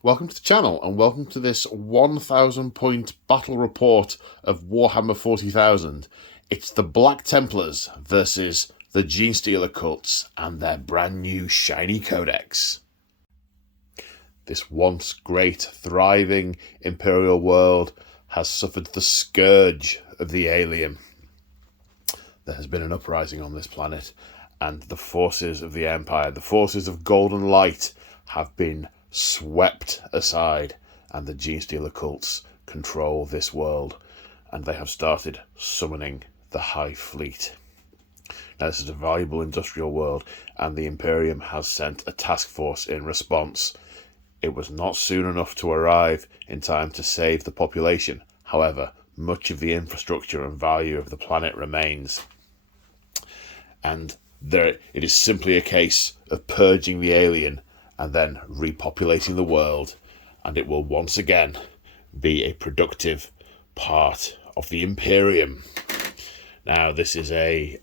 Welcome to the channel and welcome to this 1000 point battle report of Warhammer 40,000. It's the Black Templars versus the Genestealer Cults and their brand new shiny codex. This once great, thriving Imperial world has suffered the scourge of the alien. There has been an uprising on this planet, and the forces of the Empire, the forces of Golden Light, have been swept aside, and the Genestealer Cults control this world, and they have started summoning the Hive fleet. Now, this is a valuable industrial world, and the Imperium has sent a task force in response. It was not soon enough to arrive in time to save the population. However, much of the infrastructure and value of the planet remains, and it is simply a case of purging the alien and then repopulating the world, and it will once again be a productive part of the Imperium. Now, this is a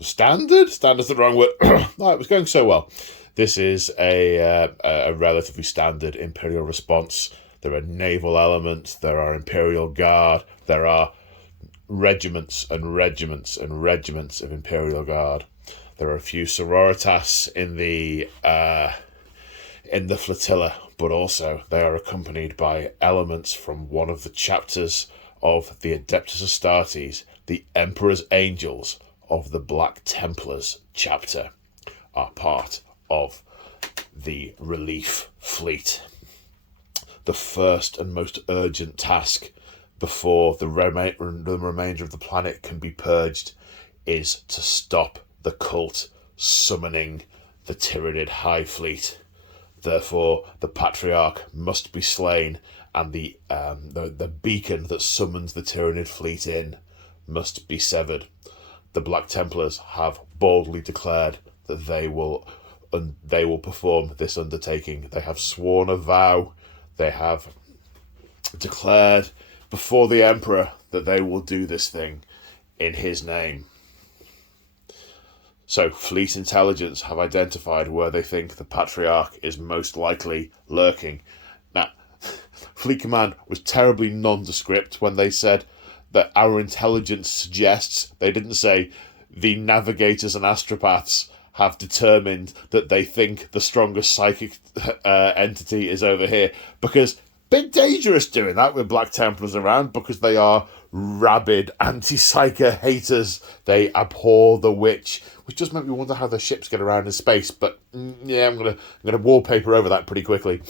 standard. Standard's the wrong word. Oh, it was going so well. This is a relatively standard Imperial response. There are naval elements. There are Imperial Guard. There are regiments and regiments and regiments of Imperial Guard. There are a few sororitas in the flotilla, but also they are accompanied by elements from one of the chapters of the Adeptus Astartes, the Emperor's Angels of the Black Templars chapter, are part of the relief fleet. The first and most urgent task before the remainder of the planet can be purged is to stop the cult summoning the Tyranid Hive fleet. Therefore, the Patriarch must be slain, and the beacon that summons the Tyranid fleet in must be severed. The Black Templars have boldly declared that they will perform this undertaking. They have sworn a vow. They have declared before the Emperor that they will do this thing in his name. So, Fleet Intelligence have identified where they think the Patriarch is most likely lurking. Now, Fleet Command was terribly nondescript when they said that our intelligence suggests. They didn't say the navigators and astropaths have determined that they think the strongest psychic entity is over here, because bit dangerous doing that with Black Templars around, because they are rabid anti-psyker haters. They abhor the witch, which does make me wonder how their ships get around in space. But yeah, I'm gonna wallpaper over that pretty quickly.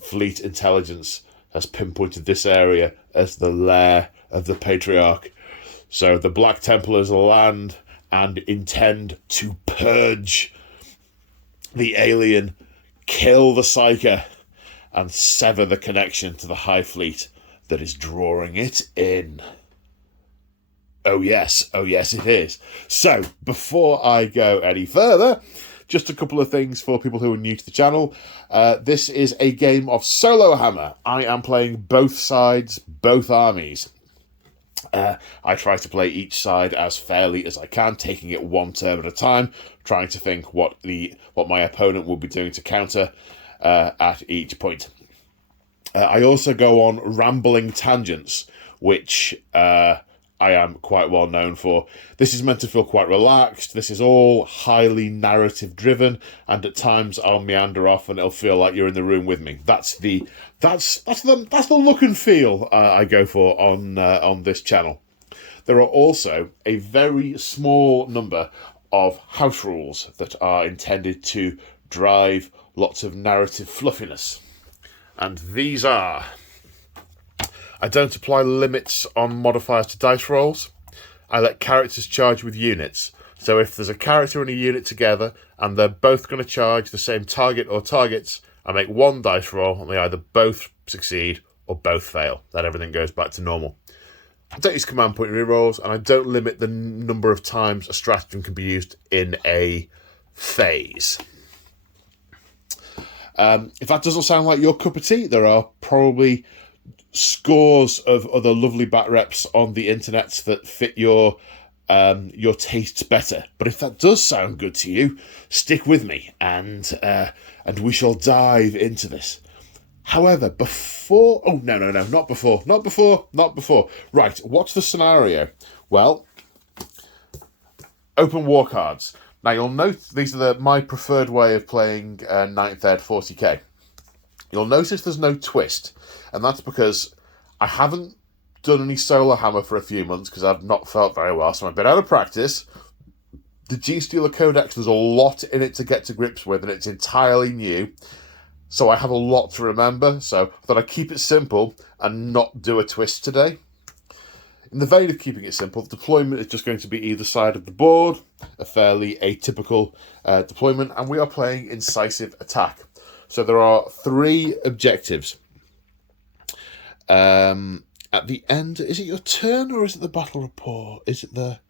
Fleet Intelligence has pinpointed this area as the lair of the Patriarch. So the Black Templars land and intend to purge the alien, kill the psyker, and sever the connection to the Hive fleet that is drawing it in. Oh yes, it is. So, before I go any further, just a couple of things for people who are new to the channel. This is a game of solo hammer. I am playing both sides, both armies. I try to play each side as fairly as I can, taking it one turn at a time, trying to think what my opponent will be doing to counter at each point. I also go on rambling tangents, which I am quite well known for. This is meant to feel quite relaxed. This is all highly narrative driven, and at times I'll meander off and it'll feel like you're in the room with me. That's the look and feel I go for on this channel. There are also a very small number of house rules that are intended to drive lots of narrative fluffiness, and these are: I don't apply limits on modifiers to dice rolls. I let characters charge with units. So if there's a character and a unit together and they're both going to charge the same target or targets, I make one dice roll and they either both succeed or both fail. Then everything goes back to normal. I don't use command point rerolls, and I don't limit the number of times a stratagem can be used in a phase. If that doesn't sound like your cup of tea, there are probably scores of other lovely bat reps on the internet that fit your your tastes better. But if that does sound good to you, stick with me, and we shall dive into this. However, before... Oh, no, not before. Right, what's the scenario? Well, open war cards. Now, you'll note these are my preferred way of playing 9th Ed 40k. You'll notice there's no twist, and that's because I haven't done any Solar Hammer for a few months because I've not felt very well, so I'm a bit out of practice. The Genestealer Codex, there's a lot in it to get to grips with, and it's entirely new, so I have a lot to remember, so I thought I'd keep it simple and not do a twist today. In the vein of keeping it simple, the deployment is just going to be either side of the board, a fairly atypical deployment, and we are playing Incisive Attack. So there are 3 objectives. At the end, is it your turn or is it the battle report? Is it the...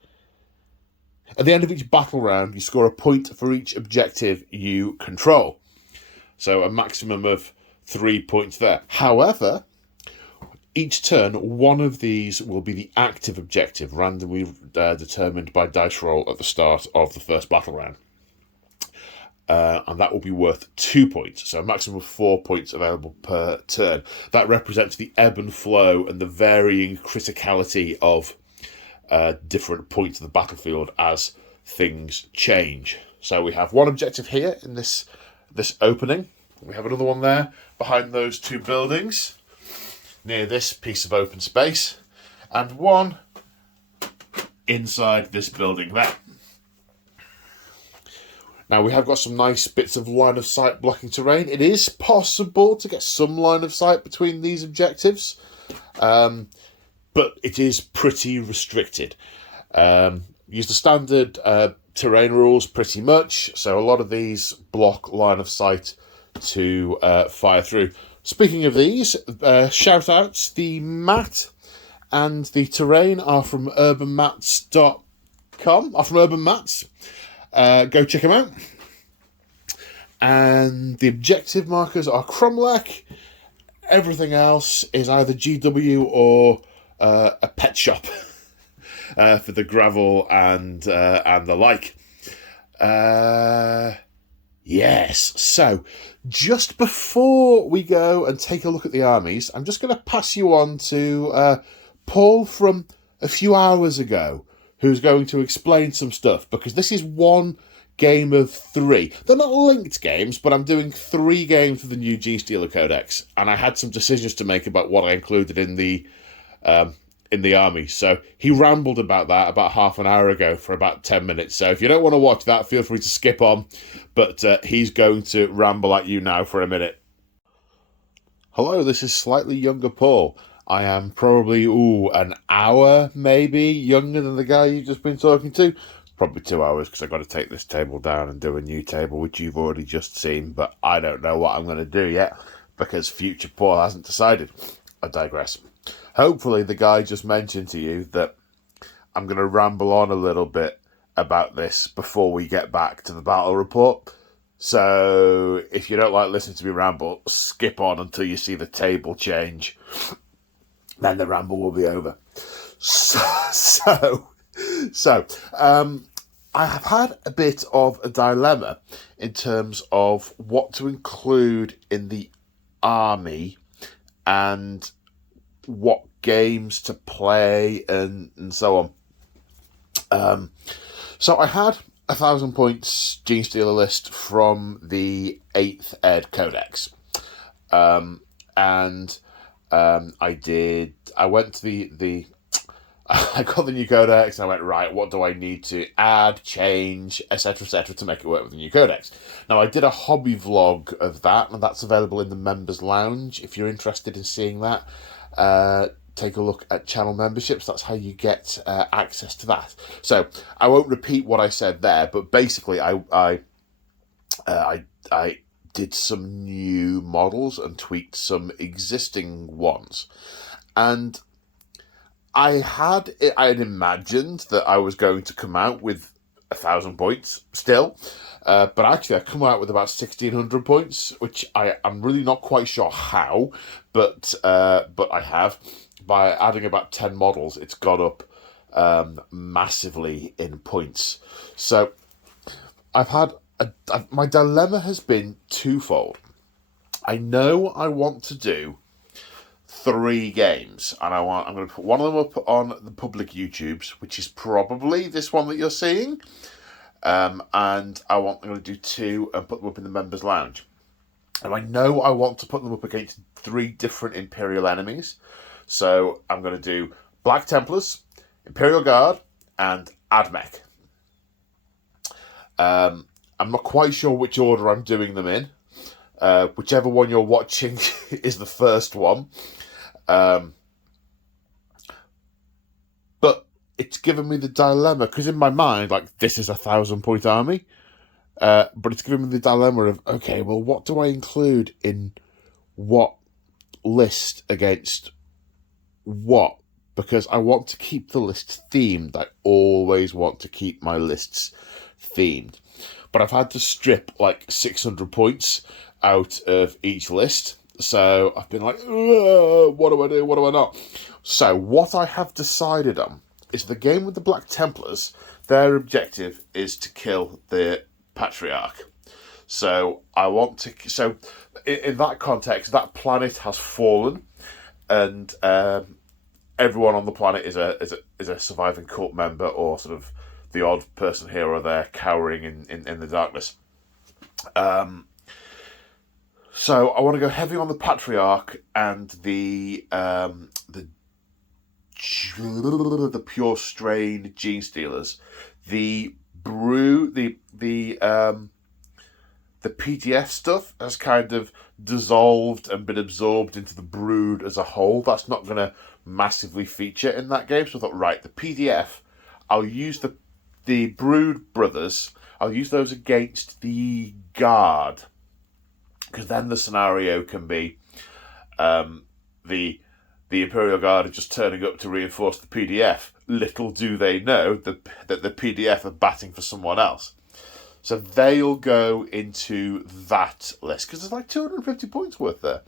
At the end of each battle round, you score a point for each objective you control. So a maximum of 3 points there. However, each turn, one of these will be the active objective, randomly determined by dice roll at the start of the first battle round. And that will be worth 2 points, so a maximum of 4 points available per turn. That represents the ebb and flow and the varying criticality of different points of the battlefield as things change. So we have one objective here in this opening. We have another one there behind those 2 buildings, near this piece of open space, and one inside this building there. Now, we have got some nice bits of line of sight blocking terrain. It is possible to get some line of sight between these objectives, but it is pretty restricted. Use the standard terrain rules pretty much, so a lot of these block line of sight to fire through. Speaking of these, shout-outs, the mat and the terrain are from urbanmats.com, are from Urban Mats. Go check them out. And the objective markers are Cromlech. Everything else is either GW or a pet shop for the gravel and the like. Yes, so just before we go and take a look at the armies, I'm just going to pass you on to Paul from a few hours ago, who's going to explain some stuff, because this is one game of 3. They're not linked games, but I'm doing 3 games with the new Genestealer Codex, and I had some decisions to make about what I included in the army. So he rambled about that about half an hour ago for about 10 minutes. So if you don't want to watch that, feel free to skip on, but he's going to ramble at you now for a minute. Hello, this is slightly younger Paul. I am probably, an hour maybe younger than the guy you've just been talking to. Probably 2 hours, because I've got to take this table down and do a new table, which you've already just seen, but I don't know what I'm going to do yet, because future Paul hasn't decided. I digress. Hopefully the guy just mentioned to you that I'm going to ramble on a little bit about this before we get back to the battle report. So if you don't like listening to me ramble, skip on until you see the table change. Then the ramble will be over. So I have had a bit of a dilemma in terms of what to include in the army and what games to play and so on. So I had 1,000 points Genestealer list from the 8th Ed Codex. I went to the I got the new codex and I went, right, what do I need to add, change, etc., to make it work with the new codex? Now, I did a hobby vlog of that, and that's available in the members lounge. If you're interested in seeing that, take a look at channel memberships. That's how you get access to that. So I won't repeat what I said there, but basically I did some new models and tweaked some existing ones. And I had imagined that I was going to come out with 1,000 points still, but actually I come out with about 1,600 points, which I'm really not quite sure how, but I have. By adding about 10 models, it's got up massively in points. So my dilemma has been twofold. I know I want to do 3 games, and I'm going to put one of them up on the public YouTubes, which is probably this one that you're seeing, and I'm going to do 2 and put them up in the members lounge. And I know I want to put them up against 3 different Imperial enemies, so I'm going to do Black Templars, Imperial Guard, and Admech. I'm not quite sure which order I'm doing them in. Whichever one you're watching is the first one. But it's given me the dilemma, because in my mind, like, this is a 1,000-point army. But it's given me the dilemma of, okay, well, what do I include in what list against what? Because I want to keep the list themed. I always want to keep my lists themed. But I've had to strip like 600 points out of each list. So I've been like, what do I do? What do I not? So what I have decided on is the game with the Black Templars. Their objective is to kill the Patriarch. So I want to. So in that context, that planet has fallen, and everyone on the planet is a surviving cult member, or sort of the odd person here or there cowering in the darkness. So I want to go heavy on the Patriarch and the pure strain Genestealers. The PDF stuff has kind of dissolved and been absorbed into the brood as a whole. That's not going to massively feature in that game. So I thought, right, the PDF, I'll use the brood brothers. I'll use those against the guard, because then the scenario can be the Imperial Guard are just turning up to reinforce the PDF. Little do they know that the PDF are batting for someone else. So they'll go into that list, because there's like 250 points worth there.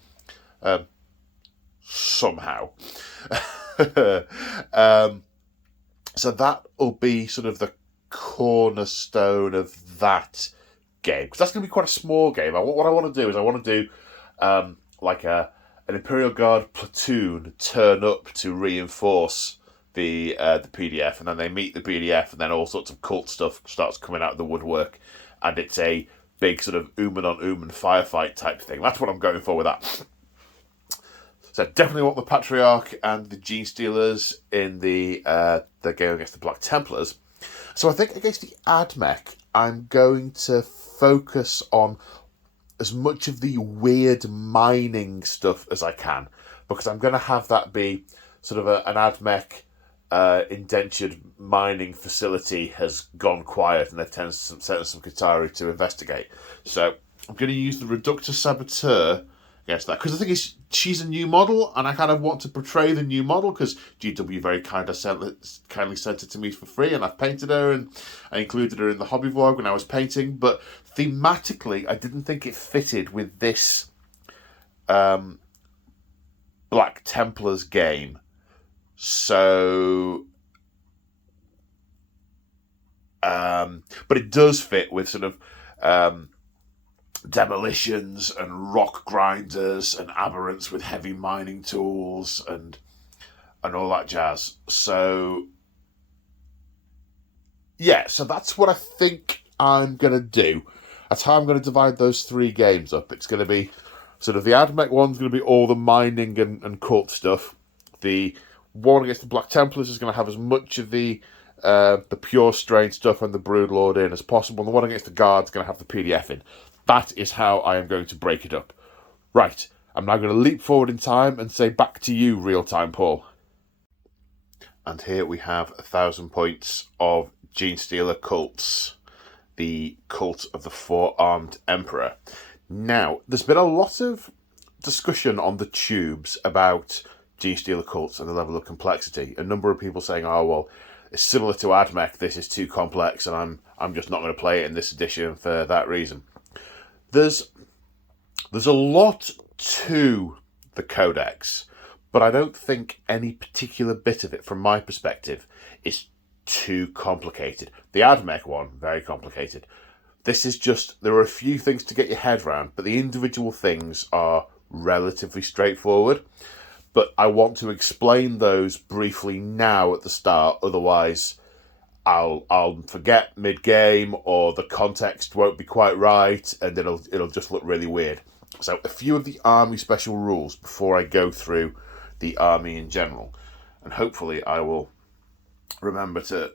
Somehow. So that will be sort of the cornerstone of that game, because that's going to be quite a small game. What I want to do is I want to do like an Imperial Guard platoon turn up to reinforce the PDF, and then they meet the PDF, and then all sorts of cult stuff starts coming out of the woodwork, and it's a big sort of Ooman on Ooman firefight type thing. That's what I'm going for with that. So definitely want the Patriarch and the Genestealers in the game against the Black Templars. So I think against the Admech, I'm going to focus on as much of the weird mining stuff as I can, because I'm going to have that be sort of an Admech indentured mining facility has gone quiet, and they've sent some Qatari to investigate. So I'm going to use the Reductor Saboteur against that, because the thing is, she's a new model, and I kind of want to portray the new model, because GW very kindly sent it to me for free, and I've painted her, and I included her in the hobby vlog when I was painting. But thematically, I didn't think it fitted with this Black Templars game. So, but it does fit with sort of demolitions and rock grinders and aberrants with heavy mining tools and all that jazz. So yeah, so that's what I think I'm going to do. That's how I'm going to divide those 3 games up. It's going to be sort of the Admech one's going to be all the mining and cult stuff. The one against the Black Templars is going to have as much of the pure strain stuff and the Broodlord in as possible. And the one against the Guard's going to have the PDF in. That is how I am going to break it up. Right, I'm now going to leap forward in time and say back to you, real-time Paul. And here we have 1,000 points of Genestealer Cults, the cult of the 4-armed Emperor. Now, there's been a lot of discussion on the tubes about Genestealer Cults and the level of complexity. A number of people saying, oh, well, it's similar to Admech, this is too complex, and I'm just not going to play it in this edition for that reason. There's a lot to the Codex, but I don't think any particular bit of it, from my perspective, is too complicated. The AdMech one, very complicated. This is just, there are a few things to get your head around, but the individual things are relatively straightforward. But I want to explain those briefly now at the start, otherwise I'll forget mid-game, or the context won't be quite right, and it'll just look really weird. So a few of the army special rules before I go through the army in general, and hopefully I will remember to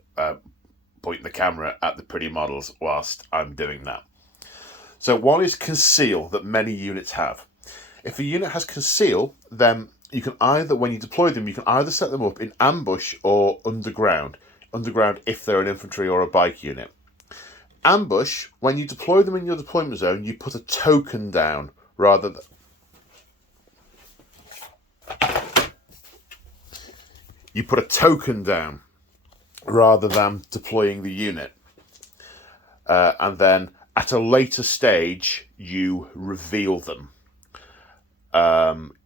point the camera at the pretty models whilst I'm doing that. So one is conceal, that many units have. If a unit has conceal, then you can either, when you deploy them, you can either set them up in ambush or underground. Underground if they're an infantry or a bike unit. Ambush, when you deploy them in your deployment zone, you put a token down rather than... You put a token down rather than deploying the unit. And then at a later stage, you reveal them.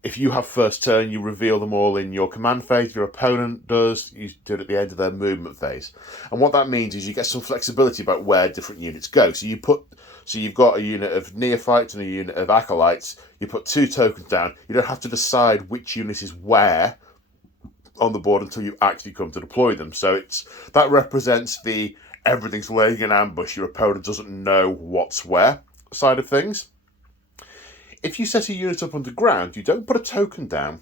If you have first turn, you reveal them all in your command phase. Your opponent does. You do it at the end of their movement phase. And what that means is you get some flexibility about where different units go. So you've got a unit of neophytes and a unit of acolytes. You put 2 tokens down. You don't have to decide which unit is where on the board until you actually come to deploy them. So that represents the everything's laying in ambush. Your opponent doesn't know what's where side of things. If you set a unit up underground, you don't put a token down.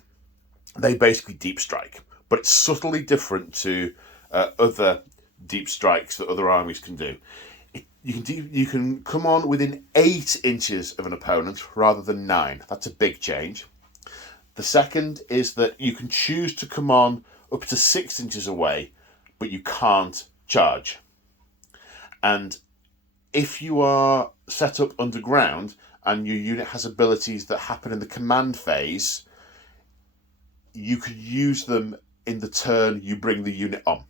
They basically deep strike, but it's subtly different to other deep strikes that other armies can do. You can come on within 8 inches of an opponent rather than 9. That's a big change. The second is that you can choose to come on up to 6 inches away, but you can't charge. And if you are set up underground and your unit has abilities that happen in the command phase, you could use them in the turn you bring the unit on.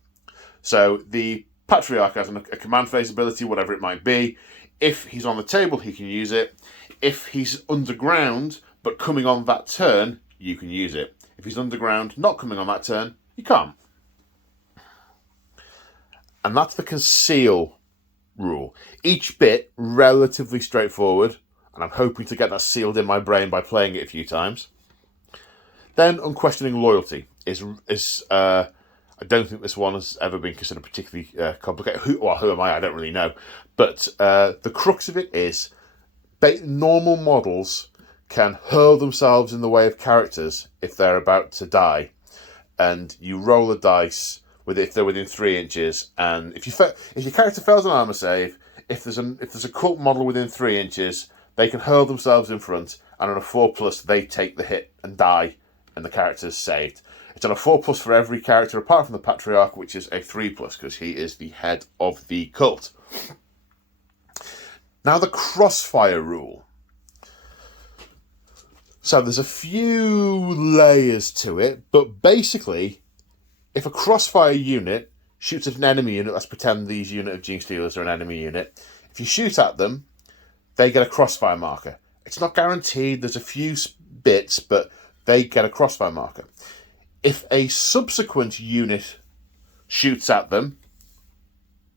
So the Patriarch has a command phase ability, whatever it might be. If he's on the table, he can use it. If he's underground, but coming on that turn, you can use it. If he's underground, not coming on that turn, you can't. And that's the conceal rule. Each bit relatively straightforward, and I'm hoping to get that sealed in my brain by playing it a few times. Then unquestioning loyalty is I don't think this one has ever been considered particularly complicated. Who am I? I don't really know. But the crux of it is normal models can hurl themselves in the way of characters if they're about to die, and you roll a dice if they're within 3 inches, and if your character fails an armor save, if there's a cult model within 3 inches, they can hurl themselves in front, and on a 4+, they take the hit and die, and the character's saved. It's on a 4+ for every character apart from the Patriarch, which is a 3+, because he is the head of the cult. Now the crossfire rule. So there's a few layers to it, but basically, if a crossfire unit shoots at an enemy unit, let's pretend these unit of Genestealers are an enemy unit, if you shoot at them, they get a crossfire marker. It's not guaranteed, there's a few bits, but they get a crossfire marker. If a subsequent unit shoots at them,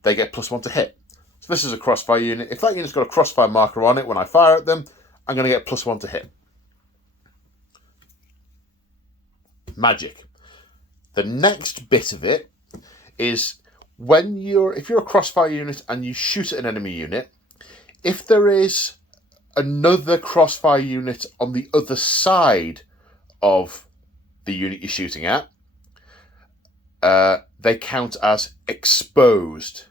they get +1 to hit. So this is a crossfire unit. If that unit's got a crossfire marker on it, when I fire at them, I'm going to get +1 to hit. Magic. The next bit of it is if you're a crossfire unit and you shoot at an enemy unit, if there is another crossfire unit on the other side of the unit you're shooting at, they count as exposed.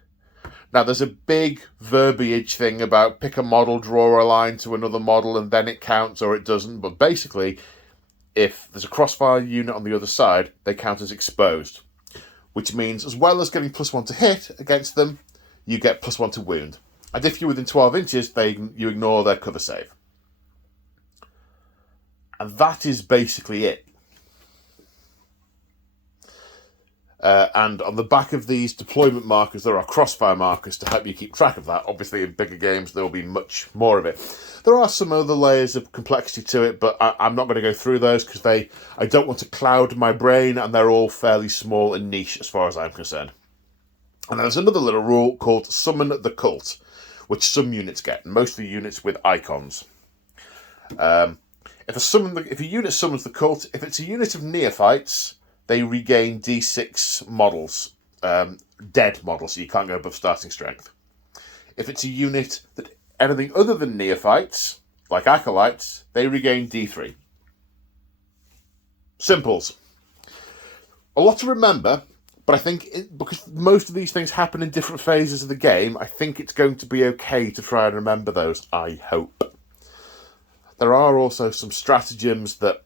Now, there's a big verbiage thing about pick a model, draw a line to another model, and then it counts or it doesn't. But basically, if there's a crossfire unit on the other side, they count as exposed. Which means, as well as getting +1 to hit against them, you get +1 to wound. And if you're within 12 inches, you ignore their cover save. And that is basically it. And on the back of these deployment markers, there are crossfire markers to help you keep track of that. Obviously, in bigger games, there will be much more of it. There are some other layers of complexity to it, but I'm not going to go through those because I don't want to cloud my brain, and they're all fairly small and niche as far as I'm concerned. And there's another little rule called Summon the Cult, which some units get, most of the units with icons. If a unit summons the cult, if it's a unit of neophytes, they regain D6 models, dead models, so you can't go above starting strength. If it's a unit that anything other than neophytes, like acolytes, they regain D3. Simples. A lot to remember, but I think because most of these things happen in different phases of the game, I think it's going to be okay to try and remember those, I hope. There are also some stratagems that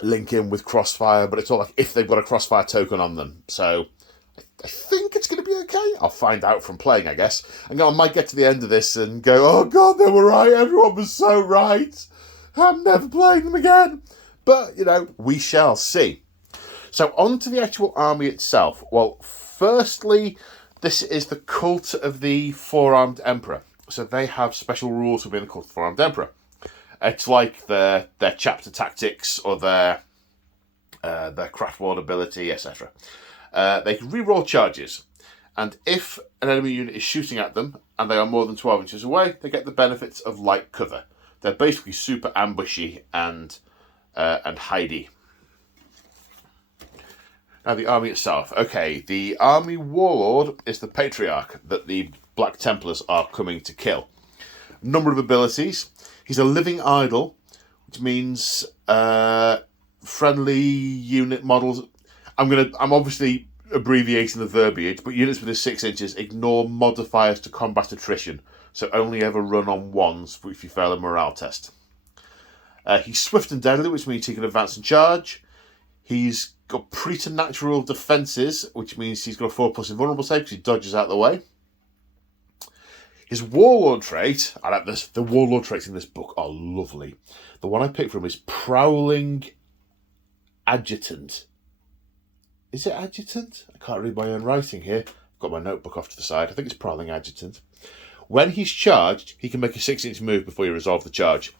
link in with crossfire, but it's all like if they've got a crossfire token on them. So I think it's going to be okay. I'll find out from playing, I guess. And I might get to the end of this and go, oh God, they were right. Everyone was so right. I'm never playing them again. But, we shall see. So on to the actual army itself. Well, firstly, this is the cult of the Four-Armed Emperor. So they have special rules for being the cult of the Four-Armed Emperor. It's like their chapter tactics or their craft ward ability, etc. They can reroll charges, and if an enemy unit is shooting at them and they are more than 12 inches away, they get the benefits of light cover. They're basically super ambushy and hidey. Now the army itself. Okay, the army warlord is the Patriarch that the Black Templars are coming to kill. Number of abilities. He's a living idol, which means friendly unit models. I'm obviously abbreviating the verbiage, but units within 6 inches ignore modifiers to combat attrition, so only ever run on ones if you fail a morale test. He's swift and deadly, which means he can advance and charge. He's got preternatural defences, which means he's got a 4+ invulnerable save because he dodges out of the way. His warlord trait, I like this. The warlord traits in this book are lovely. The one I picked from is Prowling Adjutant. Is it Adjutant? I can't read my own writing here. I've got my notebook off to the side. I think it's Prowling Adjutant. When he's charged, he can make a 6-inch move before you resolve the charge.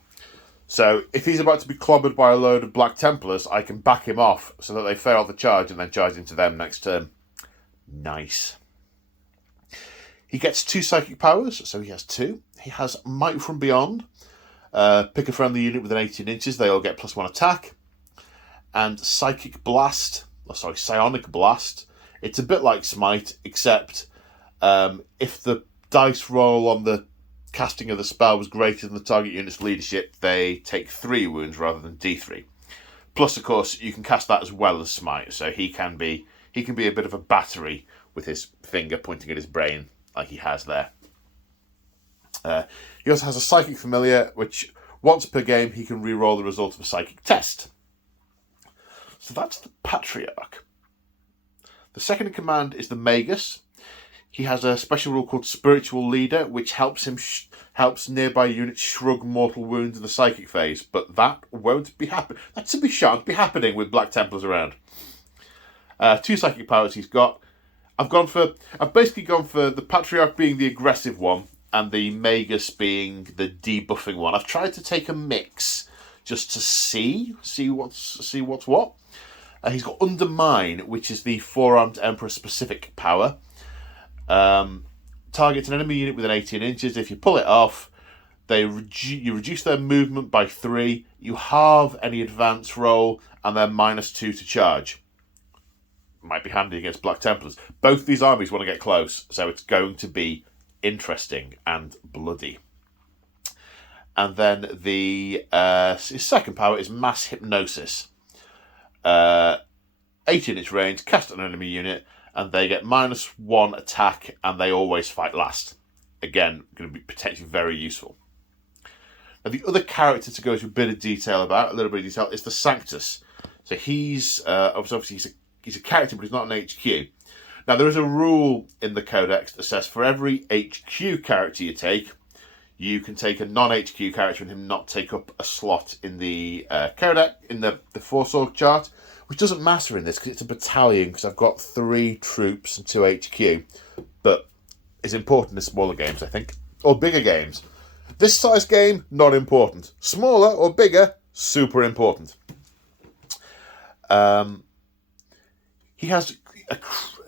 So if he's about to be clobbered by a load of Black Templars, I can back him off so that they fail the charge and then charge into them next turn. Nice. He gets 2 psychic powers, so he has 2. He has Might from Beyond. Pick a friendly unit within 18 inches, they all get +1 attack. And Psionic Blast. It's a bit like Smite, except if the dice roll on the casting of the spell was greater than the target unit's leadership, they take 3 wounds rather than D3. Plus, of course, you can cast that as well as Smite, so he can be a bit of a battery with his finger pointing at his brain, like he has there. He also has a Psychic Familiar, which once per game he can reroll the result of a psychic test. So that's the Patriarch. The second in command is the Magus. He has a special rule called Spiritual Leader, which helps nearby units shrug mortal wounds in the psychic phase, but that won't be happening. That simply shan't be happening with Black Templars around. 2 psychic powers he's got. I've basically gone for the Patriarch being the aggressive one and the Magus being the debuffing one. I've tried to take a mix just to see what's what. He's got Undermine, which is the Four-Armed Emperor specific power. Targets an enemy unit within 18 inches. If you pull it off, you reduce their movement by 3. You halve any advance roll, and they're -2 to charge. Might be handy against Black Templars. Both these armies want to get close, so it's going to be interesting and bloody. And then his second power is Mass Hypnosis. 18-inch range, cast on an enemy unit, and they get -1 attack, and they always fight last. Again, going to be potentially very useful. Now, the other character to go into a little bit of detail, is the Sanctus. So he's obviously he's a character, but he's not an HQ. Now, there is a rule in the Codex that says for every HQ character you take, you can take a non-HQ character and him not take up a slot in the Codex, in the Force Org chart, which doesn't matter in this because it's a battalion, because I've got 3 troops and 2 HQ, but is important in smaller games, I think, or bigger games. This size game, not important. Smaller or bigger, super important. He has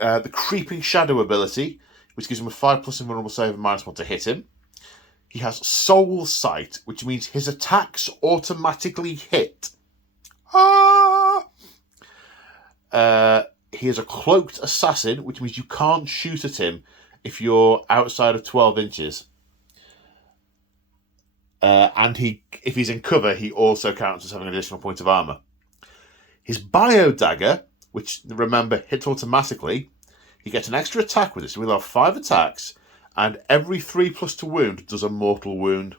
the Creeping Shadow ability, which gives him a 5+ invulnerable save and -1 to hit him. He has Soul Sight, which means his attacks automatically hit. He is a Cloaked Assassin, which means you can't shoot at him if you're outside of 12 inches. And if he's in cover, he also counts as having an additional point of armour. His Bio Dagger, which, remember, hits automatically, he gets an extra attack with it, so we'll have 5 attacks, and every 3+ to wound does a mortal wound.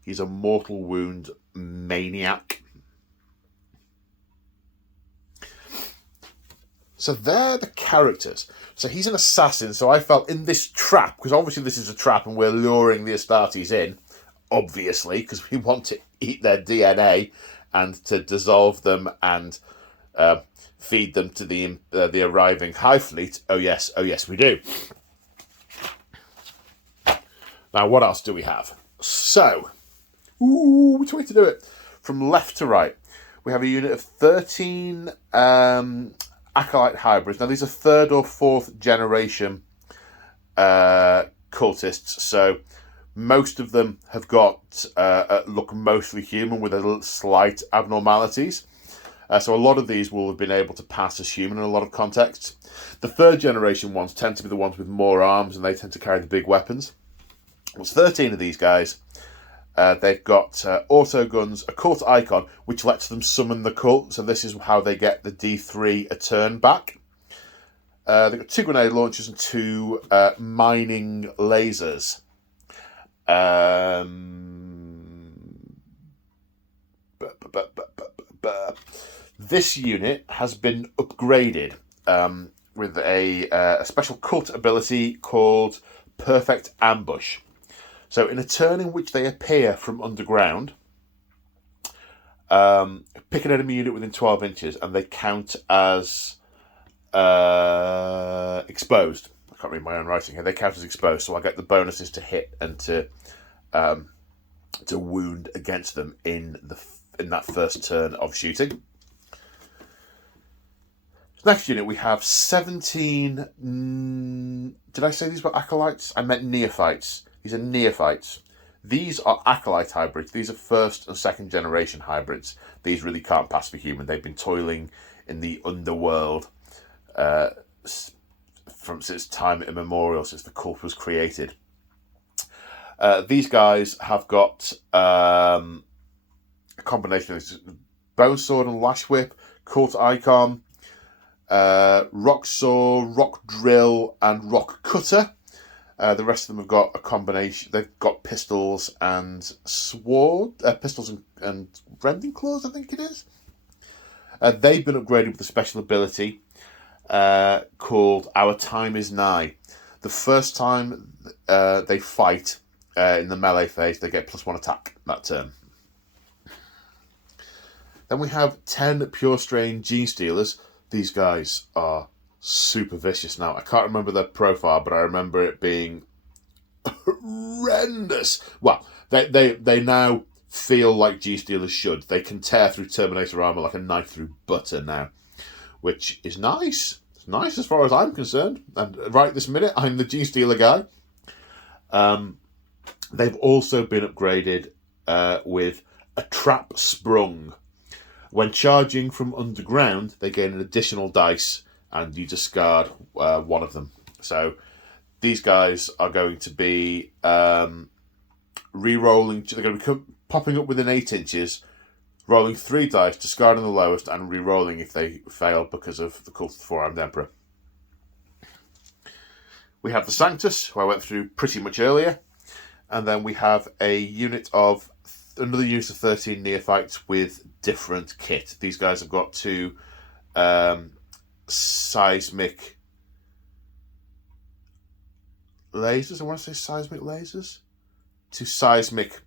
He's a mortal wound maniac. So they're the characters. So he's an assassin, so I felt in this trap, because obviously this is a trap and we're luring the Astartes in, obviously, because we want to eat their DNA and to dissolve them and feed them to the arriving hive fleet. Oh yes, we do. Now, what else do we have? So, which way to do it? From left to right, we have a unit of 13 Acolyte hybrids. Now, these are 3rd or 4th generation cultists, so most of them have got look mostly human with a slight abnormalities. So a lot of these will have been able to pass as human in a lot of contexts. The 3rd generation ones tend to be the ones with more arms, and they tend to carry the big weapons. There's 13 of these guys. They've got auto guns, a cult icon, which lets them summon the cult. So this is how they get the D3 a turn back. They've got 2 grenade launchers and 2 mining lasers. This unit has been upgraded with a special cult ability called Perfect Ambush. So in a turn in which they appear from underground, pick an enemy unit within 12 inches and they count as exposed. I can't read my own writing here. They count as exposed, so I get the bonuses to hit and to wound against them in that first turn of shooting. Next unit, we have 17... Did I say these were acolytes? I meant neophytes. These are neophytes. These are acolyte hybrids. These are 1st and 2nd generation hybrids. These really can't pass for human. They've been toiling in the underworld since time immemorial, since the cult was created. These guys have got a combination of bone sword and lash whip, cult icon, rock saw, rock drill, and rock cutter. The rest of them have got a combination. They've got pistols and sword, pistols and rending claws, I think it is. They've been upgraded with a special ability called Our Time Is Nigh. The first time they fight in the melee phase, they get +1 attack that turn. Then we have 10 Pure Strain Genestealers. These guys are super vicious now. I can't remember their profile, but I remember it being horrendous. Well, they now feel like Genestealers should. They can tear through Terminator armor like a knife through butter now, which is nice. It's nice as far as I'm concerned. And right this minute, I'm the Genestealer guy. They've also been upgraded with a trap sprung. When charging from underground, they gain an additional dice, and you discard one of them. So these guys are going to be re-rolling. They're going to be popping up within 8 inches, rolling 3 dice, discarding the lowest, and re-rolling if they fail because of the Cult of the Four-Armed Emperor. We have the Sanctus, who I went through pretty much earlier. And then we have another unit of 13 neophytes with different kit. These guys have got 2 seismic lasers. I want to say seismic lasers. 2 seismic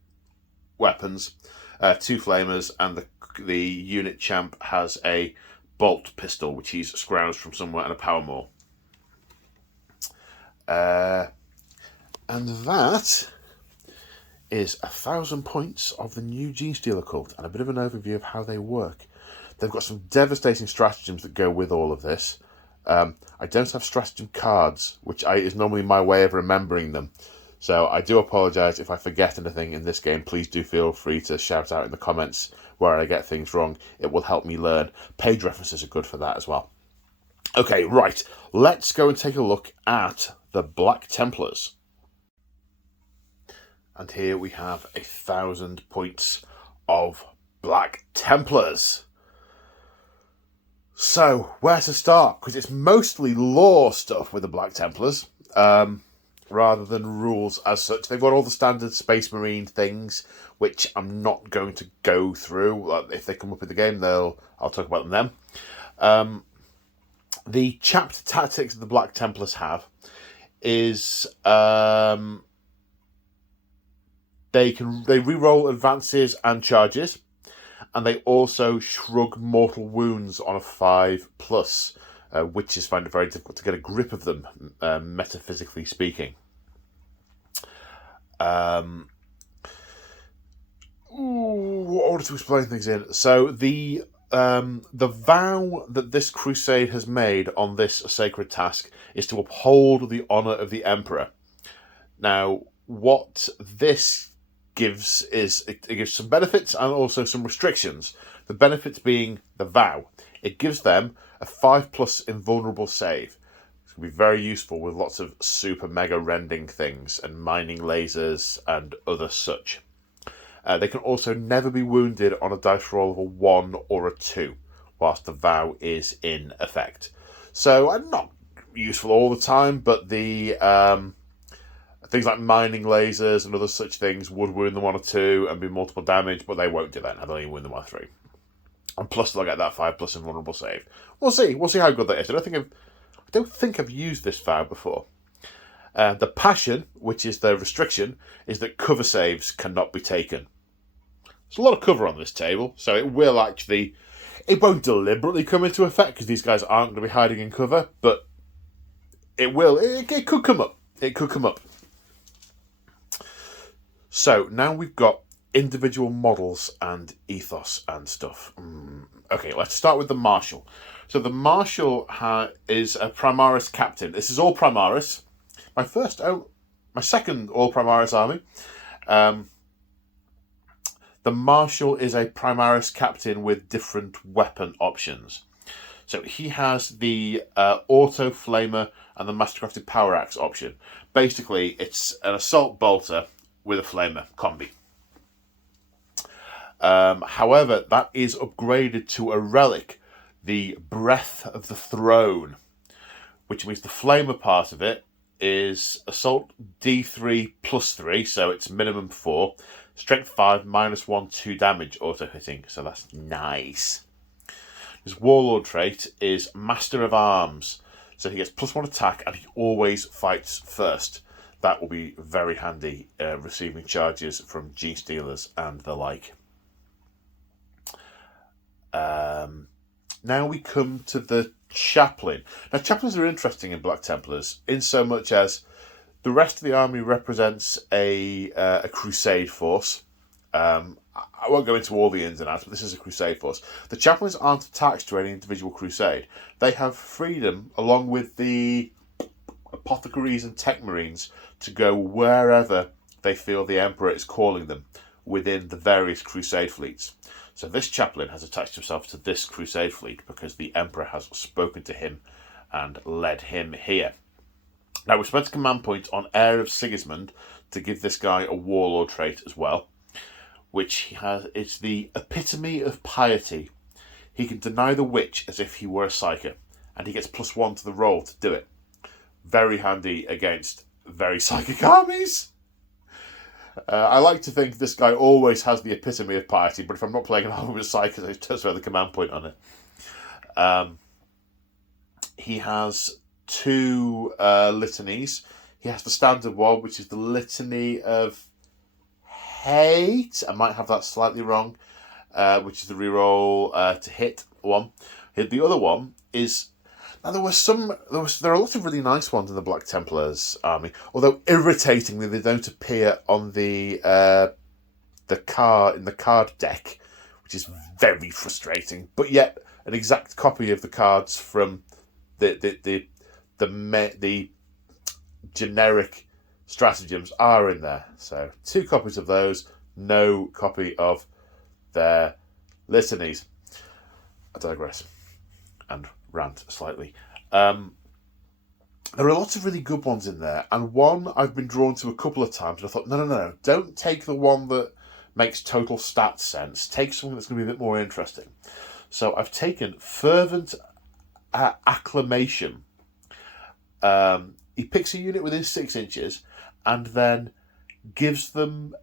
weapons, 2 flamers, and the unit champ has a bolt pistol, which he's scrounged from somewhere, and a power maul. And that is 1,000 points of the new Genestealer Cult, and a bit of an overview of how they work. They've got some devastating stratagems that go with all of this. I don't have stratagem cards, which is normally my way of remembering them. So I do apologise if I forget anything in this game. Please do feel free to shout out in the comments where I get things wrong. It will help me learn. Page references are good for that as well. Okay, right. Let's go and take a look at the Black Templars. And here we have 1,000 points of Black Templars. So, where to start? Because it's mostly lore stuff with the Black Templars. Rather than rules as such. They've got all the standard Space Marine things, which I'm not going to go through. If they come up in the game, I'll talk about them then. The chapter tactics the Black Templars have is they reroll advances and charges, and they also shrug mortal wounds on a 5+. Witches find it very difficult to get a grip of them, metaphysically speaking. What order to explain things in? So the vow that this crusade has made on this sacred task is to uphold the honour of the Emperor. Now, what this gives is it gives some benefits and also some restrictions. The benefits being the vow. It gives them a 5+ invulnerable save. It's going to be very useful with lots of super mega rending things and mining lasers and other such. They can also never be wounded on a dice roll of a 1 or a 2, whilst the vow is in effect. So, not useful all the time, but the things like mining lasers and other such things would wound them on a 2 and be multiple damage, but they won't do that. They'll only wound them on a 3. And plus they'll get that 5+ invulnerable save. We'll see. We'll see how good that is. I don't think I've used this vow before. The passion, which is the restriction, is that cover saves cannot be taken. There's a lot of cover on this table, so it won't deliberately come into effect because these guys aren't going to be hiding in cover, but it will. It could come up. It could come up. So now we've got individual models and ethos and stuff. Okay, let's start with the Marshal. So the Marshal is a Primaris captain. This is all Primaris. My second all Primaris army. The Marshal is a Primaris captain with different weapon options. So he has the Auto Flamer and the Mastercrafted Power Axe option. Basically, it's an Assault Bolter with a Flamer combi. However, that is upgraded to a relic, the Breath of the Throne, which means the Flamer part of it is Assault D3 +3, so it's minimum 4, Strength 5, -1, 2 damage auto hitting, so that's nice. His Warlord trait is Master of Arms, so he gets +1 attack and he always fights first. That will be very handy receiving charges from Genestealers and the like. Now we come to the Chaplain. Now, Chaplains are interesting in Black Templars in so much as the rest of the army represents a crusade force. I won't go into all the ins and outs, but this is a crusade force. The Chaplains aren't attached to any individual crusade. They have freedom, along with the Apothecaries and Tech Marines, to go wherever they feel the Emperor is calling them within the various crusade fleets. So this Chaplain has attached himself to this crusade fleet because the Emperor has spoken to him and led him here. Now, we spent a command point on Heir of Sigismund to give this guy a Warlord trait as well, which he has. It's the epitome of piety. He can deny the witch as if he were a psyker, and he gets +1 to the roll to do it. Very handy against very psychic armies. I like to think this guy always has the epitome of piety, but if I'm not playing an army with psychers, I just throw the command point on it. He has 2 litanies. He has the standard one, which is the Litany of Hate. I might have that slightly wrong, which is the reroll to hit one. The other one is... Now, there are a lot of really nice ones in the Black Templars army, although irritatingly they don't appear on the card deck, which is very frustrating. But yet, an exact copy of the cards from the generic stratagems are in there. So 2 copies of those, no copy of their litanies. I digress and rant slightly. There are lots of really good ones in there, and one I've been drawn to a couple of times, and I thought, no, don't take the one that makes total stat sense. Take something that's going to be a bit more interesting. So I've taken Fervent Acclamation. He picks a unit within 6 inches and then gives them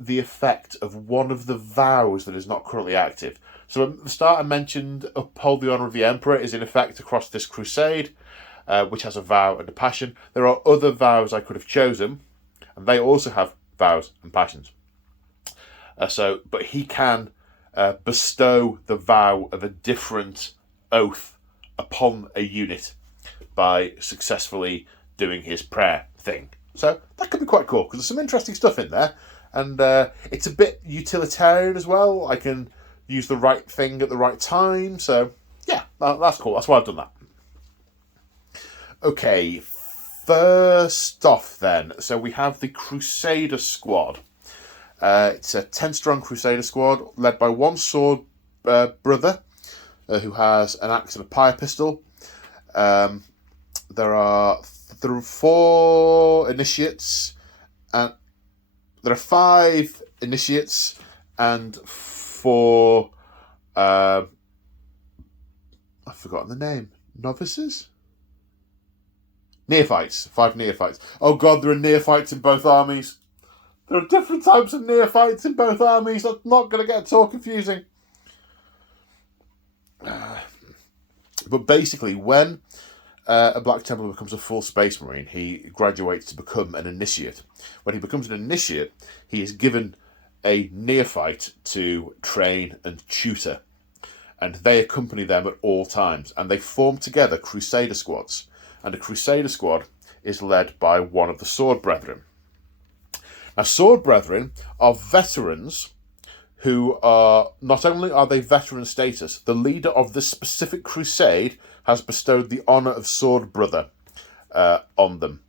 the effect of one of the vows that is not currently active. So at the start I mentioned Uphold the Honour of the Emperor is in effect across this crusade, which has a vow and a passion. There are other vows I could have chosen, and they also have vows and passions. But he can bestow the vow of a different oath upon a unit by successfully doing his prayer thing. So that could be quite cool, because there's some interesting stuff in there, and it's a bit utilitarian as well. I can use the right thing at the right time, so yeah, that's cool. That's why I've done that. Okay, first off then, so we have the Crusader Squad. It's a 10-strong Crusader Squad led by one sword brother who has an axe and a pyre pistol. There are 4 initiates, and there are 5 initiates and 4 I've forgotten the name. Novices? Neophytes. 5 neophytes. Oh god, there are neophytes in both armies. There are different types of neophytes in both armies. That's not going to get at all confusing. But basically, when a Black Templar becomes a full Space Marine, he graduates to become an initiate. When he becomes an initiate, he is given a neophyte to train and tutor, and they accompany them at all times, and they form together Crusader Squads, and a Crusader Squad is led by one of the Sword Brethren. Now, Sword Brethren are veterans who are, not only are they veteran status, the leader of this specific crusade has bestowed the honour of Sword Brother on them.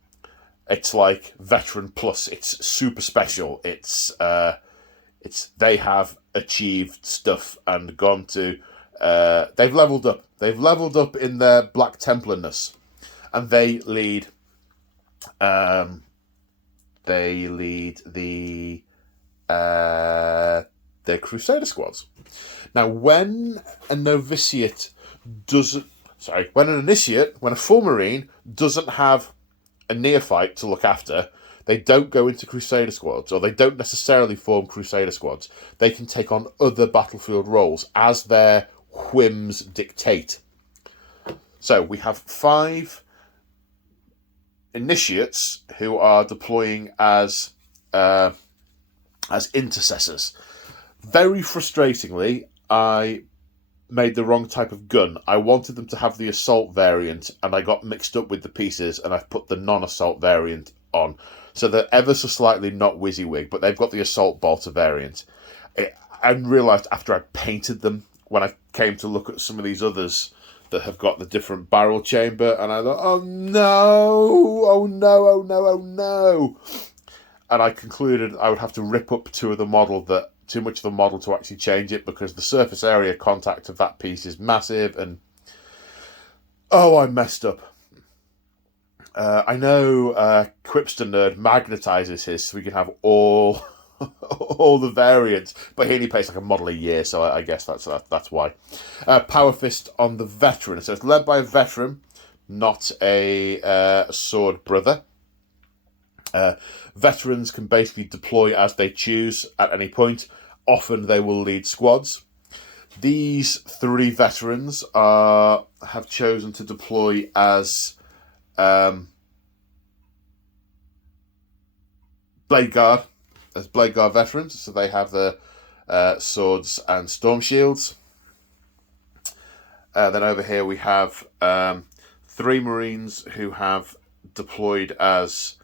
It's like Veteran Plus. It's super special. It's they have achieved stuff and gone to... they've leveled up. They've leveled up in their Black Templarness. And they lead... their Crusader Squads. Now, when an initiate, when a full Marine doesn't have a neophyte to look after, they don't go into Crusader Squads, or they don't necessarily form Crusader Squads. They can take on other battlefield roles as their whims dictate. So we have 5 initiates who are deploying as intercessors. Very frustratingly, I made the wrong type of gun. I wanted them to have the assault variant, and I got mixed up with the pieces, and I've put the non-assault variant on. So they're ever so slightly not WYSIWYG, but they've got the assault bolter variant. I realised after I painted them, when I came to look at some of these others that have got the different barrel chamber, and I thought, oh no. And I concluded I would have to rip up too much of the model to actually change it, because the surface area contact of that piece is massive, and I messed up. I know Quipster Nerd magnetizes his so we can have all the variants, but he only plays like a model a year, so I guess that's why. Power Fist on the Veteran. So it's led by a veteran, not a sword brother. Veterans can basically deploy as they choose at any point. Often they will lead squads. These 3 veterans have chosen to deploy as Blade Guard veterans, so they have the swords and storm shields. Then over here we have 3 Marines who have deployed as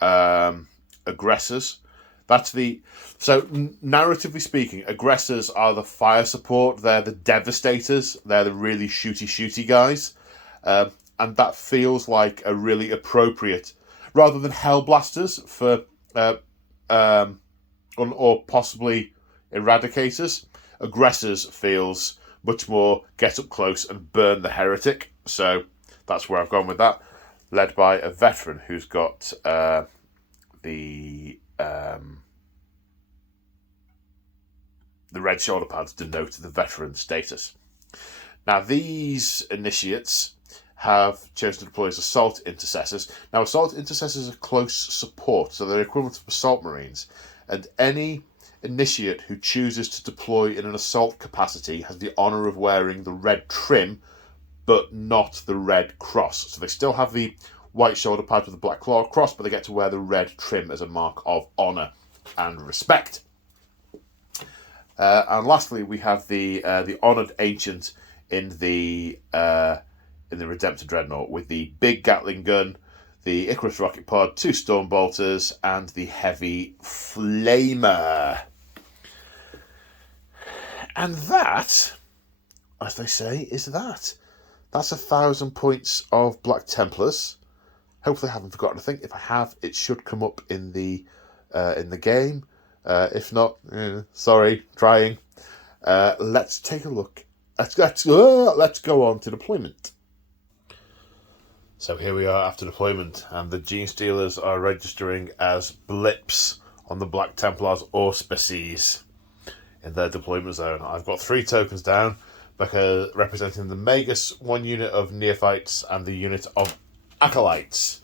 aggressors. So narratively speaking, aggressors are the fire support. They're the devastators. They're the really shooty guys, and that feels like a really appropriate, rather than hellblasters for or possibly eradicators. Aggressors feels much more get up close and burn the heretic. So that's where I've gone with that, led by a veteran who's got the red shoulder pads denote the veteran status. Now, these initiates have chosen to deploy as assault intercessors. Now, assault intercessors are close support, so they're equivalent to assault marines, and any initiate who chooses to deploy in an assault capacity has the honour of wearing the red trim, but not the red cross. So they still have the white shoulder pad with the black claw cross, but they get to wear the red trim as a mark of honour and respect. And lastly, we have the honoured ancient in the Redemptor Dreadnought with the big Gatling gun, the Icarus rocket pod, 2 storm bolters, and the heavy flamer. And that, as they say, is that. That's 1,000 points of Black Templars. Hopefully I haven't forgotten a thing. If I have, it should come up in the game. If not, sorry, trying. Let's take a look. Let's go on to deployment. So here we are after deployment, and the Genestealers are registering as blips on the Black Templars auspices in their deployment zone. I've got 3 tokens down, because representing the Magus, 1 unit of Neophytes, and the unit of Acolytes,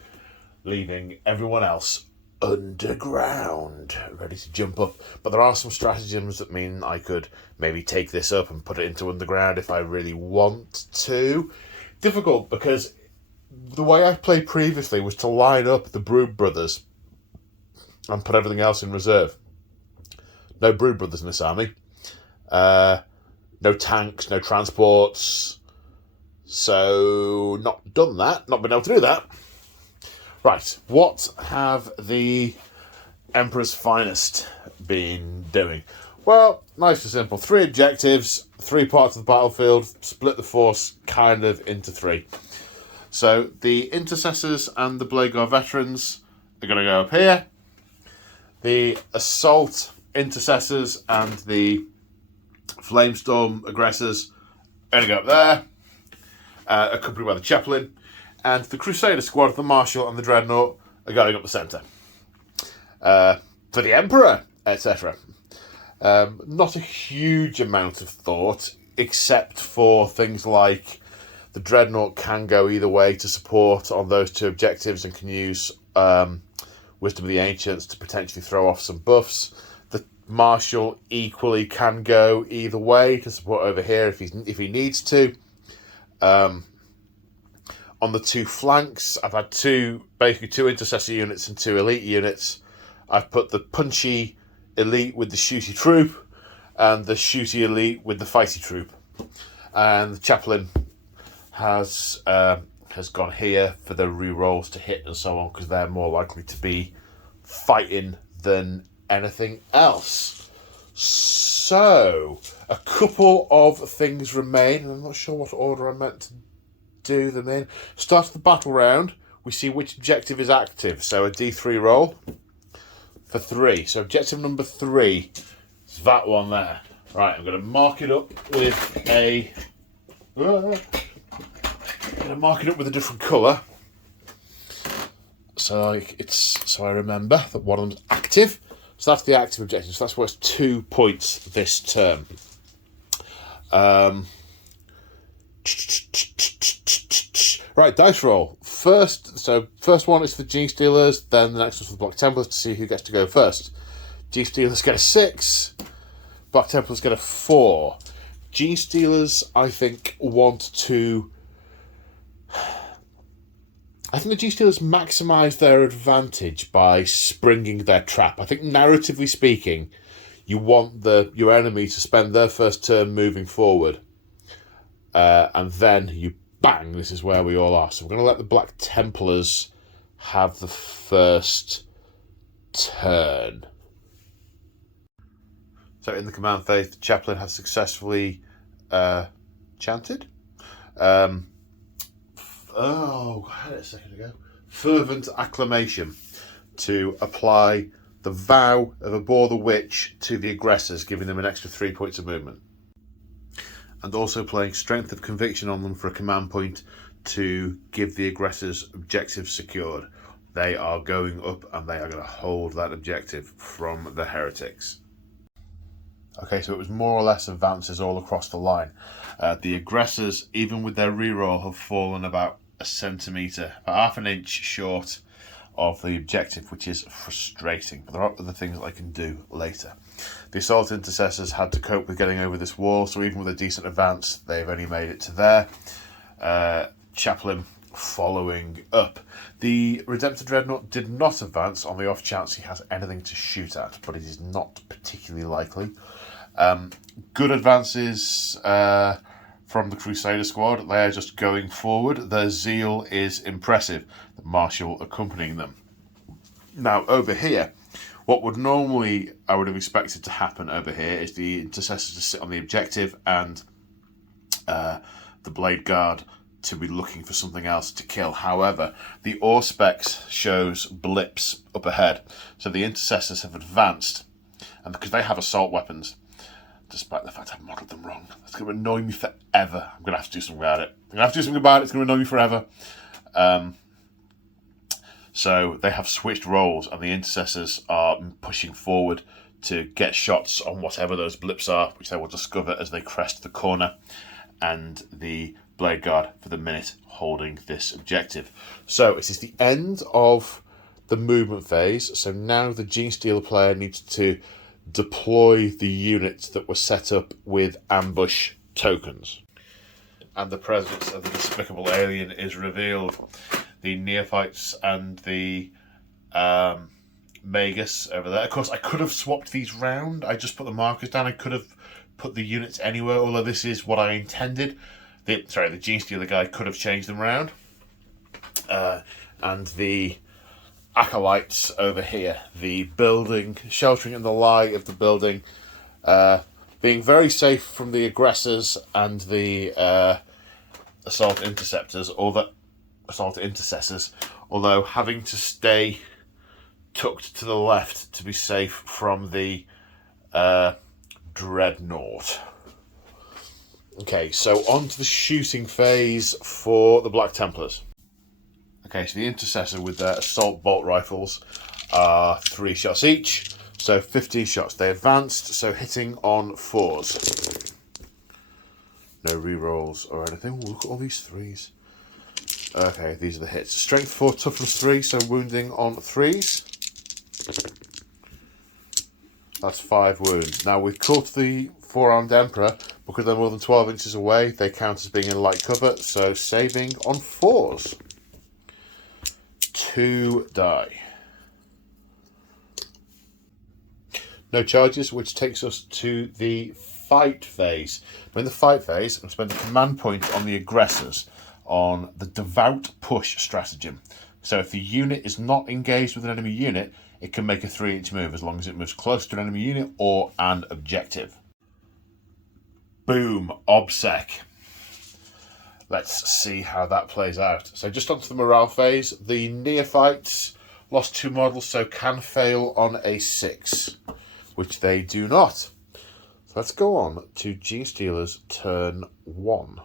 leaving everyone else underground, ready to jump up. But there are some stratagems that mean I could maybe take this up and put it into underground if I really want to. Difficult, because the way I played previously was to line up the Brood Brothers and put everything else in reserve. No Brood Brothers in this army. No tanks, no transports. So, not done that. Not been able to do that. Right, what have the Emperor's Finest been doing? Well, nice and simple. 3 objectives, 3 parts of the battlefield, split the force kind of into 3. So, the Intercessors and the Blade Guard Veterans are going to go up here. The Assault Intercessors and the Flamestorm Aggressors are going to go up there, accompanied by the Chaplain. And the Crusader Squad, the Marshal and the Dreadnought are going up the centre. For the Emperor, etc. Not a huge amount of thought, except for things like the Dreadnought can go either way to support on those 2 objectives and can use Wisdom of the Ancients to potentially throw off some buffs. The Marshal equally can go either way to support over here if he needs to. On the 2 flanks, I've had 2 Intercessor units and 2 Elite units. I've put the punchy Elite with the shooty troop and the shooty Elite with the fighty troop. And the Chaplain has gone here for the rerolls to hit and so on, because they're more likely to be fighting than anything else. So, a couple of things remain, and I'm not sure what order I'm meant to do them in. Start the battle round, we see which objective is active. So a D3 roll for 3. So objective number 3 is that one there. Right, I'm going to mark it up with a different colour, so I remember that one of them's active. So that's the active objective. So that's worth 2 points this term. Right, dice roll. First one is for Genestealers, then the next one's for the Black Templars to see who gets to go first. Genestealers get a 6, Black Templars get a 4. Genestealers, I think the Genestealers maximise their advantage by springing their trap. I think narratively speaking, you want your enemy to spend their first turn moving forward. and then you bang, this is where we all are. So we're going to let the Black Templars have the first turn. So in the command phase, the chaplain has successfully chanted. I had it a second ago. Fervent acclamation to apply the vow of Abhor the Witch to the aggressors, giving them an extra 3 points of movement. And also playing Strength of Conviction on them for a command point to give the aggressors objectives secured. They are going up and they are going to hold that objective from the heretics. Okay, so it was more or less advances all across the line. The aggressors, even with their reroll, have fallen about a centimetre, about half an inch short of the objective, which is frustrating. But there are other things that I can do later. The assault intercessors had to cope with getting over this wall, so even with a decent advance, they've only made it to there. Chaplain following up. The Redemptor Dreadnought did not advance on the off chance he has anything to shoot at, but it is not particularly likely. Good advances from the Crusader squad. They are just going forward. Their zeal is impressive. The Marshal accompanying them. Now over here, what would normally I would have expected to happen over here is the intercessors to sit on the objective and the Blade Guard to be looking for something else to kill. However, the Auspex shows blips up ahead, so the intercessors have advanced, and because they have assault weapons, despite the fact I've modelled them wrong, it's going to annoy me forever. I'm going to have to do something about it. It's going to annoy me forever. So they have switched roles, and the intercessors are pushing forward to get shots on whatever those blips are, which they will discover as they crest the corner, and the Blade Guard for the minute holding this objective. So it is the end of the movement phase. So now the Genestealer player needs to deploy the units that were set up with ambush tokens. And the presence of the despicable alien is revealed. The neophytes and the Magus over there. Of course, I could have swapped these round. I just put the markers down. I could have put the units anywhere, although this is what I intended. The Genestealer guy could have changed them around. And the acolytes over here, the building, sheltering in the lie of the building, being very safe from the aggressors and the assault interceptors, or the assault intercessors, although having to stay tucked to the left to be safe from the dreadnought. Okay, so on to the shooting phase for the Black Templars. Okay, so the intercessor with their assault bolt rifles are 3 shots each, so 15 shots. They advanced, so hitting on 4s. No rerolls or anything. Ooh, look at all these 3s. Okay, these are the hits. Strength 4, toughness 3, so wounding on 3s. That's 5 wounds. Now with Cult the 4-armed Emperor, because they're more than 12 inches away, they count as being in light cover, so saving on 4s. 2 die. No charges, which takes us to the fight phase. But in the fight phase, I'm going to spend a command point on the aggressors on the Devout Push stratagem. So if the unit is not engaged with an enemy unit, it can make a 3-inch move as long as it moves close to an enemy unit or an objective. Boom, OBSEC. Let's see how that plays out. So just onto the morale phase. The neophytes lost 2 models, so can fail on a 6, which they do not. So let's go on to Genestealer's turn 1.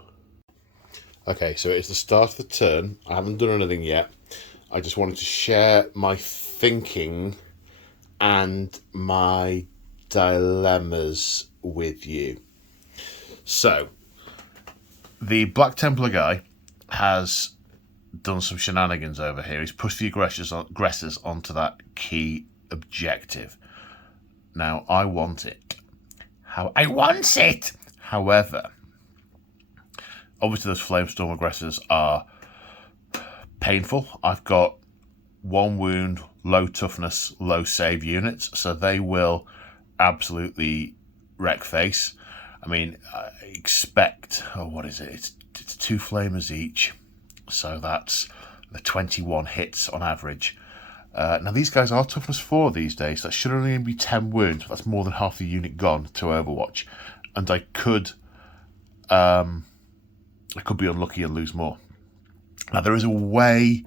Okay, so it's the start of the turn. I haven't done anything yet. I just wanted to share my thinking and my dilemmas with you. So, the Black Templar guy has done some shenanigans over here. He's pushed the aggressors onto that key objective. Now, I want it. However, obviously those Flamestorm aggressors are painful. I've got 1 wound, low toughness, low save units, so they will absolutely wreck face. I mean, I expect, what is it? It's 2 flamers each, so that's the 21 hits on average. Now these guys are toughness 4 these days. That should only be 10 wounds. That's more than half the unit gone to Overwatch, and I could be unlucky and lose more. Now there is a way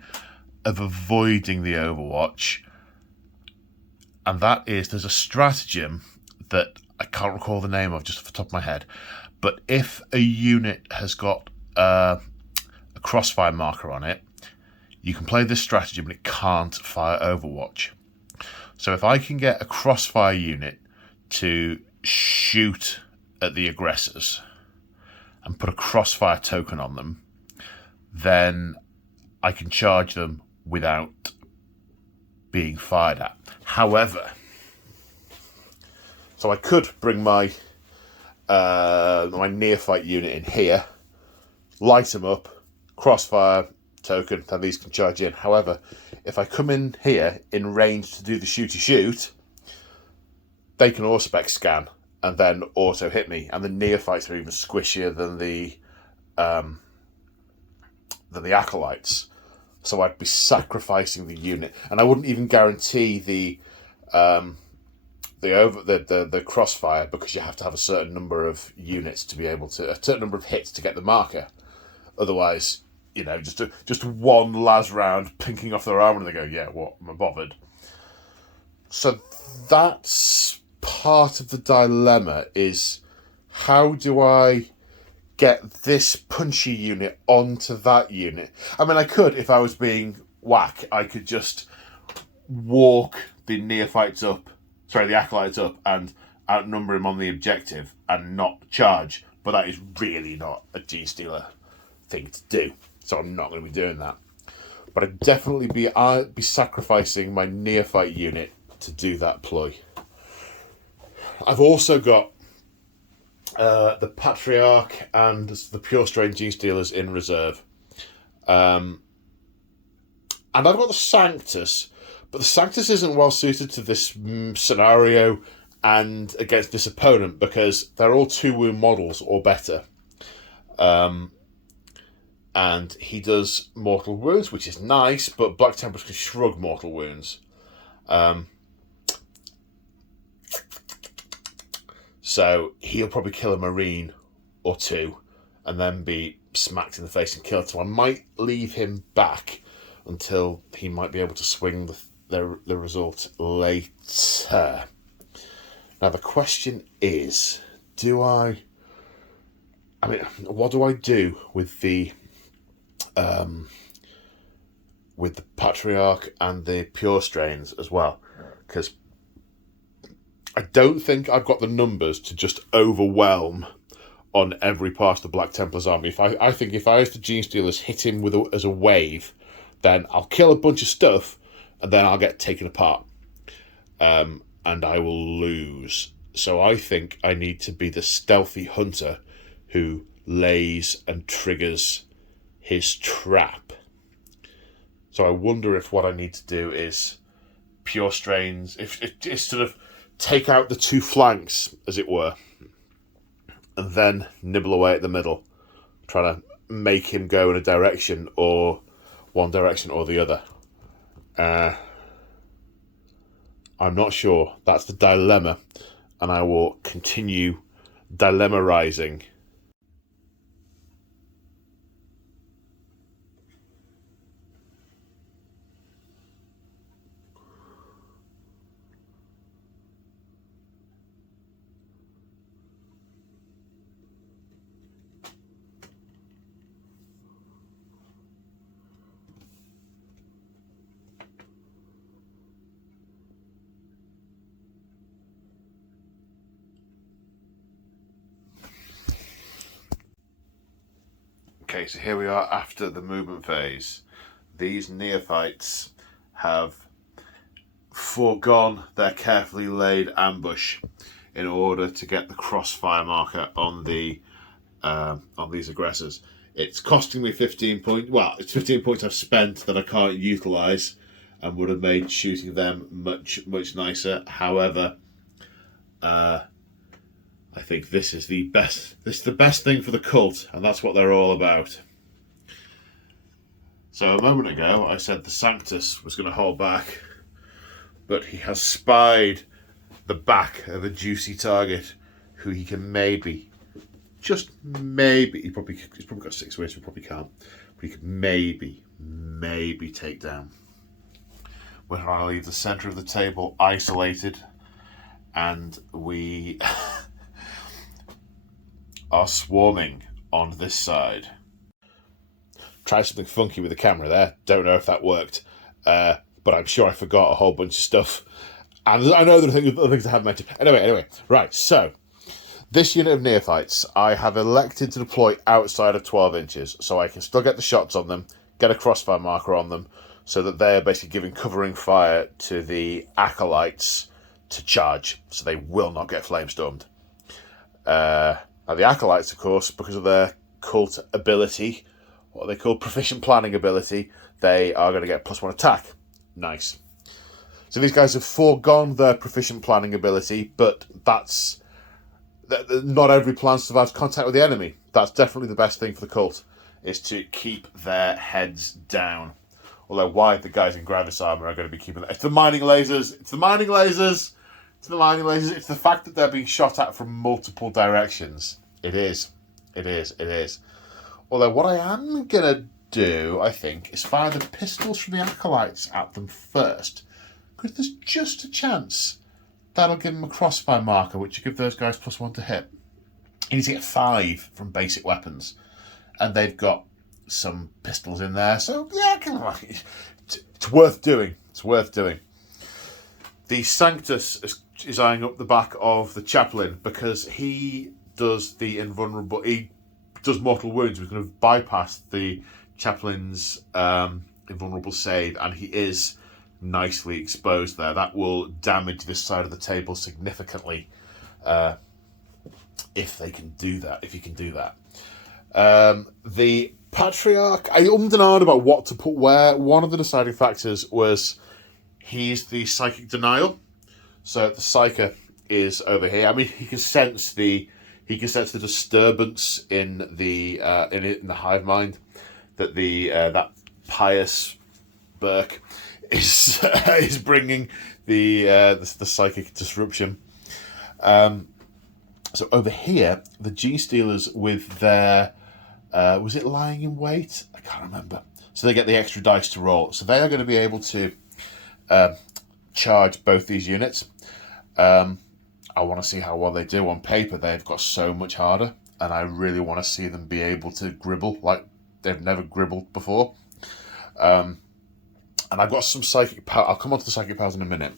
of avoiding the Overwatch, and that is there's a stratagem that I can't recall the name of just off the top of my head, but if a unit has got a crossfire marker on it, you can play this stratagem and it can't fire Overwatch. So if I can get a crossfire unit to shoot at the aggressors and put a crossfire token on them, then I can charge them without being fired at. However, so I could bring my my neophyte unit in here, light them up, crossfire token, then these can charge in. However, if I come in here in range to do the shooty shoot, they can auspex scan and then auto hit me, and the neophytes are even squishier than the acolytes. So I'd be sacrificing the unit, and I wouldn't even guarantee the crossfire, because you have to have a certain number of units to be able to, a certain number of hits to get the marker. Otherwise, just one las round pinking off their armor and they go, yeah, what am I bothered? So that's part of the dilemma, is how do I get this punchy unit onto that unit? I mean, I could, if I was being whack, I could just walk the acolytes up and outnumber him on the objective and not charge, but that is really not a Genestealer thing to do, so I'm not going to be doing that. But I'd definitely be sacrificing my neophyte unit to do that ploy. I've also got the Patriarch and the Pure Strain Genestealers in reserve. And I've got the Sanctus, but the Sanctus isn't well suited to this scenario and against this opponent, because they're all 2 wound models or better. And he does mortal wounds, which is nice, but Black Templars can shrug mortal wounds. So he'll probably kill a Marine or 2 and then be smacked in the face and killed. So I might leave him back until he might be able to swing the result later. Now the question is, what do I do with the Patriarch and the Pure Strains as well? Because I don't think I've got the numbers to just overwhelm on every part of the Black Templars army. I think if I was the Genestealers hit him as a wave, then I'll kill a bunch of stuff and then I'll get taken apart. And I will lose. So I think I need to be the stealthy hunter who lays and triggers his trap. So I wonder if what I need to do is Pure Strains, if sort of take out the 2 flanks, as it were, and then nibble away at the middle, trying to make him go in a direction, or one direction or the other. I'm not sure. That's the dilemma, and I will continue dilemma-rising. Okay, so here we are after the movement phase. These neophytes have foregone their carefully laid ambush in order to get the crossfire marker on these aggressors. It's costing me 15 points. Well, it's 15 points I've spent that I can't utilise and would have made shooting them much, much nicer. However, I think this is the best. This is the best thing for the cult, and that's what they're all about. So a moment ago, I said the Sanctus was going to hold back, but he has spied the back of a juicy target, who he can maybe, just maybe, he's probably got 6 ways, so he probably can't, but he can maybe take down. We're trying to leave the centre of the table isolated, and we are swarming on this side. Try something funky with the camera there. Don't know if that worked, but I'm sure I forgot a whole bunch of stuff. And I know there are other things I haven't mentioned. Anyway, right, so this unit of neophytes, I have elected to deploy outside of 12 inches, so I can still get the shots on them, get a crossfire marker on them, so that they're basically giving covering fire to the acolytes to charge, so they will not get flamestormed. Now the acolytes, of course, because of their cult ability, what they call proficient planning ability, they are going to get +1 attack. Nice. So these guys have foregone their proficient planning ability, but that's... not every plan survives contact with the enemy. That's definitely the best thing for the cult, is to keep their heads down. Although why the guys in Gravis armour are going to be keeping... It's the mining lasers! It's the mining lasers! It's the mining lasers! It's the fact that they're being shot at from multiple directions. It is. Although what I am going to do, I think, is fire the pistols from the acolytes at them first. Because there's just a chance that'll give them a crossfire marker, which will give those guys +1 to hit. You need to get 5 from basic weapons. And they've got some pistols in there, so yeah, it's worth doing. It's worth doing. The Sanctus is eyeing up the back of the chaplain because he does the invulnerable. He does mortal wounds. We're going to bypass the chaplain's invulnerable save, and he is nicely exposed there. That will damage this side of the table significantly if they can do that. If you can do that. The Patriarch, I ummed and ahed about what to put where. One of the deciding factors was he's the psychic denial. So the Psyker is over here. I mean, he can sense the disturbance in the hive mind that that pious Burke is bringing the psychic disruption. So over here, the Genestealers with their was it lying in wait? I can't remember. So they get the extra dice to roll. So they are going to be able to charge both these units. I want to see how well they do on paper. They've got so much harder, and I really want to see them be able to gribble like they've never gribbled before. And I've got some psychic power. I'll come on to the psychic powers in a minute.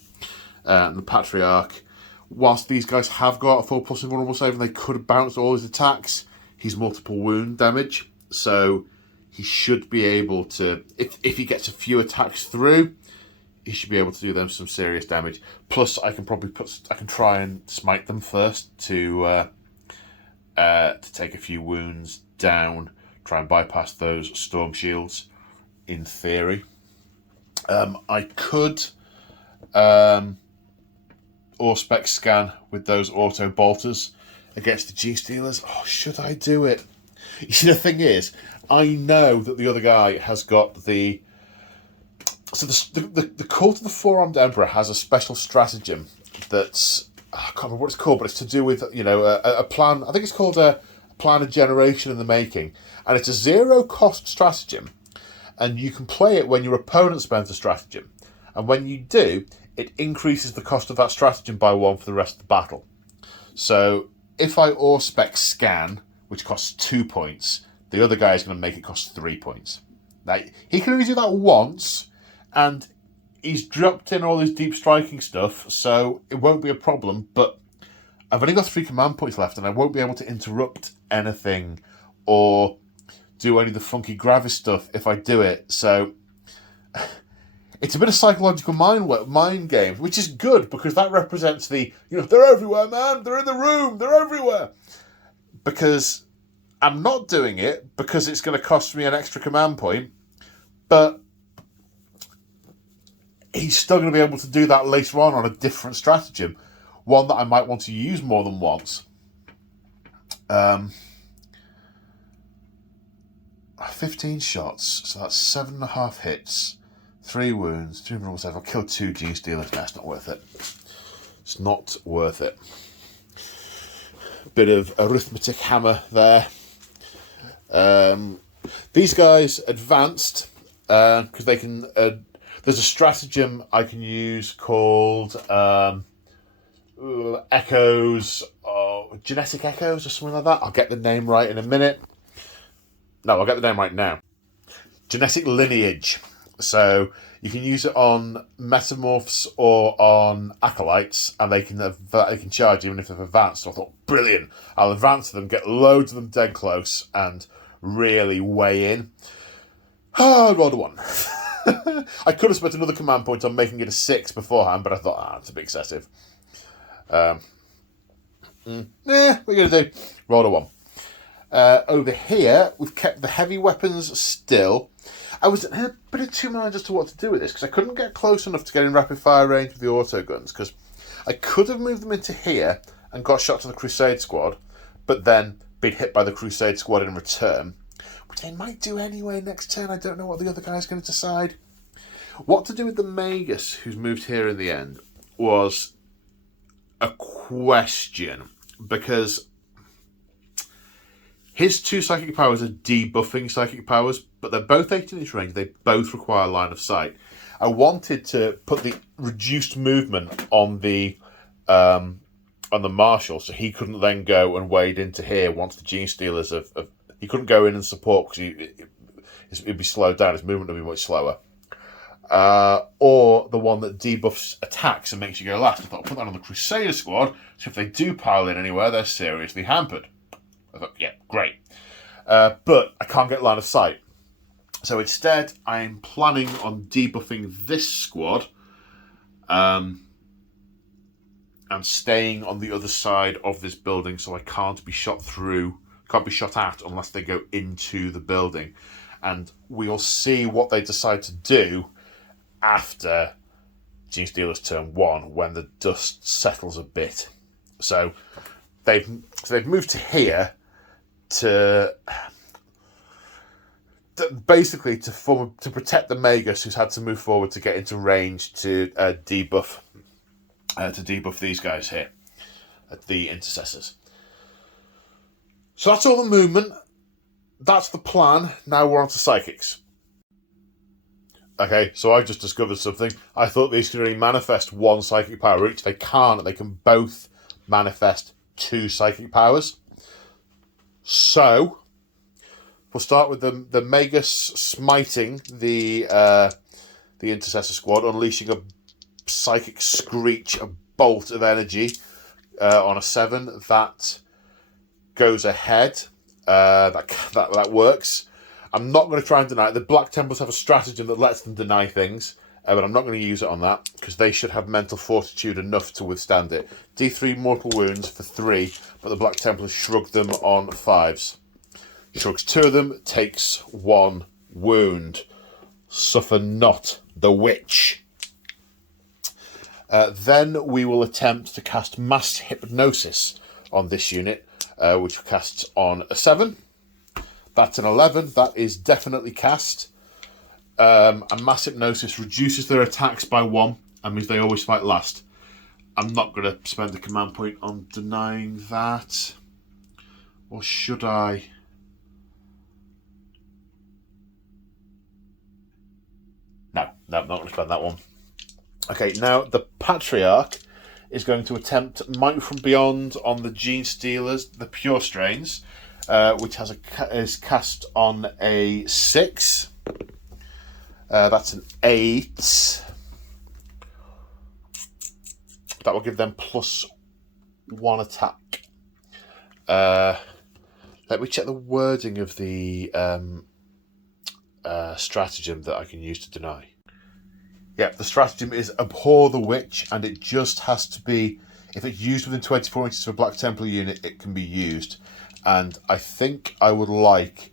The Patriarch, whilst these guys have got a 4+ invulnerable save and they could have bounced all his attacks, he's multiple wound damage, so he should be able to, if he gets a few attacks through, he should be able to do them some serious damage. Plus, I can try and smite them first to take a few wounds down, try and bypass those storm shields. In theory, I could Auspex scan with those auto bolters against the Genestealers. Oh, should I do it? You see, the thing is, I know that the other guy has got the... So the Cult of the Four-Armed Emperor has a special stratagem that's... I can't remember what it's called, but it's to do with, a plan... I think it's called a plan of generation in the making. And it's a zero-cost stratagem. And you can play it when your opponent spends a stratagem. And when you do, it increases the cost of that stratagem by 1 for the rest of the battle. So if I Auspex scan, which costs 2 points, the other guy is going to make it cost 3 points. Now, he can only do that once, and he's dropped in all his deep striking stuff, so it won't be a problem, but I've only got 3 command points left, and I won't be able to interrupt anything or do any of the funky Gravis stuff if I do it, so it's a bit of psychological mind game, which is good, because that represents the, they're everywhere, man, they're in the room, they're everywhere. Because I'm not doing it, because it's going to cost me an extra command point, but he's still going to be able to do that later on a different stratagem, one that I might want to use more than once. 15 shots, so that's 7.5 hits, 3 wounds, 2 rolls. I've killed 2 Genestealers. No, it's not worth it. It's not worth it. Bit of arithmetic hammer there. These guys advanced because they can. There's a stratagem I can use called echoes, or genetic echoes, or something like that. I'll get the name right in a minute. No, I'll get the name right now. Genetic lineage. So you can use it on metamorphs or on acolytes, and they can charge even if they've advanced. So I thought, brilliant! I'll advance them, get loads of them dead close, and really weigh in. Oh, I rolled a 1. I could have spent another command point on making it a 6 beforehand, but I thought, that's a bit excessive. What are we going to do? Rolled a 1. Over here, we've kept the heavy weapons still. I was in a bit of two minds as to what to do with this, because I couldn't get close enough to get in rapid fire range with the auto guns, because I could have moved them into here and got shot to the Crusade squad, but then been hit by the Crusade squad in return, which they might do anyway next turn. I don't know what the other guy's going to decide. What to do with the Magus, who's moved here in the end, was a question, because his 2 psychic powers are debuffing psychic powers, but they're both 18-inch range. They both require line of sight. I wanted to put the reduced movement on the Marshal, so he couldn't then go and wade into here once the Genestealers have he couldn't go in and support because it'd be slowed down. His movement would be much slower. Or the one that debuffs attacks and makes you go last. I thought I'll put that on the Crusader squad, so if they do pile in anywhere, they're seriously hampered. I thought, yeah, great. But I can't get line of sight. So instead, I'm planning on debuffing this squad and staying on the other side of this building so I can't be shot at unless they go into the building. And we'll see what they decide to do after Genestealer's turn 1, when the dust settles a bit. So they've moved to here to basically to protect the Magus, who's had to move forward to get into range to debuff these guys here, the intercessors. So that's all the movement. That's the plan. Now we're on to psychics. Okay, so I just discovered something. I thought these could only manifest 1 psychic power each. They can't. They can both manifest 2 psychic powers. So we'll start with the Magus smiting the intercessor squad, unleashing a psychic screech, a bolt of energy on a 7. That goes ahead. That works. I'm not going to try and deny it. The Black Templars have a stratagem that lets them deny things, but I'm not going to use it on that, because they should have mental fortitude enough to withstand it. D3 mortal wounds for 3, but the Black Templars shrug them on 5s. Shrugs 2 of them, takes 1 wound. Suffer not the witch. Then we will attempt to cast Mass Hypnosis on this unit, which casts on a 7. That's an 11. That is definitely cast. And Mass Hypnosis reduces their attacks by 1 and means they always fight last. I'm not going to spend a command point on denying that. Or should I? No, I'm not going to spend that one. Okay, now the Patriarch is going to attempt Might from Beyond on the Genestealers, the Pure Strains, which is cast on a 6. That's an 8. That will give them +1 attack. Let me check the wording of the stratagem that I can use to deny. Yeah, the stratagem is Abhor the Witch, and it just has to be, if it's used within 24 inches of a Black Templar unit, it can be used. And I think I would like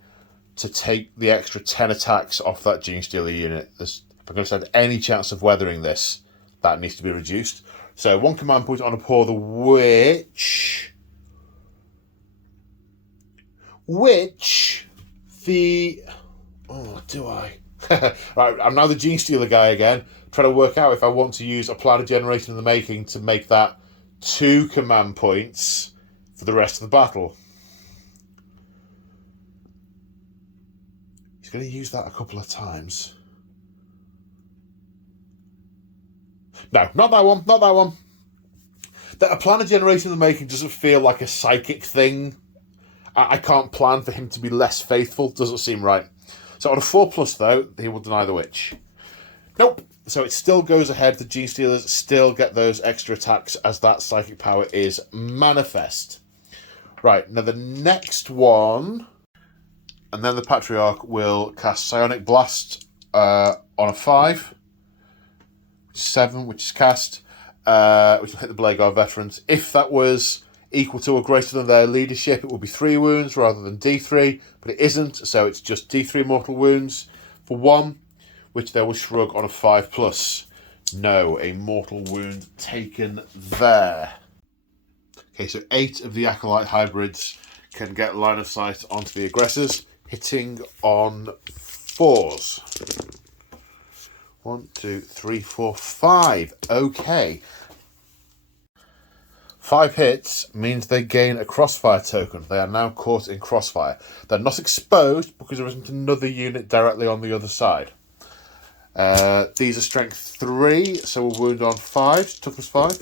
to take the extra 10 attacks off that Genestealer unit. If I'm going to stand any chance of weathering this, that needs to be reduced. So 1 command point on Abhor the Witch. which the... Oh, do I? Right, I'm now the Genestealer guy again, trying to work out if I want to use a planner generator in the making to make that 2 command points for the rest of the battle. He's going to use that a couple of times. No, not that one, not that one. A planner generator in the making doesn't feel like a psychic thing. I can't plan for him to be less faithful, doesn't seem right. So on a 4+, though, he will deny the witch. Nope. So it still goes ahead. The Genestealers still get those extra attacks as that psychic power is manifest. Right, now the next one... And then the Patriarch will cast Psionic Blast on a 5. 7, which is cast, which will hit the Blade Guard veterans. If that was equal to or greater than their leadership, it would be 3 wounds rather than D3, but it isn't, so it's just D3 mortal wounds for 1, which they will shrug on a 5+. No, a mortal wound taken there. Okay, so 8 of the Acolyte hybrids can get line of sight onto the aggressors, hitting on 4s. 1, 2, 3, 4, 5. Okay. 5 hits means they gain a crossfire token. They are now caught in crossfire. They're not exposed because there isn't another unit directly on the other side. These are strength 3, so a wound on 5s, toughness 5.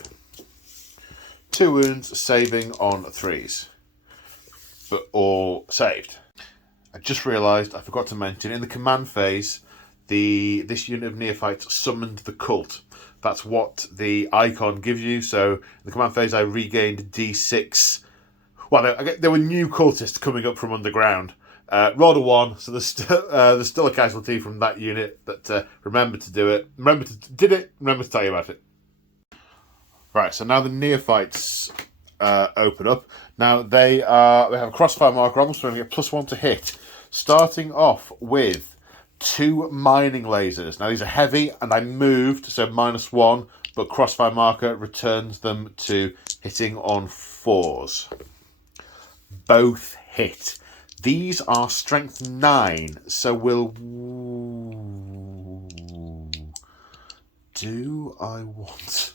2 wounds, saving on 3s. But all saved. I just realised, I forgot to mention, in the command phase, this unit of neophytes summoned the cult. That's what the icon gives you. So in the command phase, I regained D6. Well, there were new cultists coming up from underground. Rolled a 1, so there's still a casualty from that unit. But remember to do it. Remember to tell you about it. Right. So now the neophytes open up. Now they have a crossfire marker on them, so they get +1 to hit. Starting off with 2 mining lasers. Now these are heavy, and I moved, so -1, but crossfire marker returns them to hitting on 4s. Both hit. These are strength 9, so we'll... Do I want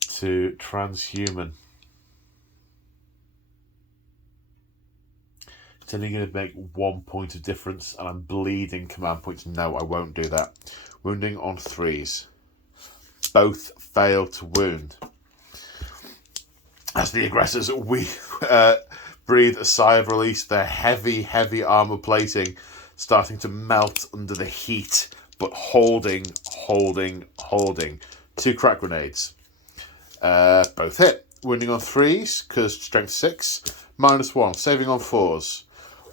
to transhuman? It's only going to make 1 point of difference, and I'm bleeding command points. No, I won't do that. Wounding on 3s. Both fail to wound. As the aggressors, we breathe a sigh of release. Their heavy, heavy armor plating starting to melt under the heat, but holding. 2 crack grenades. Both hit. Wounding on 3s, because strength 6. -1, saving on 4s.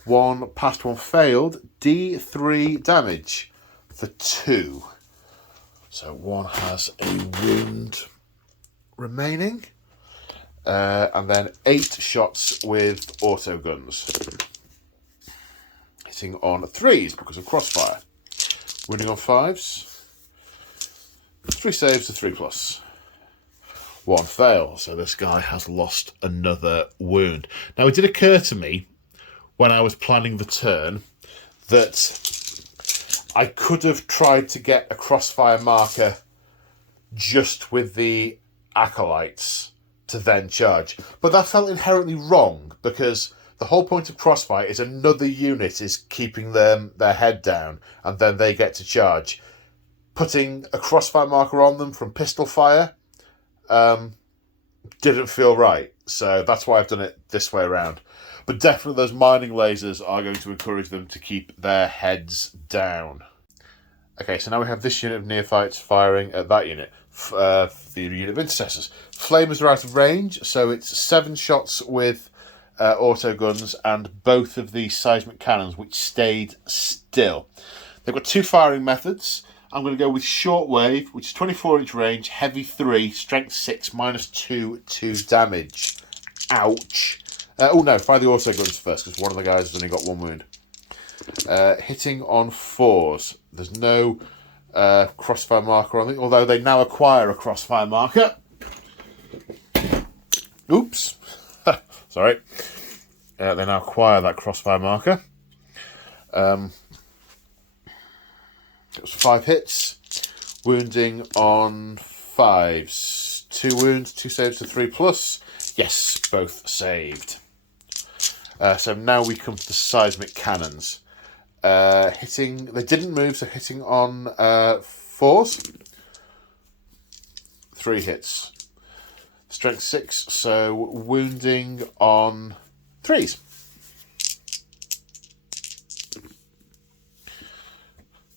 1 passed, 1 failed. D3 damage for 2. So 1 has a wound remaining. And then 8 shots with auto guns. Hitting on 3s because of crossfire. Wounding on 5s. 3 saves to 3+. 1 fail. So this guy has lost another wound. Now it did occur to me when I was planning the turn that I could have tried to get a crossfire marker just with the acolytes to then charge. But that felt inherently wrong, because the whole point of crossfire is another unit is keeping their head down, and then they get to charge. Putting a crossfire marker on them from pistol fire didn't feel right. So that's why I've done it this way around. But definitely those mining lasers are going to encourage them to keep their heads down. Okay, so now we have this unit of neophytes firing at that unit. The unit of intercessors. Flamers are out of range, so it's 7 shots with auto guns and both of the seismic cannons, which stayed still. They've got 2 firing methods. I'm going to go with shortwave, which is 24-inch range, heavy 3, strength 6, -2 damage. Ouch. Oh no, fire the auto guns first, because one of the guys has only got 1 wound. Hitting on 4s. There's no crossfire marker on it, although they now acquire a crossfire marker. Oops. Sorry. they now acquire that crossfire marker. It was 5 hits, wounding on 5s. 2 wounds, 2 saves to 3+. Yes, both saved. So now we come to the seismic cannons. Hitting, they didn't move, so hitting on 4s. 3 hits. Strength 6, so wounding on 3s.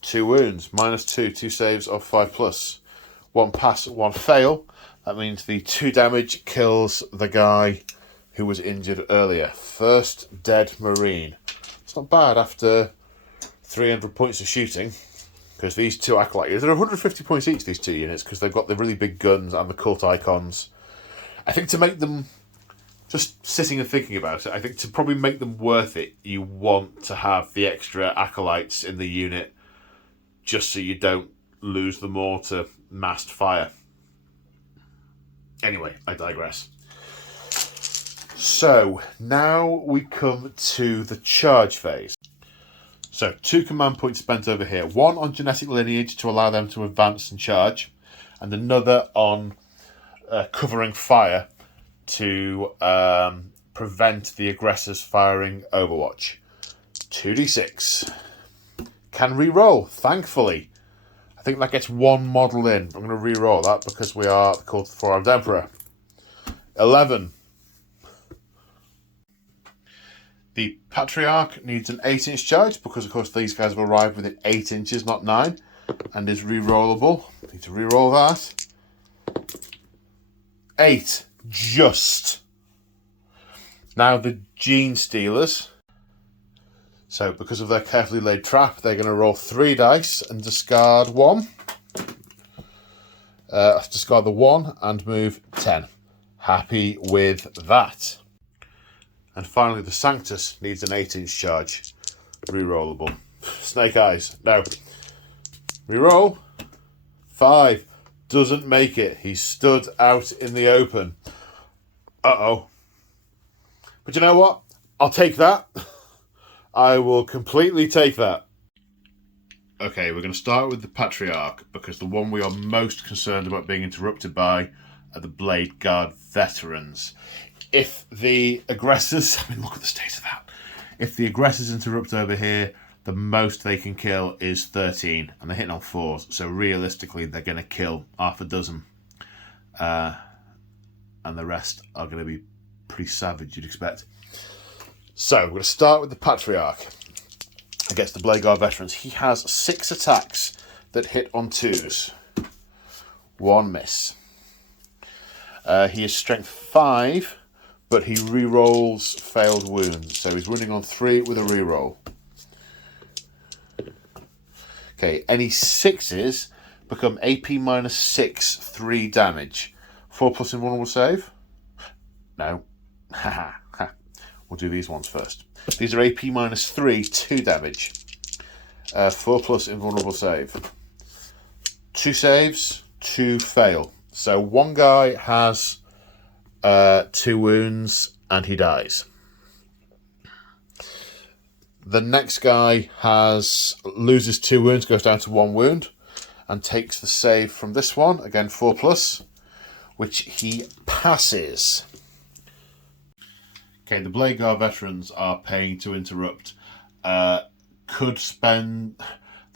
2 wounds, -2, 2 saves of 5+. 1 pass, 1 fail. That means the 2 damage kills the guy who was injured earlier. First dead Marine. It's not bad after 300 points of shooting, because these 2 acolytes, they're 150 points each, these 2 units, because they've got the really big guns and the cult icons. I think to make them, just sitting and thinking about it, I think to probably make them worth it, you want to have the extra acolytes in the unit, just so you don't lose them all to massed fire. Anyway, I digress. So, now we come to the charge phase. So, 2 command points spent over here. 1 on genetic lineage to allow them to advance and charge, and another on covering fire to prevent the aggressors firing Overwatch. 2d6. Can re-roll, thankfully. I think that gets 1 model in. I'm going to re-roll that because we are the Cult of the 4-Armed Emperor. 11. The Patriarch needs an 8-inch charge because, of course, these guys have arrived within 8 inches, not 9, and is re-rollable. Need to re-roll that. 8. Just. Now the Genestealers. So, because of their carefully laid trap, they're going to roll 3 dice and discard 1. Discard the 1 and move 10. Happy with that. And finally, the Sanctus needs an 8-inch charge. Rerollable. Snake Eyes. No. Reroll. 5. Doesn't make it. He's stood out in the open. Uh-oh. But you know what? I'll take that. I will completely take that. Okay, we're going to start with the Patriarch, because the one we are most concerned about being interrupted by are the Blade Guard veterans. If the aggressors... I mean, look at the state of that. If the aggressors interrupt over here, the most they can kill is 13, and they're hitting on 4s, so realistically they're going to kill half a dozen. And the rest are going to be pretty savage, you'd expect. So, we're going to start with the Patriarch against the Blade Guard veterans. He has 6 attacks that hit on 2s. 1 miss. He is strength 5, but he re-rolls failed wounds. So he's wounding on 3 with a re-roll. Okay, any 6s become AP -6, 3 damage. 4+ invulnerable save? No. Haha. We'll do these ones first. These are AP -3, 2 damage. 4+ invulnerable save. 2 saves, 2 fail. So one guy has 2 wounds and he dies. The next guy loses 2 wounds, goes down to 1 wound, and takes the save from this one, again 4+, which he passes. Okay, the Blade Guard veterans are paying to interrupt. The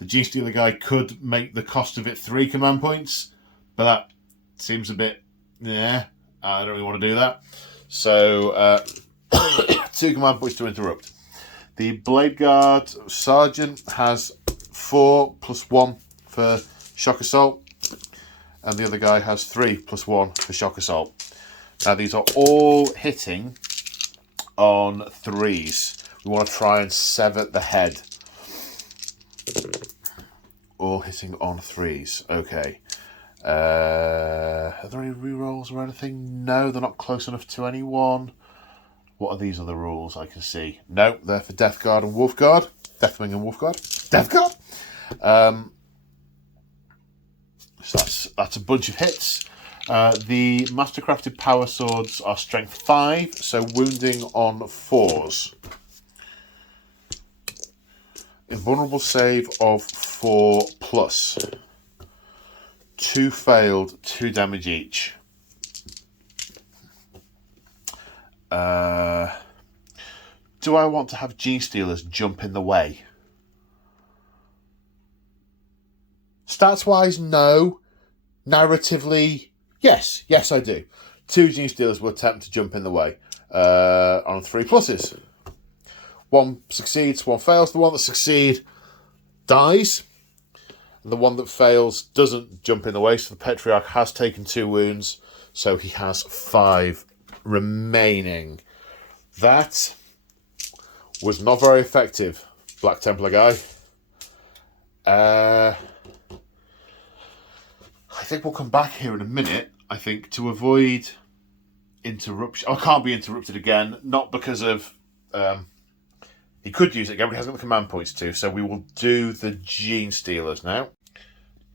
Genestealer guy could make the cost of it 3 command points, but that seems a bit, I don't really want to do that. So, 2 command points to interrupt. The Blade Guard Sergeant has 4 + 1 for Shock Assault, and the other guy has 3 + 1 for Shock Assault. Now, these are all hitting on 3s. We want to try and sever the head. All hitting on 3s. Okay. Are there any rerolls or anything? No, they're not close enough to anyone. What are these other rules I can see? No, they're for Death Guard and Wolf Guard. Deathwing and Wolf Guard. Death Guard! So that's a bunch of hits. The Mastercrafted Power Swords are strength 5, so wounding on 4s. Invulnerable save of 4+. 2 failed, 2 damage each. Do I want to have Genestealers jump in the way? Stats-wise, no. Narratively, yes. Yes, I do. 2 Genestealers will attempt to jump in the way on 3+. 1 succeeds, 1 fails. The one that succeeds dies. And the one that fails doesn't jump in the way. So the Patriarch has taken 2 wounds. So he has 5 remaining. That was not very effective, Black Templar guy. I think we'll come back here in a minute, I think, to avoid interruption. I can't be interrupted again, not because of... he could use it again, but he hasn't got the command points to, so we will do the Genestealers now.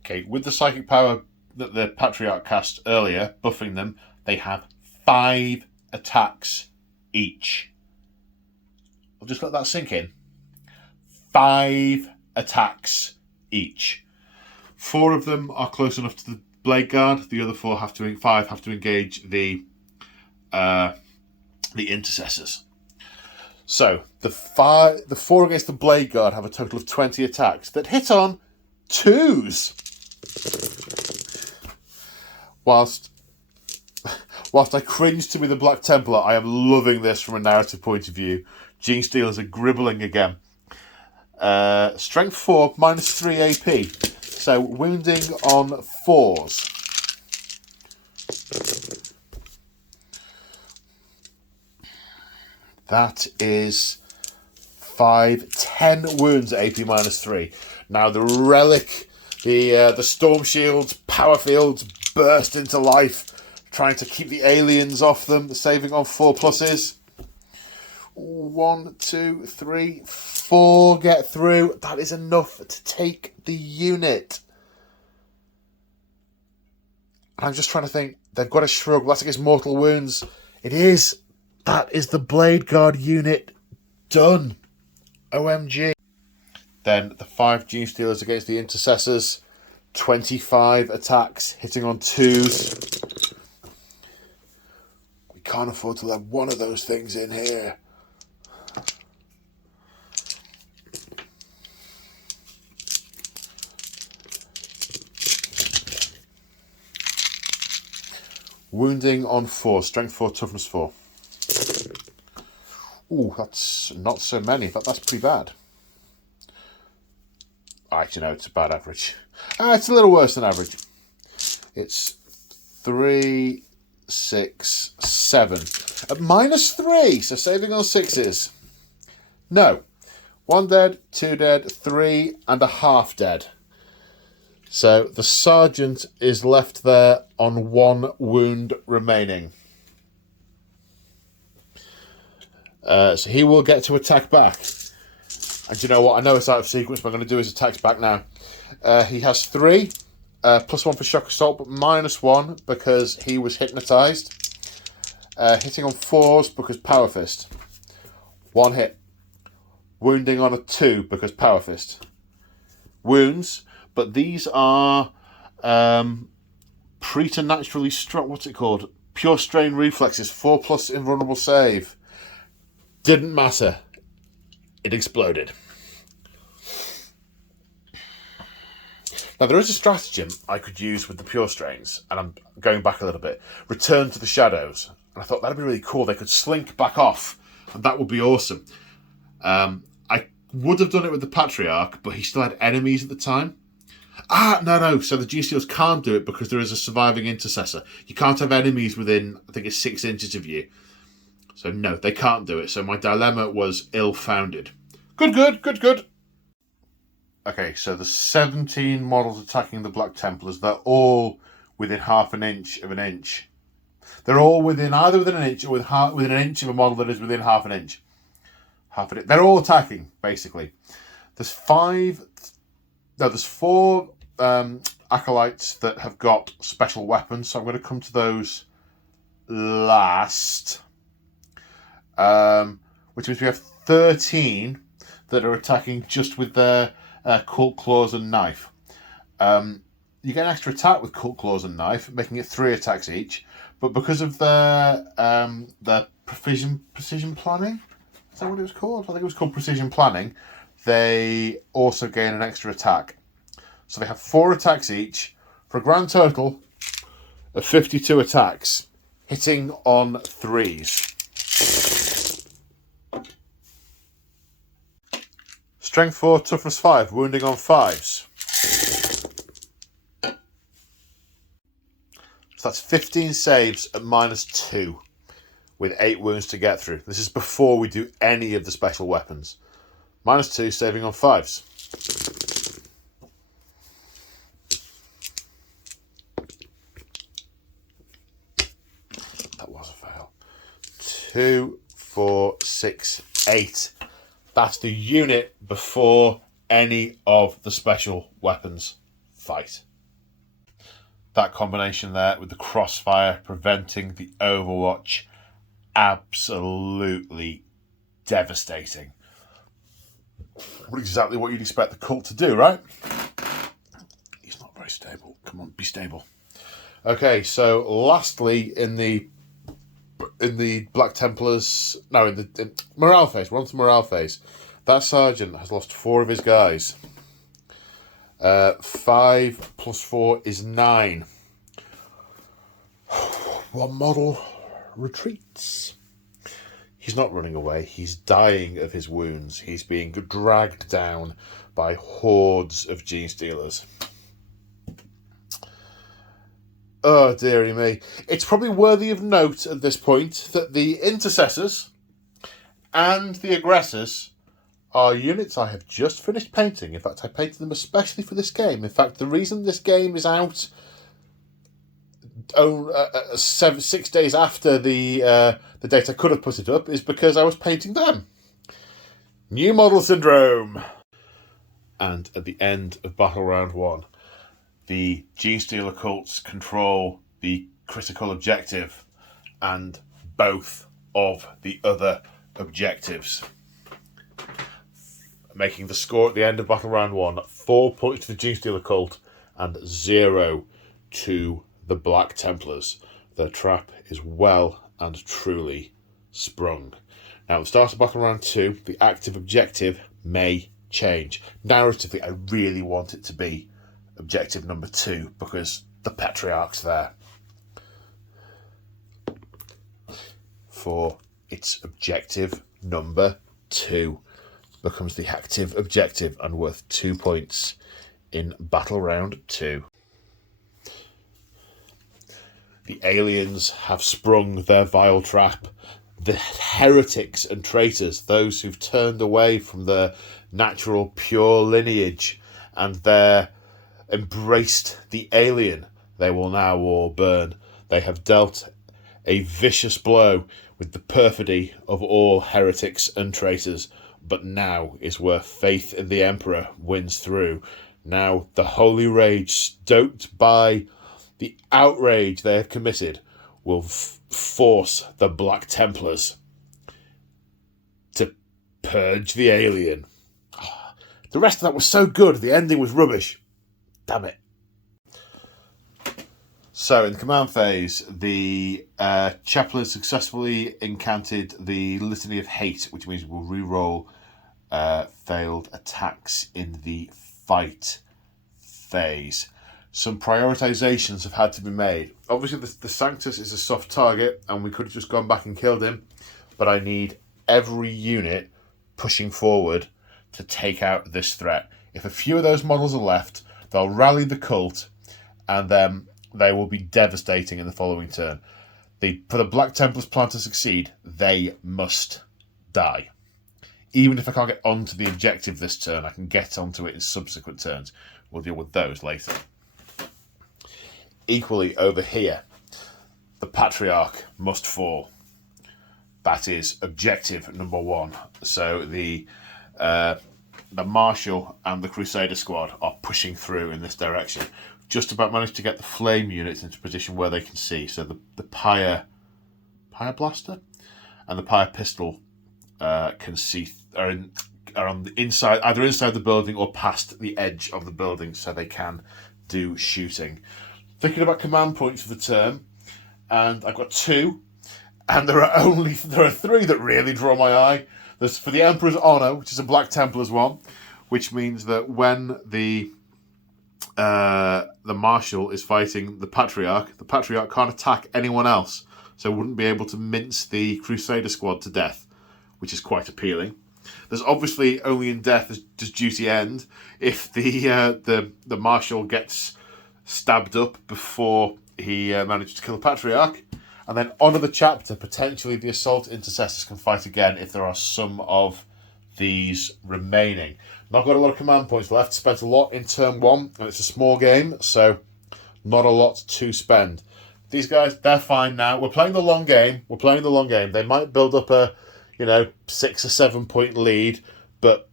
Okay, with the psychic power that the Patriarch cast earlier, buffing them, they have 5 attacks each. I'll just let that sink in. 5 attacks each. 4 of them are close enough to the Blade Guard. The other 5 have to engage the Intercessors. So the 4 against the Blade Guard have a total of 20 attacks that hit on 2s. Whilst I cringe to be the Black Templar, I am loving this from a narrative point of view. Genestealers are gribbling again. Strength 4, -3 AP. So wounding on 4s. That is 10 wounds at AP -3. Now the relic, the storm shields, power fields burst into life, trying to keep the aliens off them, saving on 4+. 1, 2, 3, 4 get through. That is enough to take the unit. I'm just trying to think. They've got a shrug. That's against mortal wounds. It is. That is the Blade Guard unit done. OMG. Then the 5 Genestealers against the Intercessors. 25 attacks, hitting on 2s. We can't afford to let one of those things in here. Wounding on 4, strength 4, toughness 4. Ooh, that's not so many. That's pretty bad. Actually, no, it's a bad average. It's a little worse than average. It's 3, 6, 7. At -3, so saving on 6s. No. 1 dead, 2 dead, 3 and a half dead. So the Sergeant is left there on 1 wound remaining. So he will get to attack back. And you know what? I know it's out of sequence, but I'm going to do his attacks back now. He has 3, +1 for shock assault, but -1 because he was hypnotized. Hitting on 4s because power fist. 1 hit. Wounding on a 2 because power fist. Wounds, but these are preternaturally strong. What's it called? Pure strain reflexes. 4+ invulnerable save. Didn't matter. It exploded. Now, there is a stratagem I could use with the Pure Strains, and I'm going back a little bit. Return to the Shadows. And I thought that'd be really cool. They could slink back off, and that would be awesome. I would have done it with the Patriarch, but he still had enemies at the time. No. So the Genestealers can't do it because there is a surviving Intercessor. You can't have enemies within, I think it's 6 inches of you. So no, they can't do it. So my dilemma was ill-founded. Good. Okay, so the 17 models attacking the Black Templars, they're all within half an inch of an inch. They're all either within an inch or within an inch of a model that is within half an inch. They're all attacking, basically. There's 4 acolytes that have got special weapons, so I'm going to come to those last. Which means we have 13 that are attacking just with their cult claws and knife. You get an extra attack with cult claws and knife, making it 3 attacks each. But because of their precision planning, is that what it was called? I think it was called precision planning. They also gain an extra attack. So they have 4 attacks each for a grand total of 52 attacks, hitting on 3s. Strength 4, toughness 5, wounding on 5s. So that's 15 saves at -2 with 8 wounds to get through. This is before we do any of the special weapons. -2 saving on 5s. That was a fail. 2, 4, 6, 8. That's the unit before any of the special weapons fight. That combination there with the crossfire preventing the overwatch, absolutely devastating. Exactly what you'd expect the cult to do, right? He's not very stable. Come on, be stable. Okay, so lastly in the Black Templars, no, in morale phase. We're on to morale phase. That sergeant has lost 4 of his guys. 5 plus 4 is 9. One model retreats. He's not running away. He's dying of his wounds. He's being dragged down by hordes of Genestealers. Oh, dearie me. It's probably worthy of note at this point that the intercessors and the aggressors are units I have just finished painting. In fact, I painted them especially for this game. In fact, the reason this game is out 6 days after the date I could have put it up is because I was painting them. New model syndrome. And at the end of Battle Round 1, the Genestealer Cults control the critical objective and both of the other objectives, making the score at the end of Battle Round 1 4 points to the Genestealer Cult and 0 to the Black Templars. Their trap is well and truly sprung. Now, at the start of Battle Round 2, the active objective may change. Narratively, I really want it to be objective number 2 because the Patriarch's there. For its objective number 2 becomes the active objective and worth 2 points in Battle Round 2. The aliens have sprung their vile trap. The heretics and traitors, those who've turned away from their natural pure lineage and their embraced the alien, they will now all burn. They have dealt a vicious blow with the perfidy of all heretics and traitors, but now is where faith in the Emperor wins through. Now the holy rage, stoked by the outrage they have committed, will force the Black Templars to purge the alien. The rest of that was so good, the ending was rubbish. Damn it. So, in the command phase, the chaplain successfully encountered the Litany of Hate, which means we'll re-roll failed attacks in the fight phase. Some prioritizations have had to be made. Obviously, the Sanctus is a soft target, and we could have just gone back and killed him, but I need every unit pushing forward to take out this threat. If a few of those models are left, they'll rally the cult, and then they will be devastating in the following turn. For the Black Templars plan to succeed, they must die. Even if I can't get onto the objective this turn, I can get onto it in subsequent turns. We'll deal with those later. Equally over here, the Patriarch must fall. That is objective number 1. So the Marshal and the Crusader squad are pushing through in this direction. just about managed to get the flame units into position where they can see. So the Pyre Blaster and the Pyre Pistol can see, are on the inside, either inside the building or past the edge of the building, so they can do shooting. Thinking about command points for the turn, and I've got 2, and there are 3 that really draw my eye. There's for the Emperor's Honor, which is a Black Templars one, which means that when the Marshal is fighting the Patriarch can't attack anyone else, so wouldn't be able to mince the Crusader squad to death, which is quite appealing. There's obviously only in death does duty end. If the Marshal gets stabbed up before he manages to kill the Patriarch, and then on to the chapter, potentially the Assault Intercessors can fight again if there are some of these remaining. Not got a lot of command points left. Spent a lot in turn 1, and it's a small game, so not a lot to spend. These guys, they're fine now. We're playing the long game. They might build up a 6 or 7 point lead, but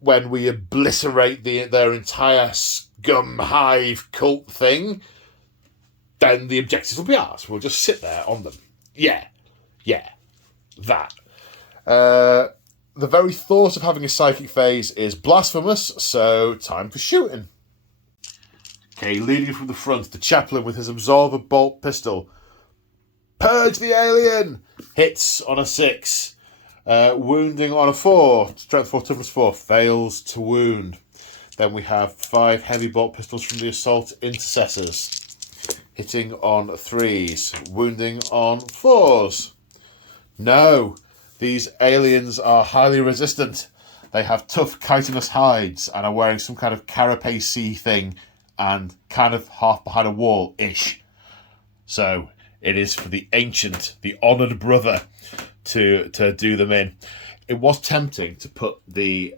when we obliterate their entire scum hive cult thing, then the objectives will be ours. We'll just sit there on them. Yeah, that. The very thought of having a psychic phase is blasphemous, so time for shooting. Okay, leading from the front, the chaplain with his Absolver bolt pistol. Purge the alien! Hits on a 6. Wounding on a 4. Strength 4, toughness 4. Fails to wound. Then we have 5 heavy bolt pistols from the Assault Intercessors. Hitting on 3s. Wounding on 4s. No. These aliens are highly resistant. They have tough chitinous hides and are wearing some kind of carapace-y thing and kind of half behind a wall-ish. So it is for the ancient, the honoured brother to do them in. It was tempting to put the...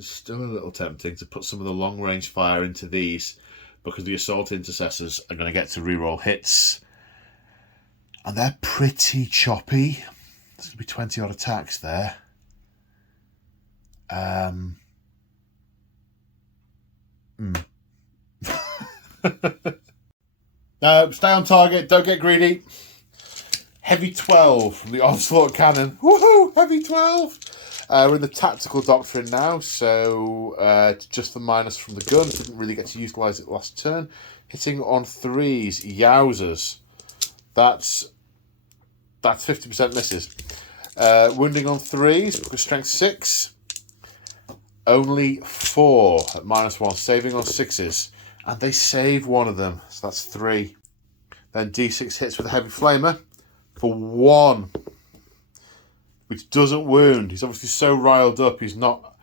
still a little tempting to put some of the long-range fire into these because the Assault Intercessors are going to get to reroll hits. And they're pretty choppy. There's going to be 20 odd attacks there. Stay on target, don't get greedy. Heavy 12 from the Onslaught Cannon. Woohoo! Heavy 12! We're in the Tactical Doctrine now, so it's just the minus from the gun. Didn't really get to utilise it last turn. Hitting on 3s. Yowzers. That's 50% misses. Wounding on 3s, because strength 6. Only 4 at -1. Saving on 6s. And they save one of them, so that's 3. Then D6 hits with a heavy flamer for 1. Which doesn't wound. He's obviously so riled up, he's not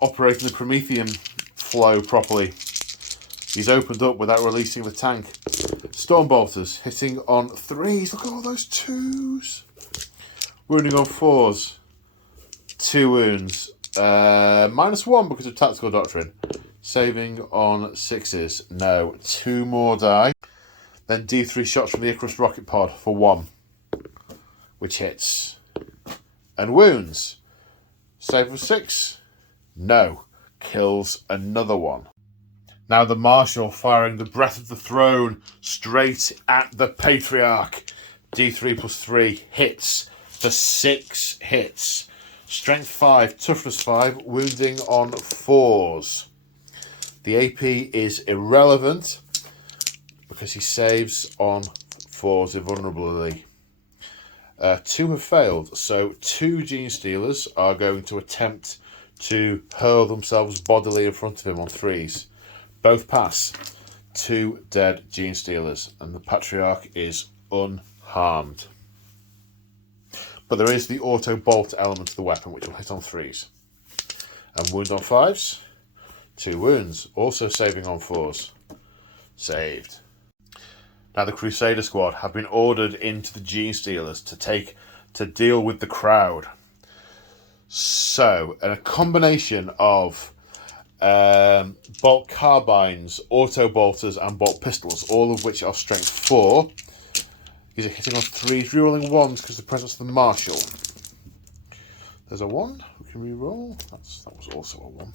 operating the Promethean flow properly. He's opened up without releasing the tank. Stormbolters hitting on 3s. Look at all those 2s. Wounding on 4s. 2 wounds. -1 because of Tactical Doctrine. Saving on 6s. No. 2 more die. Then D3 shots from the Icarus rocket pod for 1. Which hits. And wounds. Save of 6. No. Kills another one. Now the Marshal firing the Breath of the Throne straight at the Patriarch. D3 plus 3 hits for 6 hits. Strength 5, toughness 5, wounding on 4s. The AP is irrelevant because he saves on 4s invulnerably. 2 have failed, so 2 Genestealers are going to attempt to hurl themselves bodily in front of him on 3s. Both pass. 2 dead Genestealers, and the Patriarch is unharmed. But there is the auto bolt element of the weapon, which will hit on 3s. And wound on 5s. 2 wounds, also saving on 4s. Saved. Now the Crusader squad have been ordered into the Genestealers to deal with the crowd. So, a combination of bolt carbines, auto bolters, and bolt pistols, all of which are strength 4. These are hitting on 3s, rerolling 1s because of the presence of the Marshal. There's a 1 who can reroll. That was also a 1.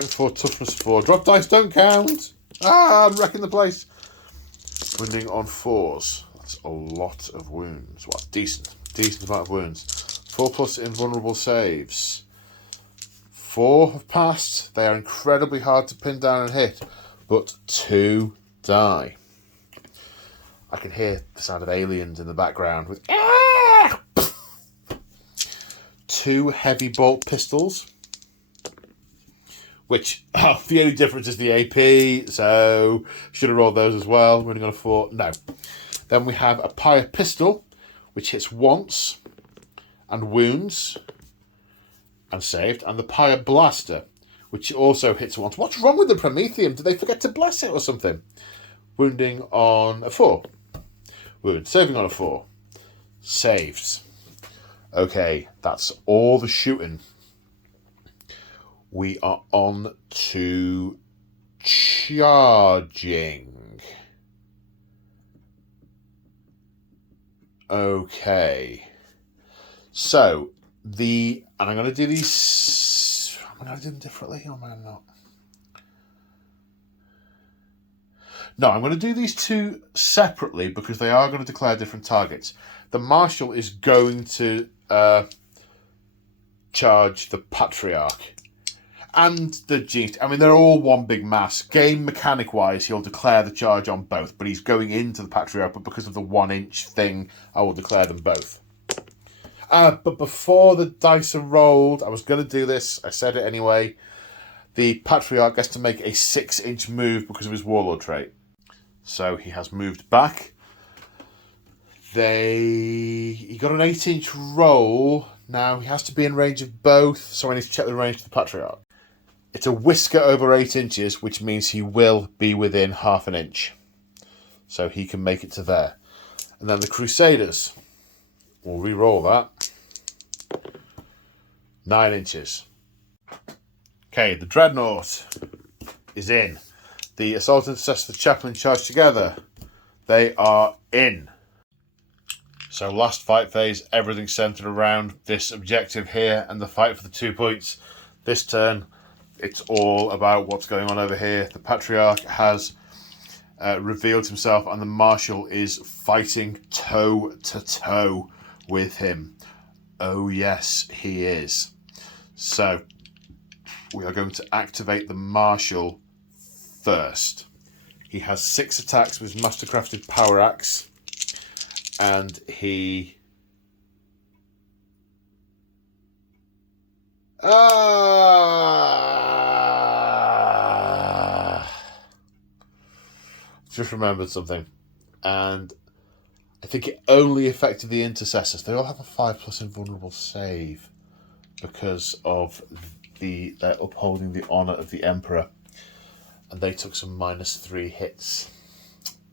Strength 4, toughness 4. Drop dice don't count. I'm wrecking the place. Wounding on 4s. That's a lot of wounds. Well, decent amount of wounds. 4+ invulnerable saves. 4 have passed. They are incredibly hard to pin down and hit, but 2 die. I can hear the sound of aliens in the background with 2 heavy bolt pistols, which the only difference is the AP, so should have rolled those as well. Running on a 4, no. Then we have a Pyre pistol, which hits once and wounds and saved, and the Pyre blaster, which also hits once. What's wrong with the Prometheum? Did they forget to bless it or something? Wounding on a 4. Wound. Saving on a 4. Saved. Okay, that's all the shooting. We are on to charging. Okay. So, and I'm going to do these... I'm going to do them differently, or am I not? No, I'm going to do these 2 separately because they are going to declare different targets. The Marshal is going to charge the Patriarch. And the Genestealer. I mean, they're all one big mass. Game mechanic-wise, he'll declare the charge on both, but he's going into the Patriarch, but because of the 1-inch thing, I will declare them both. But before the dice are rolled, I was going to do this. I said it anyway. The Patriarch gets to make a 6-inch move because of his Warlord trait. So he has moved back. He got an 8-inch roll. Now he has to be in range of both, so I need to check the range of the Patriarch. It's a whisker over 8 inches, which means he will be within half an inch. So he can make it to there. And then the Crusaders. We'll re-roll that. 9 inches. Okay, the Dreadnought is in. The Assault Intercessor, the Chaplain charge together. They are in. So last fight phase, everything centred around this objective here and the fight for the 2 points. This turn, it's all about what's going on over here. The Patriarch has revealed himself and the Marshal is fighting toe to toe with him. Oh yes, he is. So we are going to activate the Marshal first. He has 6 attacks with his Mastercrafted Power Axe. And he... just remembered something. And I think it only affected the Intercessors. They all have a 5+ invulnerable save because of they're upholding the honour of the Emperor. And they took some -3 hits.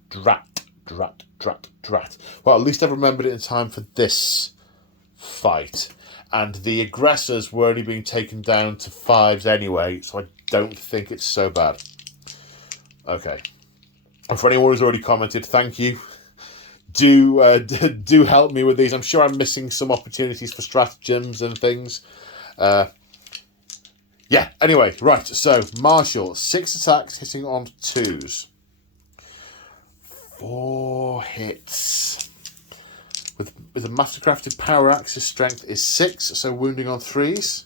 Drat. Well, at least I remembered it in time for this fight. And the aggressors were only being taken down to 5s anyway, so I don't think it's so bad. Okay. And for anyone who's already commented, thank you. Do help me with these. I'm sure I'm missing some opportunities for stratagems and things. Yeah, anyway, right. So, Marshal, 6 attacks hitting on 2s. 4 hits. With a Mastercrafted Power Axe, his strength is 6, so wounding on 3s.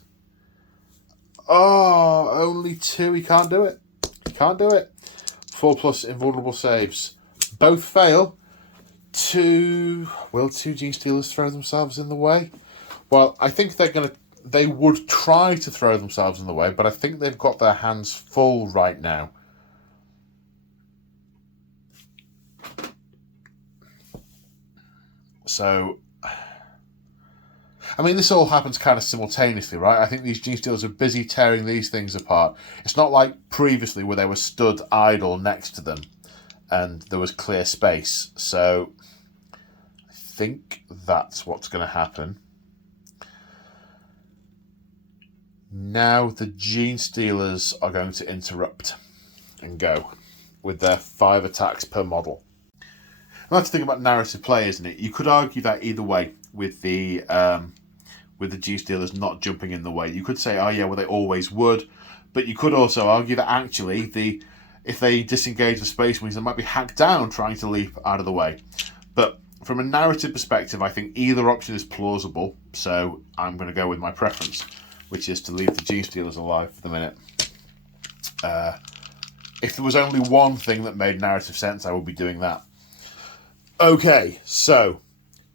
Oh, only 2. He can't do it. 4+ invulnerable saves. Both fail. Will 2 Genestealers throw themselves in the way? Well, I think they would try to throw themselves in the way, but I think they've got their hands full right now. So, I mean, this all happens kind of simultaneously, right? I think these Genestealers are busy tearing these things apart. It's not like previously where they were stood idle next to them and there was clear space. So, I think that's what's going to happen. Now the Genestealers are going to interrupt and go with their 5 attacks per model. And that's the thing about narrative play, isn't it? You could argue that either way with the Genestealers not jumping in the way. You could say, oh yeah, well they always would, But you could also argue that actually if they disengage the Space Marines, they might be hacked down trying to leap out of the way. But from a narrative perspective, I think either option is plausible, so I'm going to go with my preference, which is to leave the Genestealers alive for the minute. If there was only one thing that made narrative sense, I would be doing that. Okay, so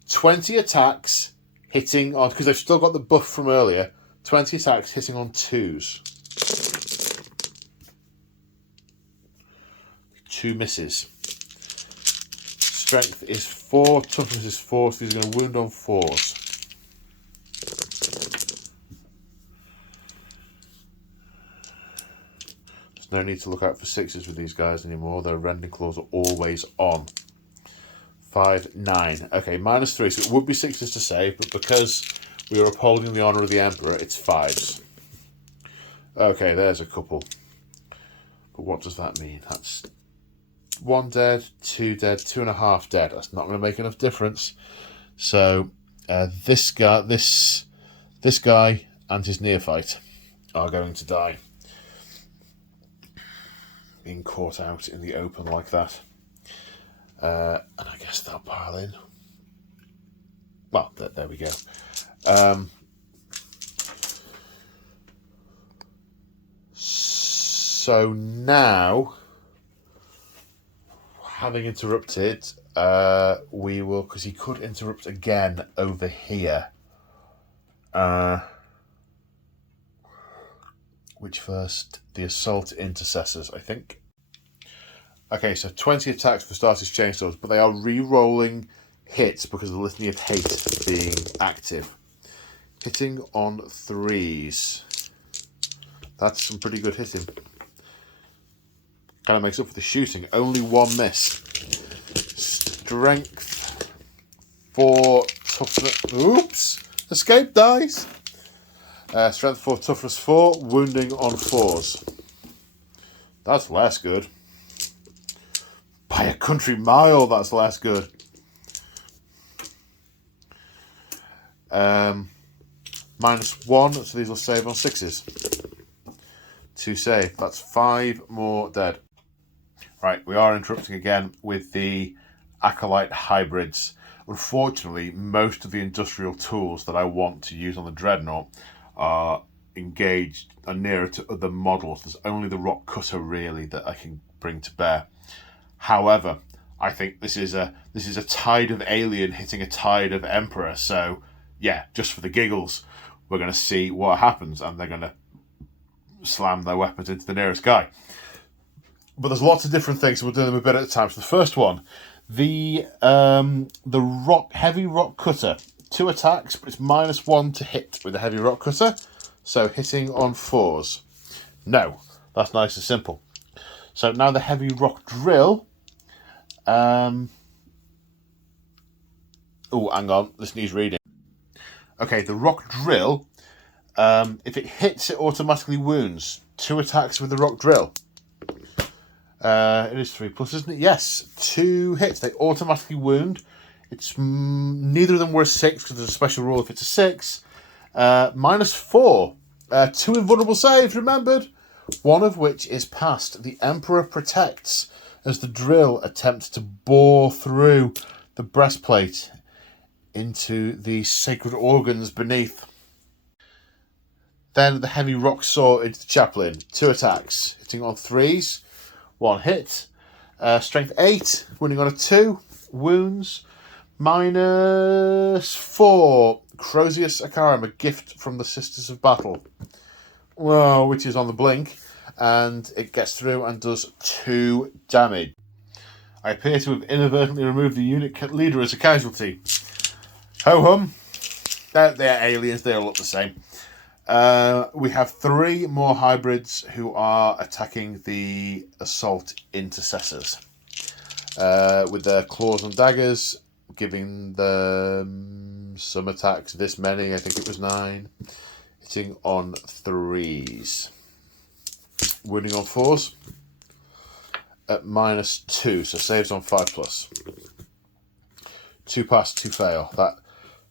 20 attacks hitting on, because they've still got the buff from earlier, 20 attacks hitting on 2s. 2 misses. Strength is 4, toughness is 4, so he's going to wound on 4s. There's no need to look out for 6s with these guys anymore. Their rending claws are always on. 5, 9. Okay, -3, so it would be 6s to save, but because we are upholding the honour of the Emperor, it's 5s. Okay, there's a couple. But what does that mean? That's 1 dead, 2 dead, 2.5 dead. That's not going to make enough difference. So this guy and his neophyte are going to die. Being caught out in the open like that. And I guess they'll pile in. Well, there we go. So now, having interrupted, we will, because he could interrupt again over here. Which first? The assault intercessors, I think. Okay, so 20 attacks for Startis Chainswords, but they are re-rolling hits because of the Litany of Hate being active. Hitting on 3s. That's some pretty good hitting. Kind of makes up for the shooting. Only 1 miss. Strength 4, toughness. Oops! Escape dice! Strength 4, toughness 4, wounding on 4s. That's less good. By a country mile, that's less good. -1, so these will save on 6s. To save. That's 5 more dead. Right, we are interrupting again with the Acolyte hybrids. Unfortunately, most of the industrial tools that I want to use on the Dreadnought are engaged, are nearer to other models. There's only the Rock Cutter really that I can bring to bear. However, I think this is a tide of alien hitting a tide of Emperor. So yeah, just for the giggles, we're going to see what happens, and they're going to slam their weapons into the nearest guy. But there's lots of different things, so we'll do them a bit at a time. So the first one, the heavy rock cutter, 2 attacks, but it's -1 to hit with the heavy rock cutter. So hitting on 4s. No, that's nice and simple. So now the heavy rock drill. Oh, hang on, this needs reading. Okay, the rock drill. If it hits, it automatically wounds. 2 attacks with the rock drill. It is 3+, isn't it? Yes, 2 hits. They automatically wound. It's neither of them were a 6 because there's a special rule if it's a 6. -4. 2 invulnerable saves, remembered. 1 of which is passed. The Emperor protects as the drill attempts to bore through the breastplate into the sacred organs beneath. Then the heavy rock saw into the chaplain. 2 attacks, hitting on 3s. 1 hit. Strength 8, wounding on a 2. Wounds. -4. Crozius Acarum, a gift from the Sisters of Battle. Well, which is on the blink. And it gets through and does 2 damage. I appear to have inadvertently removed the unit leader as a casualty. Ho-hum. They're aliens, they all look the same. We have 3 more hybrids who are attacking the assault intercessors. With their claws and daggers, giving them some attacks. This many, I think it was 9. Hitting on 3s. Wounding on 4s. At -2, so saves on 5+. 2 pass, 2 fail. That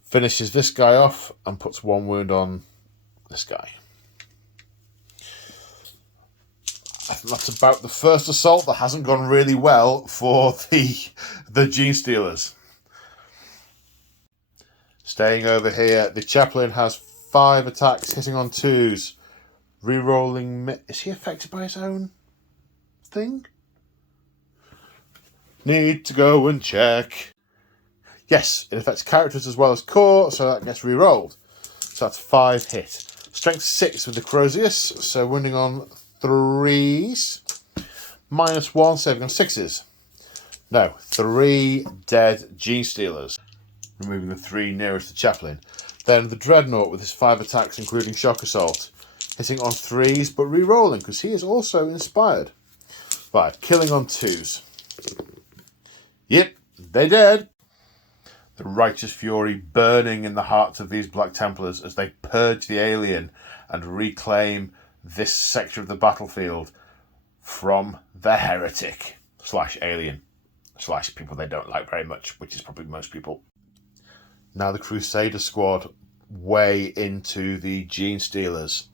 finishes this guy off and puts 1 wound on this guy. I think that's about the first assault that hasn't gone really well for the Genestealers. Staying over here, the Chaplain has 5 attacks, hitting on 2s. Rerolling... Is he affected by his own thing? Need to go and check. Yes, it affects characters as well as core, so that gets re-rolled. So that's 5 hit. Strength 6 with the Crozius, so wounding on 3s. -1, saving on 6s. No, 3 dead Genestealers. Removing the 3 nearest the Chaplain. Then the Dreadnought with his 5 attacks, including Shock Assault. Hitting on 3s, but re-rolling, because he is also inspired. Right, killing on 2s. Yep, they're dead. The righteous fury burning in the hearts of these Black Templars as they purge the alien and reclaim this sector of the battlefield from the heretic / alien / people they don't like very much, which is probably most people. Now the Crusader squad way into the Genestealers.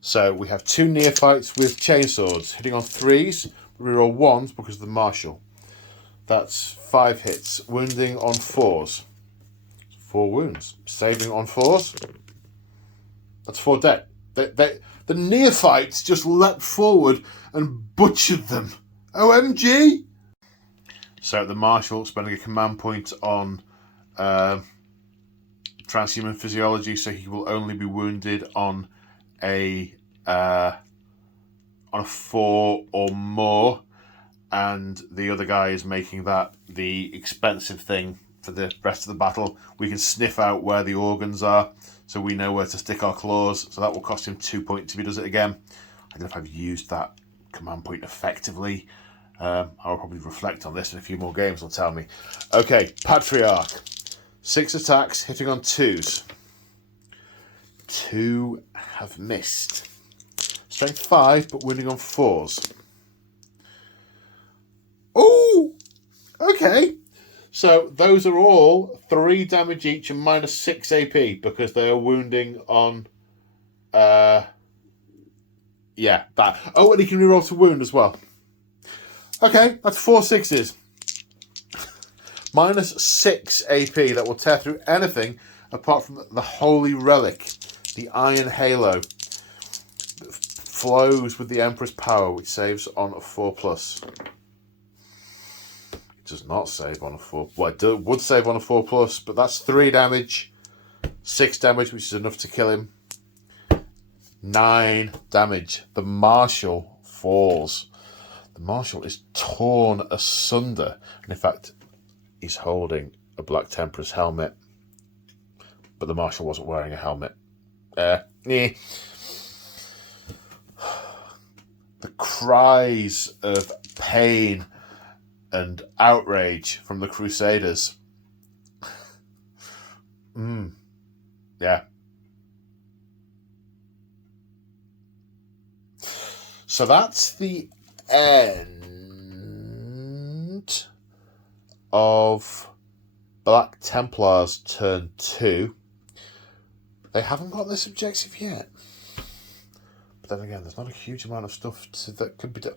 So we have 2 neophytes with chainswords hitting on 3s. We roll 1s because of the martial. That's 5 hits. Wounding on 4s. 4 wounds. Saving on 4s. That's 4 dead. The neophytes just leapt forward and butchered them. OMG! So the Marshal spending a command point on transhuman physiology, so he will only be wounded on a 4 or more. And the other guy is making that the expensive thing for the rest of the battle. We can sniff out where the organs are, so we know where to stick our claws. So that will cost him 2 points if he does it again. I don't know if I've used that command point effectively. I'll probably reflect on this in a few more games, will tell me. Okay, Patriarch. 6 attacks, hitting on 2s. 2 have missed. Strength 5, but winning on 4s. Oh, okay. So those are all 3 damage each and -6 AP because they are wounding on. Yeah, that. Oh, and he can reroll to wound as well. Okay, that's 4 6s. -6 AP that will tear through anything apart from the Holy Relic, the Iron Halo. That flows with the Emperor's power, which saves on a 4+. Does not save on a 4. Well, it would save on a 4+, but that's 3 damage, 6 damage, which is enough to kill him. 9 damage. The Marshal falls. The Marshal is torn asunder, and in fact, he's holding a Black Templars helmet, but the Marshal wasn't wearing a helmet. The cries of pain and outrage from the Crusaders. Yeah. So that's the end of Black Templars turn 2. They haven't got this objective yet. But then again, there's not a huge amount of stuff that could be done.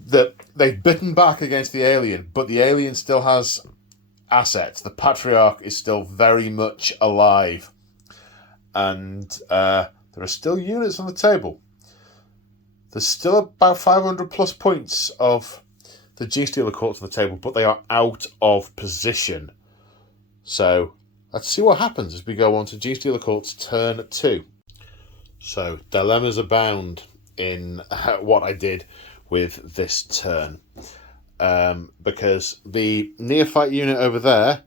They've bitten back against the alien, but the alien still has assets. The Patriarch is still very much alive. And there are still units on the table. There's still about 500 plus points of the Genestealer Cults on the table, but they are out of position. So let's see what happens as we go on to Genestealer Cults turn 2. So dilemmas abound in what I did with this turn, because the neophyte unit over there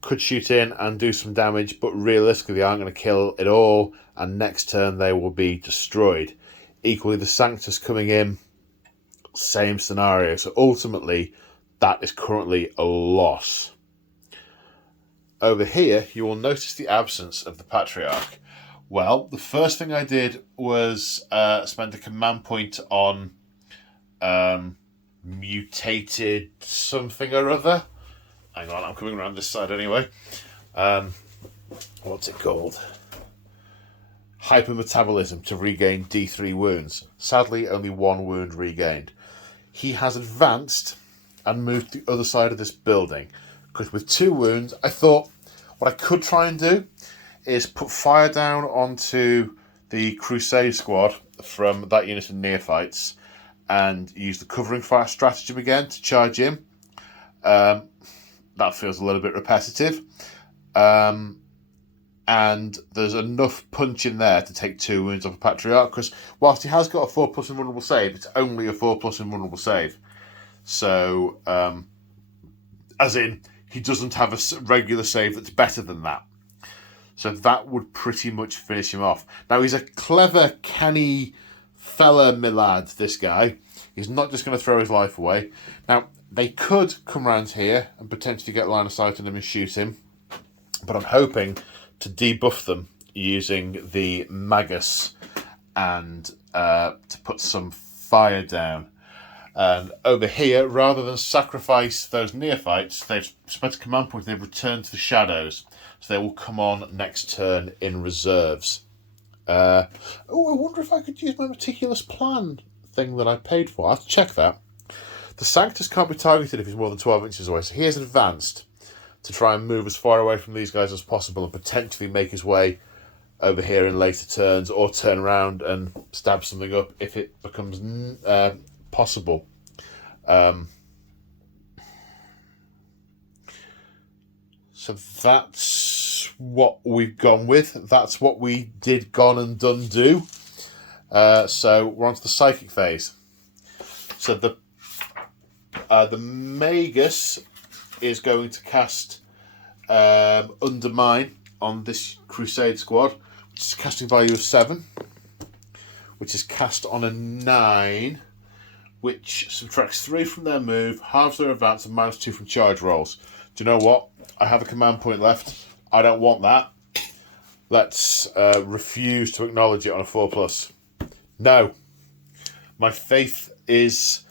could shoot in and do some damage, but realistically they aren't going to kill it all, and next turn they will be destroyed. Equally, the Sanctus coming in, same scenario. So ultimately that is currently a loss. Over here you will notice the absence of the Patriarch. Well, the first thing I did was spend a command point on mutated something or other. Hang on, I'm coming around this side anyway. What's it called? hypermetabolism to regain D3 wounds. Sadly, only 1 wound regained. He has advanced and moved to the other side of this building, because with 2 wounds, I thought what I could try and do is put fire down onto the Crusade squad from that unit of neophytes and use the covering fire stratagem again to charge him. That feels a little bit repetitive. And there's enough punch in there to take 2 wounds off a Patriarch, because whilst he has got a 4+ invulnerable save, it's only a 4+ invulnerable save. So, as in, he doesn't have a regular save that's better than that. So that would pretty much finish him off. Now, he's a clever, canny fella, my lad, this guy. He's not just going to throw his life away. Now, they could come round here and potentially get line of sight on him and shoot him. But I'm hoping to debuff them using the Magus and to put some fire down. And over here, rather than sacrifice those neophytes, they've spent a command point, they've returned to the shadows. So they will come on next turn in reserves. I wonder if I could use my meticulous plan thing that I paid for. I have to check that. The Sanctus can't be targeted if he's more than 12 inches away, so he has advanced to try and move as far away from these guys as possible and potentially make his way over here in later turns, or turn around and stab something up if it becomes possible. So that's what we've gone with. That's what we did, gone and done do. So we're on to the psychic phase. So the Magus is going to cast Undermine on this Crusade squad, which is a casting value of 7, which is cast on a 9, which subtracts 3 from their move, halves their advance, and -2 from charge rolls. Do you know what? I have a command point left. I don't want that. Let's refuse to acknowledge it on a 4+. No. My faith is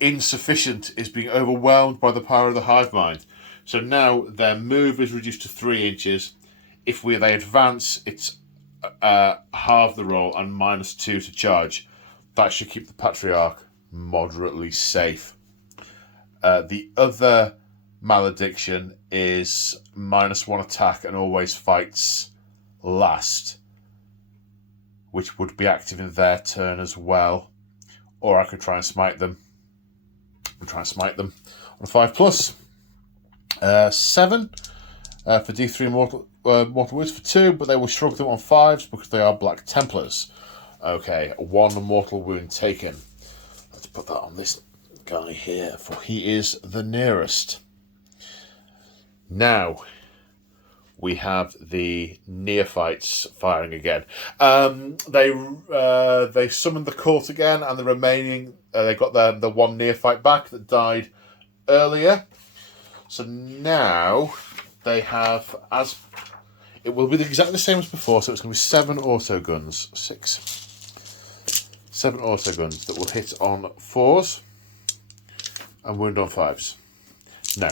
insufficient, is being overwhelmed by the power of the hive mind. So now their move is reduced to 3 inches. If they advance, it's half the roll and -2 to charge. That should keep the Patriarch moderately safe. The other malediction is -1 attack and always fights last, which would be active in their turn as well. Or I could try and smite them. On a 5+. 7 for D3 mortal wounds for 2, but they will shrug them on 5s because they are Black Templars. Okay, 1 mortal wound taken. Let's put that on this guy here, for he is the nearest. Now we have the neophytes firing again. They summoned the cult again, and the remaining they got the 1 neophyte back that died earlier. So now they have, as it will be exactly the same as before. So it's going to be 7 auto guns, 7 auto guns that will hit on 4s and wound on 5s. Now,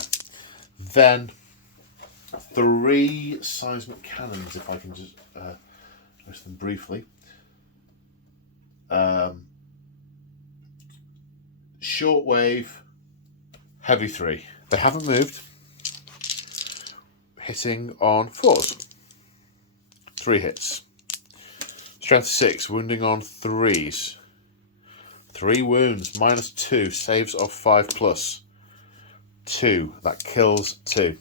then 3 seismic cannons, if I can just list them briefly. Shortwave, heavy 3. They haven't moved. Hitting on 4s. 3 hits. Strength 6, wounding on 3s. 3 wounds, -2, saves of 5+. 2, that kills 2.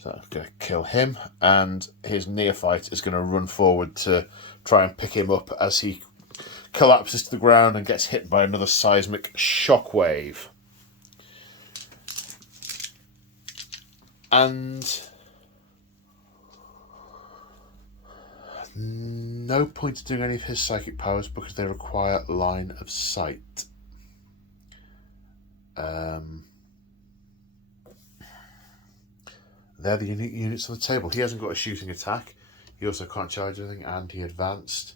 So I'm going to kill him, and his neophyte is going to run forward to try and pick him up as he collapses to the ground and gets hit by another seismic shockwave. And no point in doing any of his psychic powers because they require line of sight. They're the unique units on the table. He hasn't got a shooting attack. He also can't charge anything, and he advanced.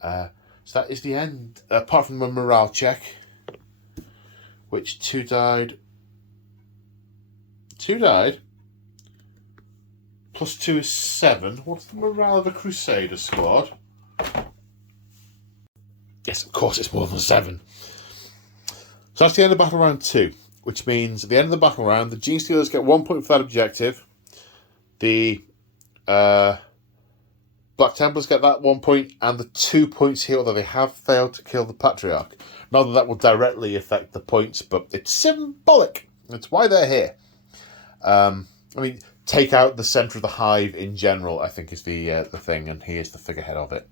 So that is the end. Apart from the morale check, which 2 died. 2 died. +2 is 7. What's the morale of a Crusader squad? Yes, of course it's more than 7. So that's the end of battle round 2, which means at the end of the battle round, the Genestealers get 1 point for that objective. The Black Templars get that 1 point and the 2 points here, although they have failed to kill the Patriarch. Not that will directly affect the points, but it's symbolic. That's why they're here. I mean, take out the centre of the hive in general, I think, is the thing, and he is the figurehead of it.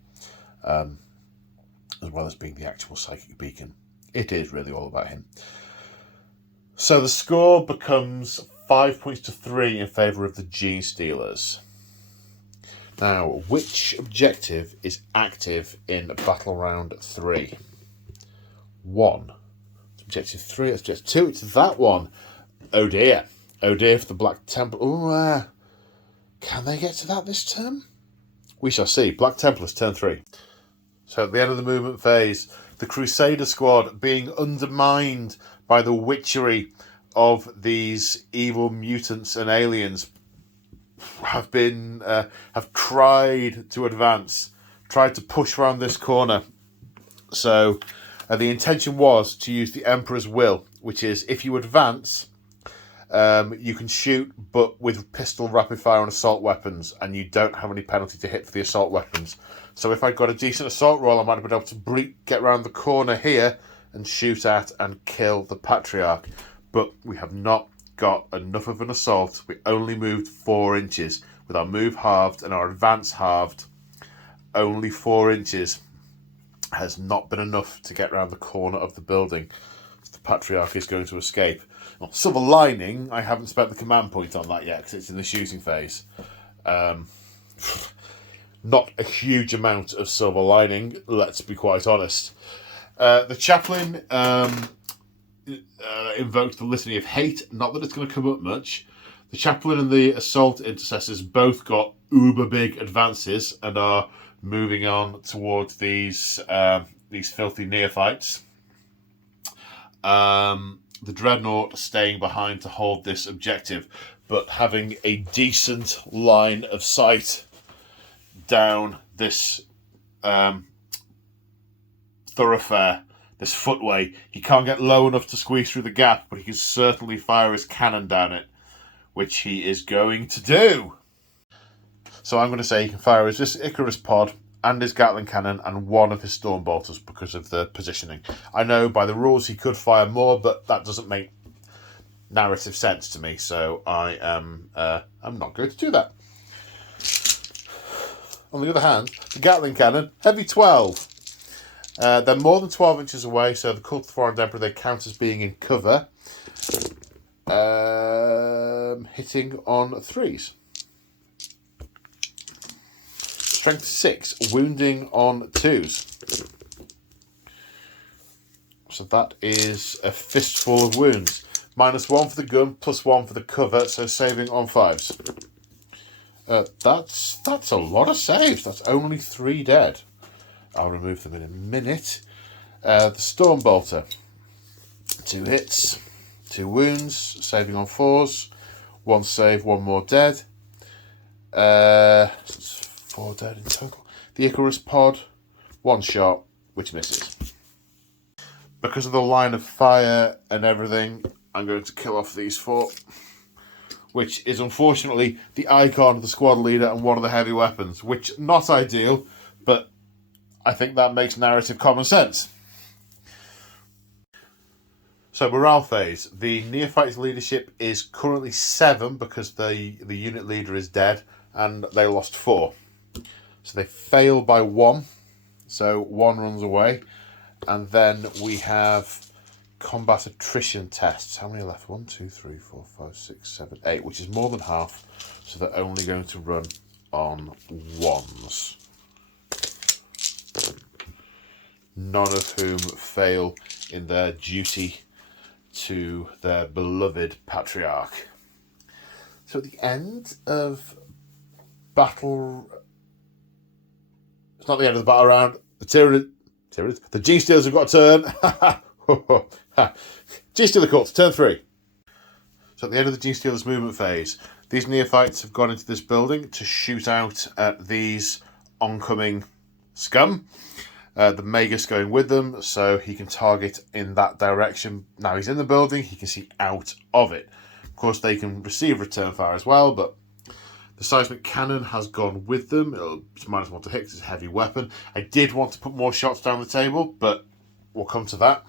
As well as being the actual psychic beacon. It is really all about him. So the score becomes 5 points to 3 in favour of the Genestealers. Now, which objective is active in battle round 3? 1. Objective 3, it's objective 2, it's that one. Oh dear. Oh dear for the Black Templar. Ooh, can they get to that this turn? We shall see. Black Templars, turn 3. So at the end of the movement phase, the Crusader squad being undermined by the witchery of these evil mutants and aliens have tried to advance, tried to push around this corner. So the intention was to use the Emperor's Will, which is if you advance, you can shoot, but with pistol, rapid fire, and assault weapons, and you don't have any penalty to hit for the assault weapons. So if I got a decent assault roll, I might have been able to get around the corner here and shoot at and kill the Patriarch. But we have not got enough of an assault. We only moved 4 inches. With our move halved and our advance halved, only 4 inches has not been enough to get around the corner of the building. The Patriarch is going to escape. Well, silver lining, I haven't spent the command point on that yet because it's in the shooting phase. Not a huge amount of silver lining, let's be quite honest. The chaplain invoked the Litany of Hate. Not that it's going to come up much. The chaplain and the assault intercessors both got uber big advances and are moving on towards these filthy neophytes. The Dreadnought staying behind to hold this objective, but having a decent line of sight down this thoroughfare, this footway. He can't get low enough to squeeze through the gap, but he can certainly fire his cannon down it, which he is going to do. So I'm going to say he can fire his Icarus pod and his Gatling cannon and one of his storm bolters because of the positioning. I know by the rules he could fire more, but that doesn't make narrative sense to me, so I'm not going to do that. On the other hand, the Gatling cannon, heavy 12. They're more than 12 inches away, so the Cult of the Foreign Emperor, they count as being in cover. Hitting on 3s. Strength 6, wounding on 2s. So that is a fistful of wounds. -1 for the gun, +1 for the cover, so saving on 5s. That's a lot of saves. That's only 3 dead. I'll remove them in a minute. The Stormbolter. 2 hits, 2 wounds, saving on 4s. 1 save, 1 more dead. 4 dead in total. The Icarus pod, 1 shot, which misses. Because of the line of fire and everything, I'm going to kill off these 4. Which is unfortunately the icon of the squad leader and one of the heavy weapons, which not ideal, but I think that makes narrative common sense. So morale phase. The Neophytes leadership is currently 7 because the unit leader is dead and they lost 4. So they fail by 1. So 1 runs away. And then we have combat attrition tests. How many left? 1, 2, 3, 4, 5, 6, 7, 8, which is more than half. So they're only going to run on 1s. None of whom fail in their duty to their beloved Patriarch. So at the end of battle... It's not the end of the battle round. The Tyranid... The Genestealers have got a turn. Genestealer Cults, turn 3. So at the end of the Genestealers movement phase, these neophytes have gone into this building to shoot out at these oncoming scum. The Magus going with them, so he can target in that direction. Now he's in the building, he can see out of it. Of course, they can receive return fire as well, but the seismic cannon has gone with them. It's -1 to hit, it's a heavy weapon. I did want to put more shots down the table, but we'll come to that.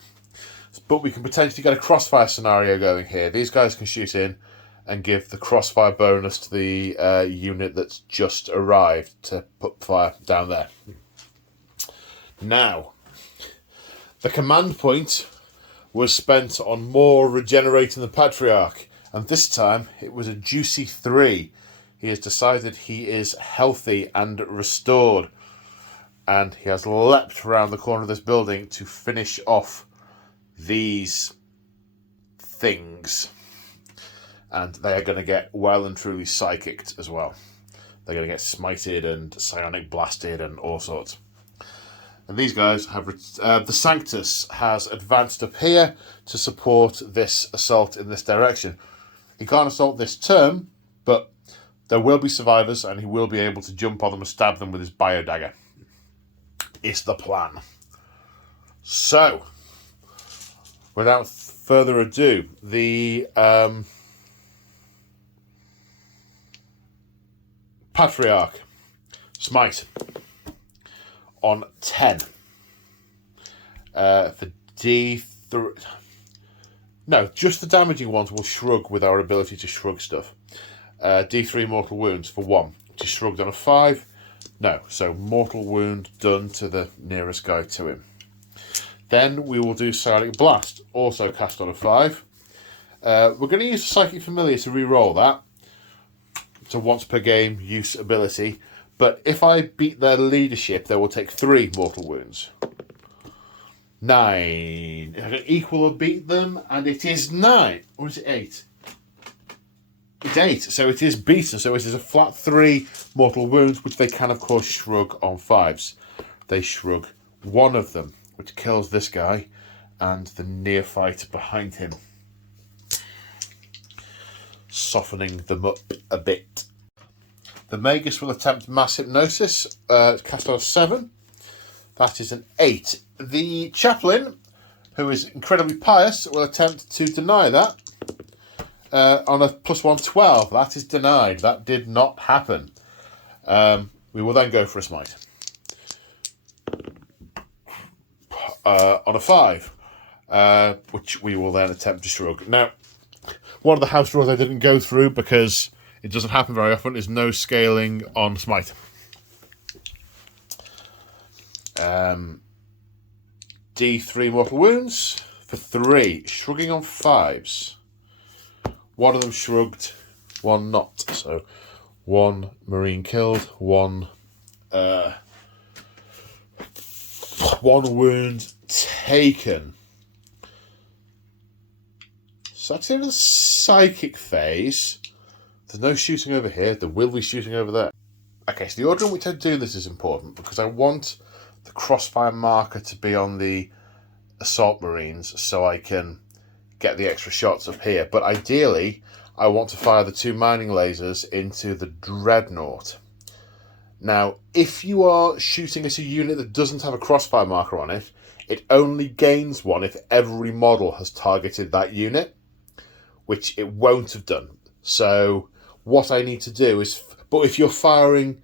But we can potentially get a crossfire scenario going here. These guys can shoot in and give the crossfire bonus to the unit that's just arrived to put fire down there. Now, the command point was spent on more regenerating the Patriarch, and this time it was a juicy 3. He has decided he is healthy and restored, and he has leapt around the corner of this building to finish off these things. And they are going to get well and truly psychicked as well. They're going to get smited and psionic blasted and all sorts. And these guys have... the Sanctus has advanced up here to support this assault in this direction. He can't assault this turn, but there will be survivors and he will be able to jump on them and stab them with his biodagger. It's the plan. So, without further ado, the Patriarch smite on 10 for D3. No, just the damaging ones will shrug with our ability to shrug stuff. D3 mortal wounds for 1, which is shrugged on a 5. No, so mortal wound done to the nearest guy to him. Then we will do Psionic Blast, also cast on a 5. We're going to use Psychic Familiar to re-roll that. It's a once per game use ability. But if I beat their leadership, they will take 3 mortal wounds. 9. If I can equal or beat them, and it is 9. Or is it 8? It's 8, so it is beaten. So it is a flat 3 mortal wounds, which they can, of course, shrug on 5s. They shrug 1 of them, which kills this guy and the neophyte behind him, softening them up a bit. The Magus will attempt Mass Hypnosis, cast on a 7. That is an 8. The Chaplain, who is incredibly pious, will attempt to deny that on a +1 12. That is denied. That did not happen. We will then go for a smite. On a 5, which we will then attempt to shrug. Now, one of the house rules I didn't go through because it doesn't happen very often is no scaling on smite. D3 mortal wounds for 3, shrugging on 5s. One of them shrugged, 1 not. So 1 marine killed, 1 wound taken. So that's in the psychic phase. There's no shooting over here. There will be shooting over there. Okay, so the order in which I do this is important because I want the crossfire marker to be on the assault marines so I can get the extra shots up here. But ideally, I want to fire the 2 mining lasers into the dreadnought. Now, if you are shooting at a unit that doesn't have a crossfire marker on it, it only gains 1 if every model has targeted that unit, which it won't have done. So what I need to do is... But if you're firing...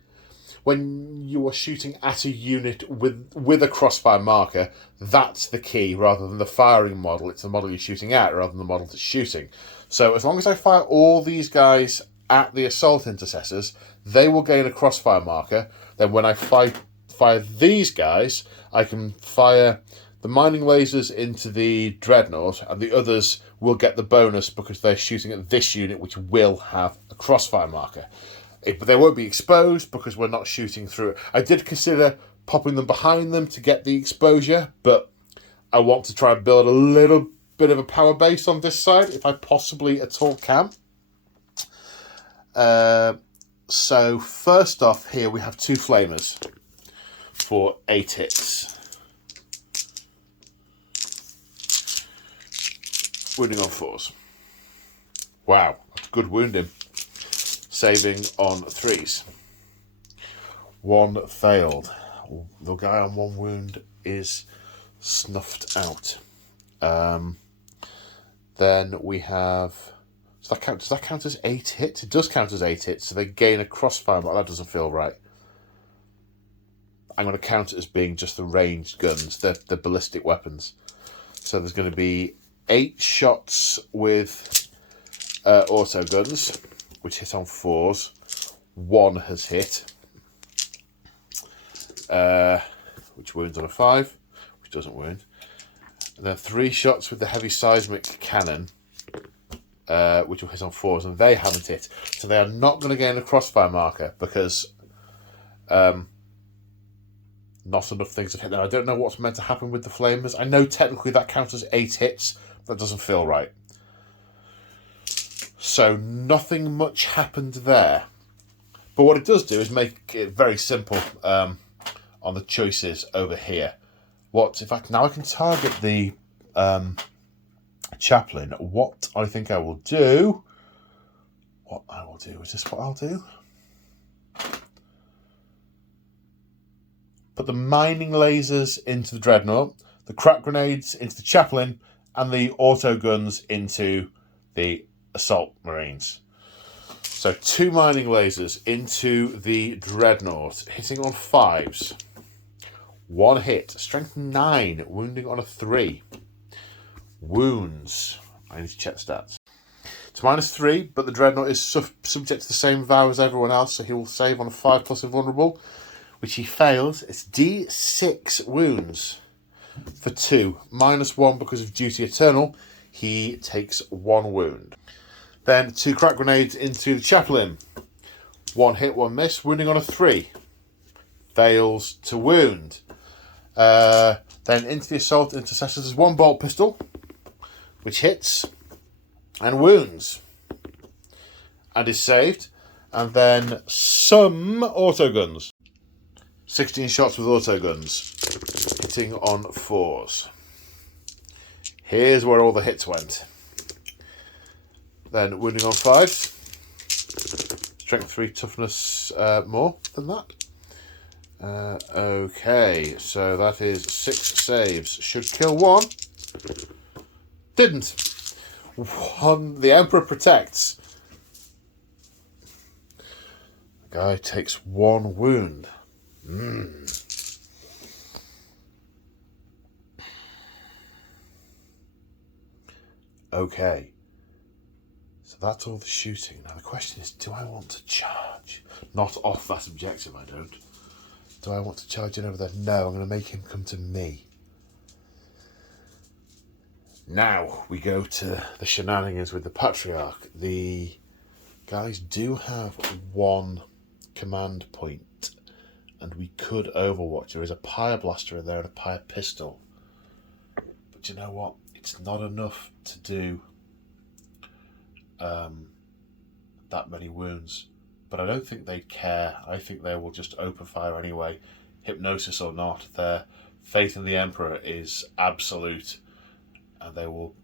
When you are shooting at a unit with a crossfire marker, that's the key rather than the firing model. It's the model you're shooting at rather than the model that's shooting. So as long as I fire all these guys at the assault intercessors, they will gain a crossfire marker. Then when I fire these guys, I can fire the mining lasers into the dreadnought, and the others will get the bonus because they're shooting at this unit, which will have a crossfire marker. But they won't be exposed because we're not shooting through it. I did consider popping them behind them to get the exposure, but I want to try and build a little bit of a power base on this side, if I possibly at all can. So first off here we have 2 flamers for 8 hits. Wounding on 4s. Wow, that's good wounding. Saving on 3s. 1 failed. the guy on 1 wound is snuffed out. Then we have... Does that count as 8 hits? It does count as 8 hits, so they gain a crossfire, but that doesn't feel right. I'm going to count it as being just the ranged guns, the ballistic weapons. So there's going to be 8 shots with auto guns, which hit on 4s. 1 has hit, which wounds on a 5, which doesn't wound. And then 3 shots with the heavy seismic cannon, which will hit on 4s, and they haven't hit. So they are not going to gain a crossfire marker because not enough things have hit them. I don't know what's meant to happen with the flamers. I know technically that counts as 8 hits. That doesn't feel right. So nothing much happened there. But what it does do is make it very simple on the choices over here. In fact, now I can target the chaplain. What I think I will do... Is this what I'll do? Put the mining lasers into the dreadnought, the crack grenades into the chaplain, and the auto guns into the assault marines. So 2 mining lasers into the dreadnought, hitting on 5s. 1 hit, strength 9, wounding on a 3. Wounds. I need to check the stats. It's -3, but the dreadnought is subject to the same vow as everyone else, so he will save on a 5+ invulnerable, which he fails. It's D6 wounds for 2. -1 because of duty eternal. He takes 1 wound. Then 2 crack grenades into the chaplain. 1 hit, 1 miss, wounding on a 3. Fails to wound. Then into the assault intercessors is 1 bolt pistol, which hits and wounds and is saved. And then some auto guns. 16 shots with auto guns, hitting on 4s. Here's where all the hits went. Then wounding on 5s. Strength 3, toughness more than that. Okay, so that is 6 saves. Should kill 1. Didn't. 1. The Emperor protects. The guy takes 1 wound. Okay. So that's all the shooting. Now the question is, do I want to charge? Not off that objective, I don't. Do I want to charge in over there? No, I'm going to make him come to me. Now we go to the shenanigans with the Patriarch. The guys do have 1 command point, and we could overwatch. There is a pyre blaster in there and a pyre pistol. But you know what? It's not enough to do that many wounds. But I don't think they'd care. I think they will just open fire anyway, hypnosis or not. Their faith in the Emperor is absolute, and they will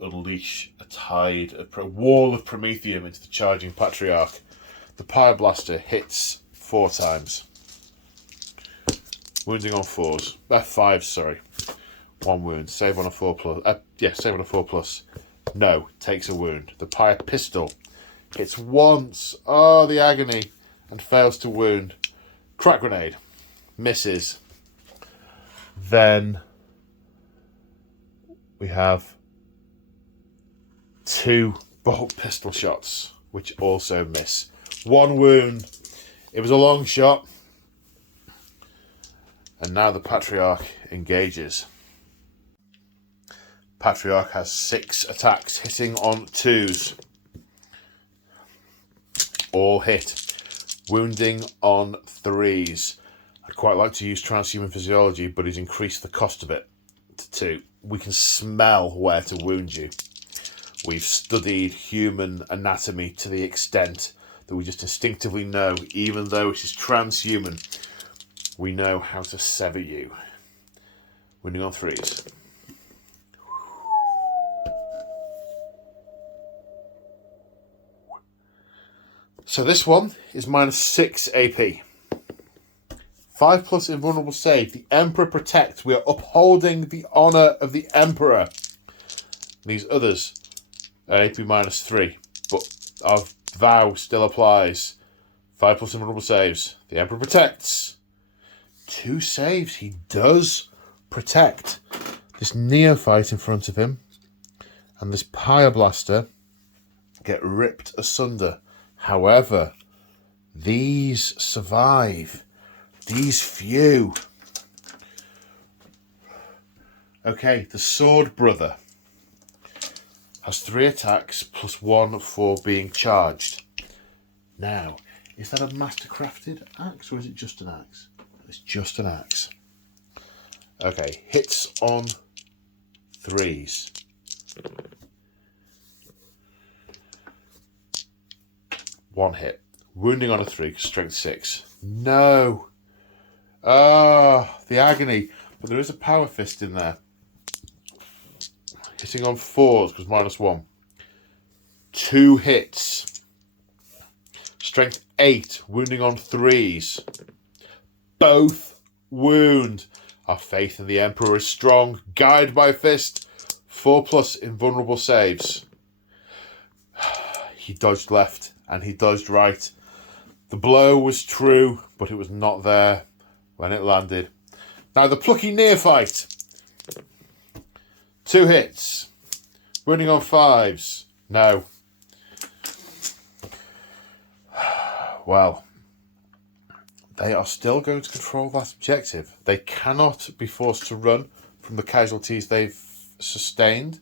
unleash a wall of Prometheum into the charging Patriarch. The Pyre Blaster hits 4 times. Wounding on 4s. 5s, sorry. 1 wound. Save on a 4+. Save on a 4+. No, takes a wound. The Pyre Pistol hits once. Oh, the agony. And fails to wound. Crack grenade. Misses. Then we have 2 bolt pistol shots, which also miss. 1 wound. It was a long shot. And now the Patriarch engages. Patriarch has 6 attacks, hitting on 2s. All hit. Wounding on 3s. I'd quite like to use transhuman physiology, but he's increased the cost of it to 2. We can smell where to wound you. We've studied human anatomy to the extent that we just instinctively know, even though it is transhuman, we know how to sever you. Wounding on 3s. So this one is -6 AP. 5+ invulnerable save. The Emperor protects. We are upholding the honour of the Emperor. These others need to be -3, but our vow still applies. 5+ invulnerable saves. The Emperor protects. 2 saves. He does protect. This neophyte in front of him and this Pyreblaster get ripped asunder. However, these survive. These few. Okay, the Sword Brother has 3 attacks +1 for being charged. Now, is that a mastercrafted axe or is it just an axe? It's just an axe. Okay, hits on 3s. One hit. Wounding on a 3, strength 6. No! Ah, the agony. But there is a power fist in there. Hitting on 4s because -1. 2 hits. Strength 8. Wounding on 3s. Both wound. Our faith in the Emperor is strong. Guide by fist. 4+ invulnerable saves. He dodged left and he dodged right. The blow was true, but it was not there when it landed. Now the plucky neophyte. 2 hits. Wounding on 5s. No. Well, they are still going to control that objective. They cannot be forced to run from the casualties they've sustained.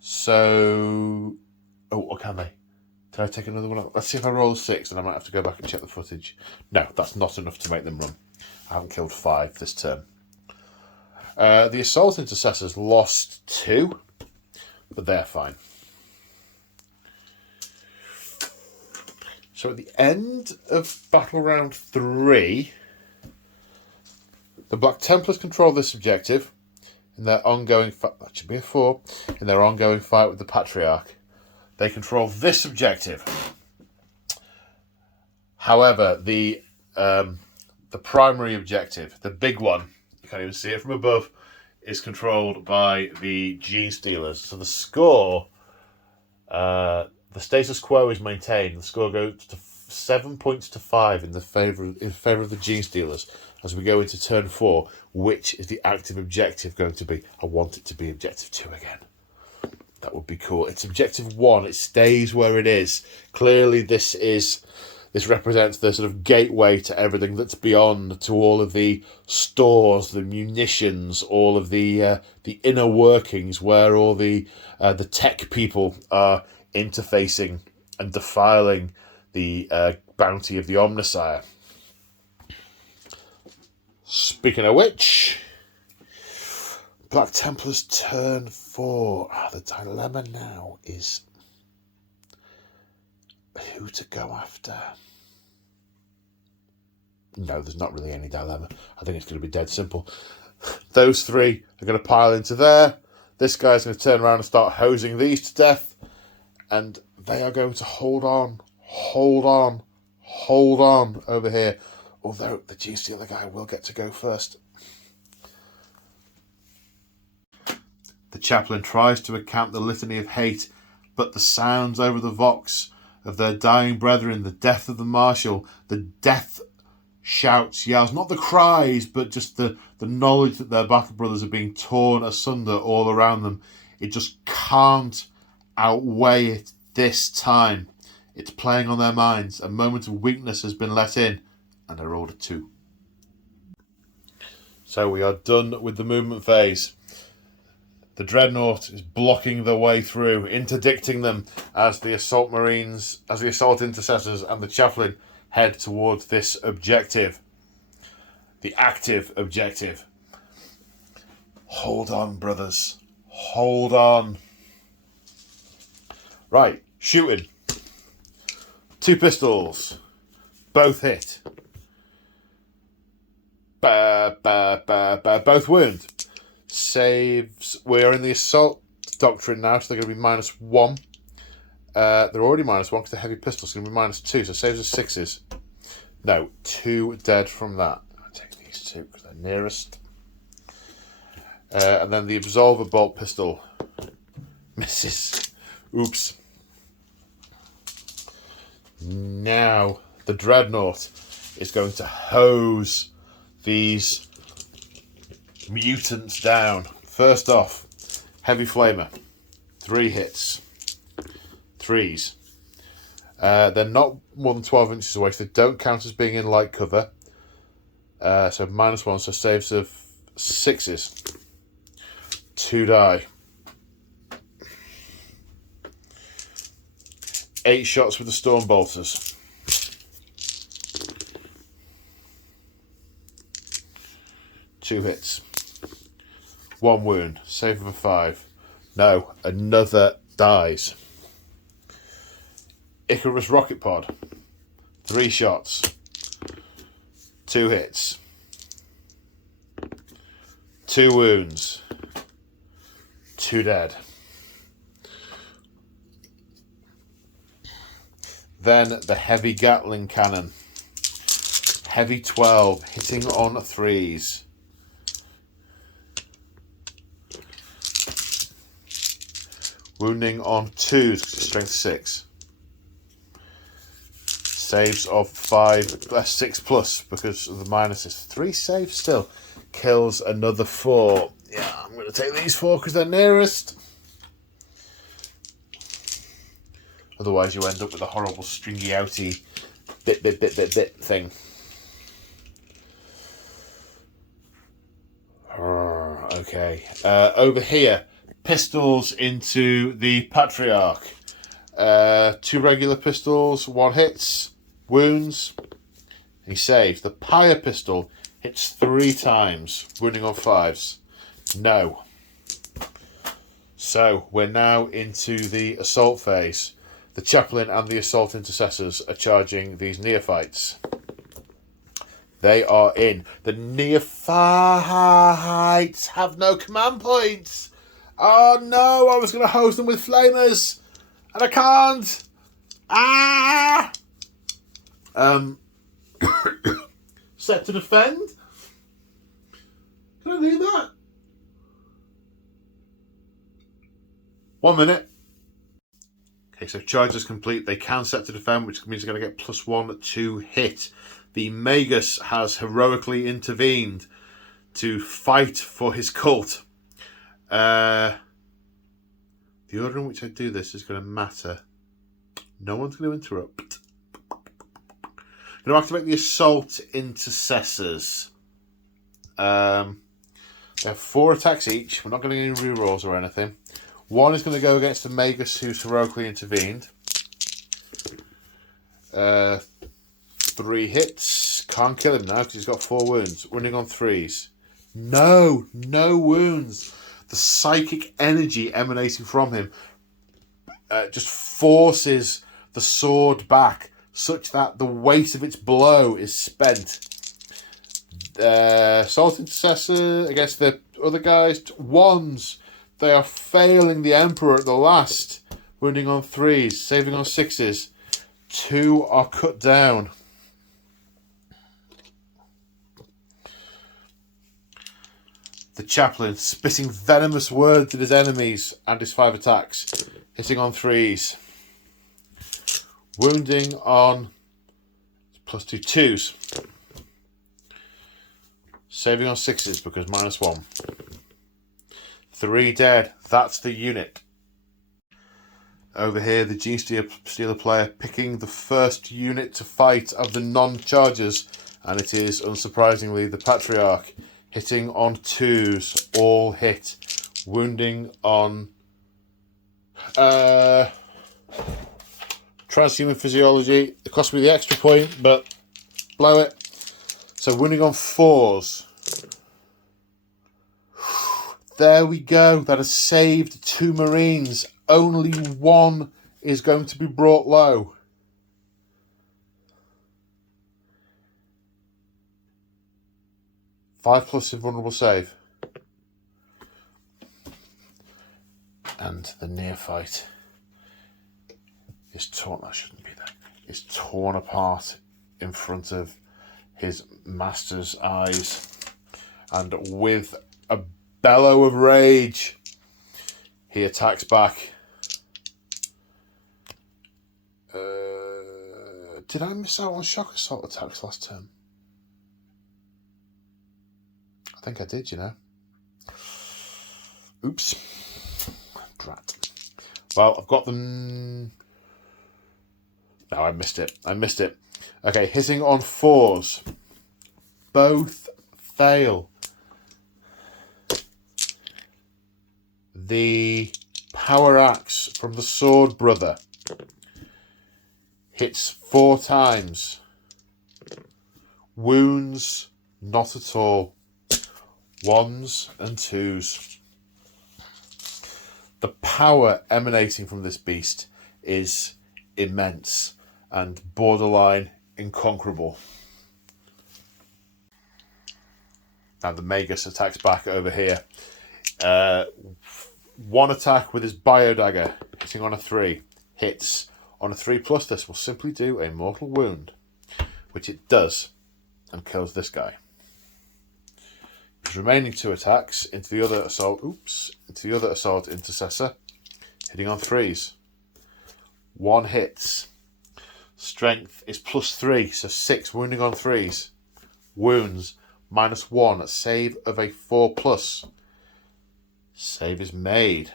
So... Oh, or can they? Did I take another one out? Let's see if I roll a 6 and I might have to go back and check the footage. No, that's not enough to make them run. I haven't killed 5 this turn. The Assault Intercessors lost 2, but they're fine. So at the end of battle round 3, the Black Templars control this objective in their ongoing fight. That should be a 4. In their ongoing fight with the Patriarch, they control this objective. However, the primary objective, the big one, you can't even see it from above, is controlled by the Genestealers. So the score, the status quo is maintained. The score goes to 7 points to 5 in favour of the Genestealers as we go into turn 4. Which is the active objective going to be? I want it to be objective 2 again. That would be cool. It's objective 1. It stays where it is. Clearly, this represents the sort of gateway to everything that's beyond, to all of the stores, the munitions, all of the inner workings where all the tech people are interfacing and defiling the bounty of the Omnissiah. Speaking of which, Black Templars turn 4. The dilemma now is who to go after. No, there's not really any dilemma. I think it's going to be dead simple. Those 3 are going to pile into there. This guy's going to turn around and start hosing these to death. And they are going to hold on over here. Although the Genestealer guy will get to go first. The chaplain tries to recount the litany of hate, but the sounds over the vox of their dying brethren, the death of the marshal, the death shouts, yells, not the cries, but just the knowledge that their battle brothers are being torn asunder all around them. It just can't outweigh it this time. It's playing on their minds. A moment of weakness has been let in, and I rolled a 2. So we are done with the movement phase. The Dreadnought is blocking the way through, interdicting them as the Assault Intercessors and the Chaplain head towards this objective. The active objective. Hold on, brothers. Hold on. Right, shooting. 2 pistols. Both hit. Both wound. Saves. We're in the Assault Doctrine now, so they're going to be -1. They're already -1 because they're heavy pistols, so they're going to be -2, so saves are 6s. No, 2 dead from that. these two because they're nearest. And then the Absolver bolt pistol misses. Oops. Now the Dreadnought is going to hose these mutants down. First off, Heavy Flamer. 3 hits. 3s. They're not more than 12 inches away, so they don't count as being in light cover. So -1, so saves of 6s. 2 die. 8 shots with the Storm Bolters. 2 hits. 1 wound. Save of a 5. No, another dies. Icarus Rocket Pod. 3 shots. 2 hits. 2 wounds. 2 dead. Then the Heavy Gatling Cannon. Heavy 12, hitting on 3s. Wounding on 2s, strength 6. Saves of 6 plus because of the minuses. 3 saves still. Kills another 4. Yeah, I'm going to take these 4 because they're nearest. Otherwise you end up with a horrible stringy outy bit thing. Okay. Over here, pistols into the Patriarch. 2 regular pistols, 1 hits, wounds. He saves. The Pyre pistol hits 3 times, wounding on 5s. No. So we're now into the assault phase. The Chaplain and the Assault Intercessors are charging these neophytes. They are in. The neophytes have no command points. Oh no, I was going to host them with flamers. And I can't. Ah! Set to defend. Can I do that? 1 minute. Okay, so charge is complete. They can set to defend, which means they're going to get +1 to hit. The Magus has heroically intervened to fight for his cult. The order in which I do this is going to matter. No one's going to interrupt. I'm going to activate the Assault Intercessors. They have 4 attacks each. We're not going to get any rerolls or anything. 1 is going to go against the Magus who's heroically intervened. 3 hits. Can't kill him now because he's got 4 wounds. Running on 3s. No wounds. The psychic energy emanating from him just forces the sword back such that the weight of its blow is spent. Assault Intercessor against the other guys. 1s. They are failing the Emperor at the last. Wounding on 3s. Saving on 6s. 2 are cut down. The Chaplain spitting venomous words at his enemies and his 5 attacks. Hitting on 3s. Wounding on +2 2s. Saving on 6s because -1. 3 dead. That's the unit. Over here, the Genestealer player picking the first unit to fight of the non-chargers, and it is, unsurprisingly, the Patriarch. Hitting on 2s. All hit. Wounding on transhuman physiology. It cost me the extra point, but blow it. So wounding on 4s. There we go. That has saved 2 Marines. Only 1 is going to be brought low. +5 invulnerable save. And the neophyte is torn. That shouldn't be there. Is torn apart in front of his master's eyes. And with a bellow of rage, he attacks back. Did I miss out on shock assault attacks last turn? I think I did, you know. Oops. Drat. Well, I've got them. No, I missed it. Okay, hitting on 4s. Both fail. The power axe from the sword brother hits 4 times. Wounds, not at all. 1s and 2s. The power emanating from this beast is immense and borderline inconquerable. Now the Magus attacks back over here. 1 attack with his biodagger, hitting on a 3. Hits. On a 3+, this will simply do a mortal wound, which it does, and kills this guy. His remaining 2 attacks into the other assault intercessor, hitting on 3s. 1 hits. Strength is +3, so 6 wounding on 3s. Wounds -1. Save of a 4+. Save is made.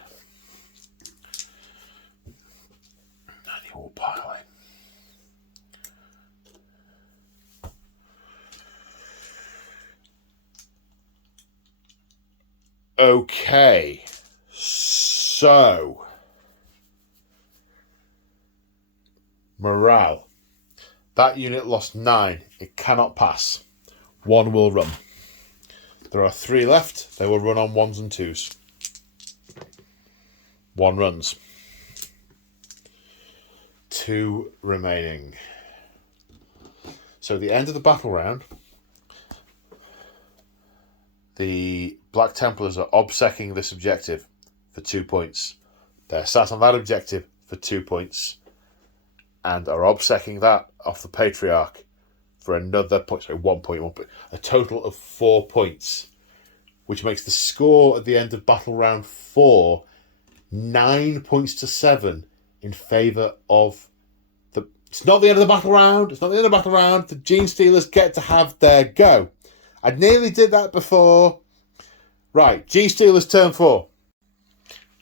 And he will pile in. Okay, so morale. That unit lost 9. It cannot pass. 1 will run. There are 3 left. They will run on 1s and 2s. 1 runs. 2 remaining. So at the end of the battle round, the Black Templars are obsecking this objective for 2 points. They're sat on that objective for 2 points and are obsecking that off the Patriarch for another point. Sorry, 1 point, 1 point. A total of 4 points, which makes the score at the end of battle round 4 9 points to 7 in favour of the... It's not the end of the battle round. It's not the end of the battle round. The Genestealers get to have their go. I nearly did that before. Right, Genestealers turn 4.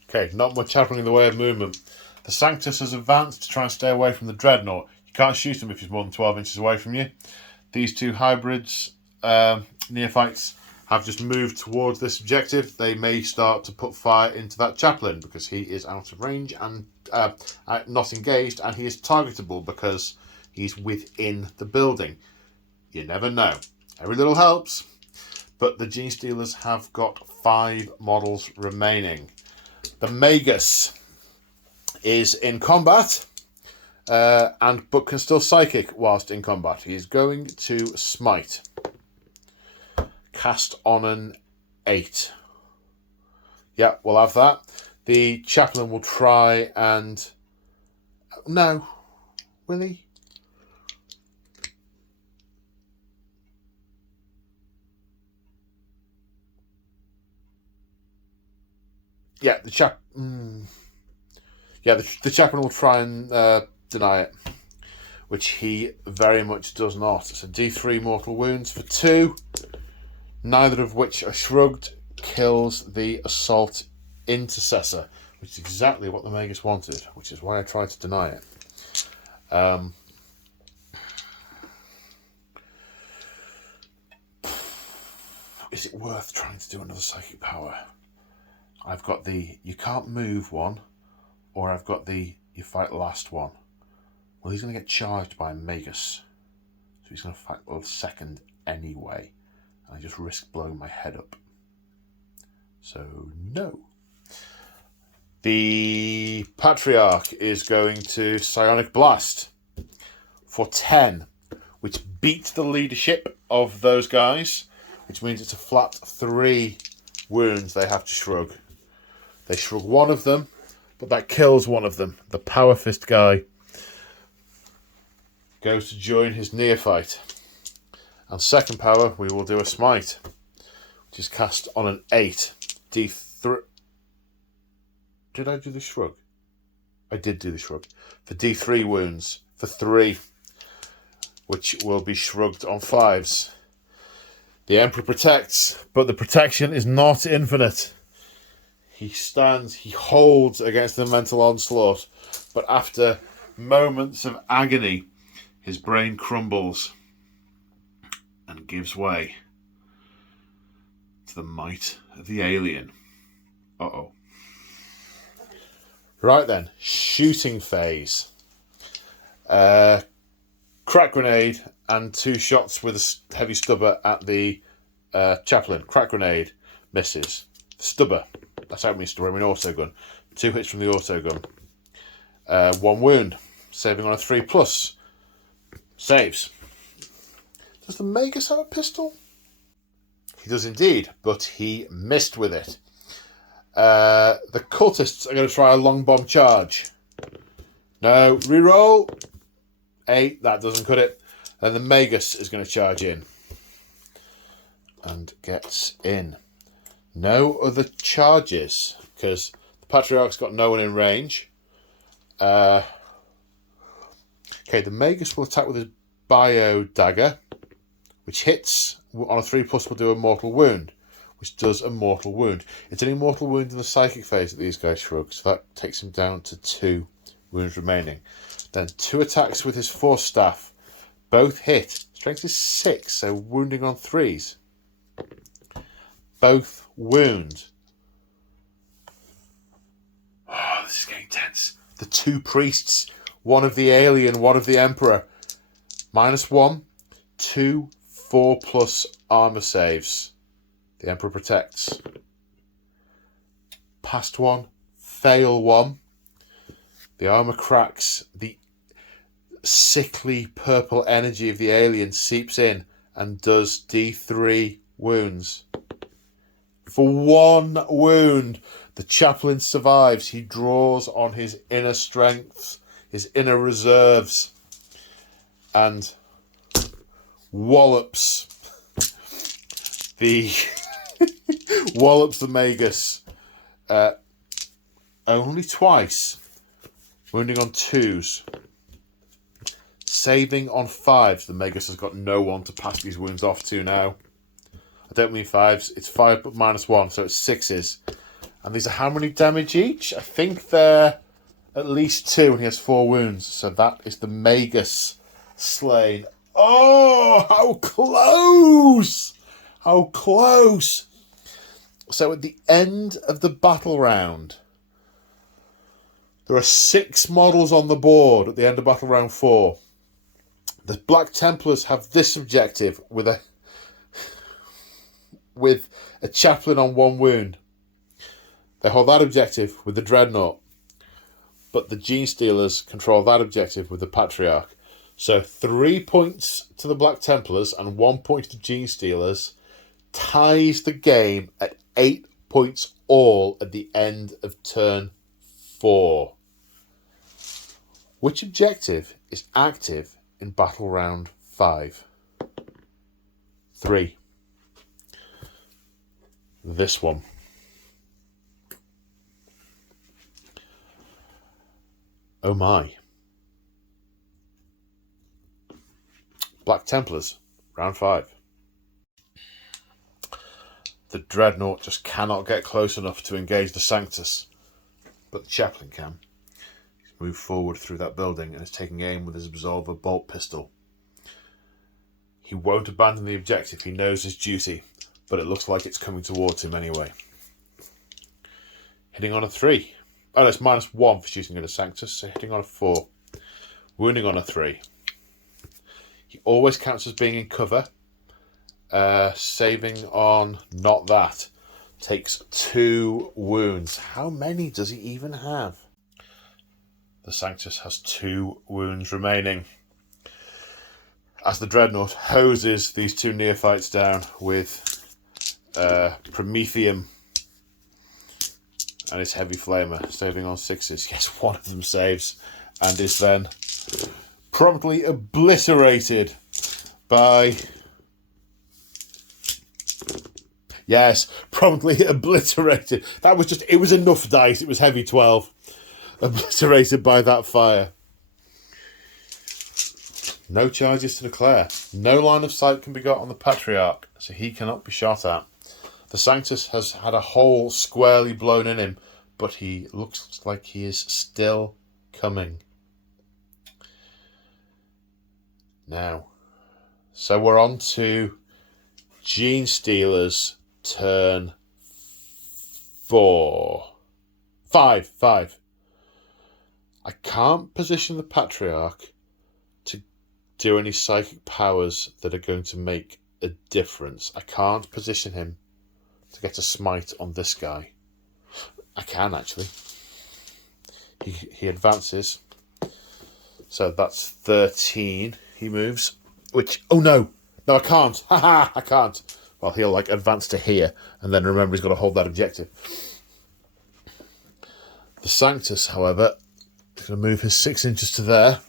Okay, not much happening in the way of movement. The Sanctus has advanced to try and stay away from the Dreadnought. You can't shoot him if he's more than 12 inches away from you. These 2 hybrids, neophytes, have just moved towards this objective. They may start to put fire into that chaplain because he is out of range and not engaged, and he is targetable because he's within the building. You never know. Every little helps. But the Genestealers have got 5 models remaining. The Magus is in combat, but can still psychic whilst in combat. He is going to smite. Cast on an 8. Yeah, we'll have that. The chaplain will try and... No. Will he? Yeah, the chaplain will try and deny it, which he very much does not. So D3 mortal wounds for 2, neither of which are shrugged, kills the assault intercessor, which is exactly what the Magus wanted, which is why I tried to deny it. Is it worth trying to do another psychic power? I've got the you can't move one, or I've got the you fight last one. Well, he's going to get charged by a Magus, so he's going to fight the second anyway, and I just risk blowing my head up. So no. The Patriarch is going to Psionic Blast for 10, which beats the leadership of those guys, which means it's a flat 3 wounds they have to shrug. They shrug one of them, but that kills one of them. The Power Fist guy goes to join his neophyte. And second power, we will do a smite, which is cast on an 8. D3. Did I do the shrug? I did do the shrug. For D3 wounds, for 3, which will be shrugged on 5s. The Emperor protects, but the protection is not infinite. He stands, he holds against the mental onslaught, but after moments of agony, his brain crumbles and gives way to the might of the alien. Uh-oh. Right then, shooting phase. Crack grenade and 2 shots with a heavy stubber at the chaplain. Crack grenade misses. Stubber. That's how it means stubber. I mean autogun. 2 hits from the autogun. 1 wound. Saving on a 3+. Saves. Does the Magus have a pistol? He does indeed, but he missed with it. The cultists are going to try a long bomb charge. No, reroll. 8, that doesn't cut it. And the Magus is going to charge in. And gets in. No other charges, because the Patriarch's got no one in range. Okay, the Magus will attack with his bio dagger, which hits on a 3+, will do a mortal wound, which does a mortal wound. It's an immortal wound in the psychic phase that these guys shrug, so that takes him down to 2 wounds remaining. Then 2 attacks with his force staff, both hit. Strength is 6, so wounding on 3s. Both wound. Oh, this is getting tense. The 2 priests, one of the alien, one of the Emperor. -1, 2, 4+ armor saves. The Emperor protects. Passed 1, fail 1. The armor cracks. The sickly purple energy of the alien seeps in and does D3 wounds. For 1 wound, the chaplain survives. He draws on his inner strengths, his inner reserves, and wallops the Magus only twice, wounding on 2s, saving on 5s. The Magus has got no one to pass these wounds off to now. I don't mean 5s, it's 5 but -1, so it's 6s. And these are how many damage each? I think they're at least 2, and he has 4 wounds. So that is the Magus slain. Oh, how close! How close! So at the end of the battle round, there are 6 models on the board at the end of battle round 4. The Black Templars have this objective with a chaplain on 1 wound. They hold that objective with the Dreadnought, but the Genestealers control that objective with the Patriarch. So 3 points to the Black Templars and 1 point to the Genestealers ties the game at 8 points all at the end of turn 4. Which objective is active in battle round 5? 3. This one. Oh my. Black Templars, round 5. The Dreadnought just cannot get close enough to engage the Sanctus, but the Chaplain can. He's moved forward through that building and is taking aim with his Absolver bolt pistol. He won't abandon the objective, he knows his duty, but it looks like it's coming towards him anyway. Hitting on a 3. Oh, no, it's -1 for shooting at a Sanctus, so hitting on a 4. Wounding on a 3. He always counts as being in cover. Saving on not that. Takes 2 wounds. How many does he even have? The Sanctus has 2 wounds remaining, as the Dreadnought hoses these 2 neophytes down with Promethium and his heavy flamer, saving on 6s. Yes, one of them saves and is then promptly obliterated by Yes, promptly obliterated. That was it was enough dice. It was heavy 12. Obliterated by that fire. No charges to declare. No line of sight can be got on the Patriarch, so he cannot be shot at. The Sanctus has had a hole squarely blown in him, but he looks like he is still coming. Now, so we're on to Genestealer's turn 5. I can't position the Patriarch to do any psychic powers that are going to make a difference. I can't position him to get a smite on this guy. I can, actually. He advances. So that's 13. He moves. Which, oh no! No, I can't. Haha, I can't. Well, he'll advance to here, and then remember he's got to hold that objective. The Sanctus, however, is going to move his 6 inches to there,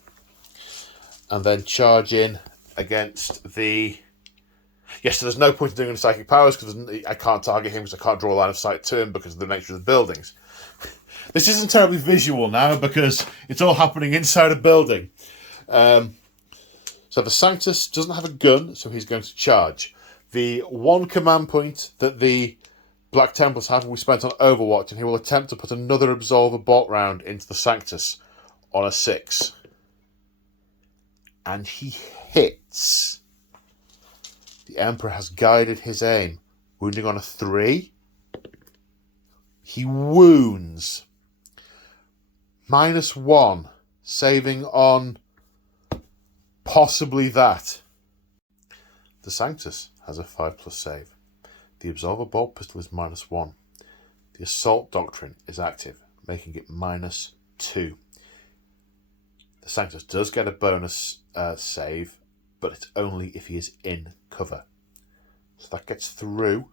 and then charge in against the... Yes, so there's no point in doing any psychic powers, because I can't target him, because I can't draw a line of sight to him because of the nature of the buildings. This isn't terribly visual now, because it's all happening inside a building. So the Sanctus doesn't have a gun, so he's going to charge. The one command point that the Black Templars have we spent on Overwatch, and he will attempt to put another Absolver bolt round into the Sanctus on a 6. And he hits. The Emperor has guided his aim, wounding on a 3. He wounds. -1, saving on possibly that. The Sanctus has a 5+ save. The Absolver bolt pistol is -1. The Assault Doctrine is active, making it -2. The Sanctus does get a bonus save, but it's only if he is in cover. So that gets through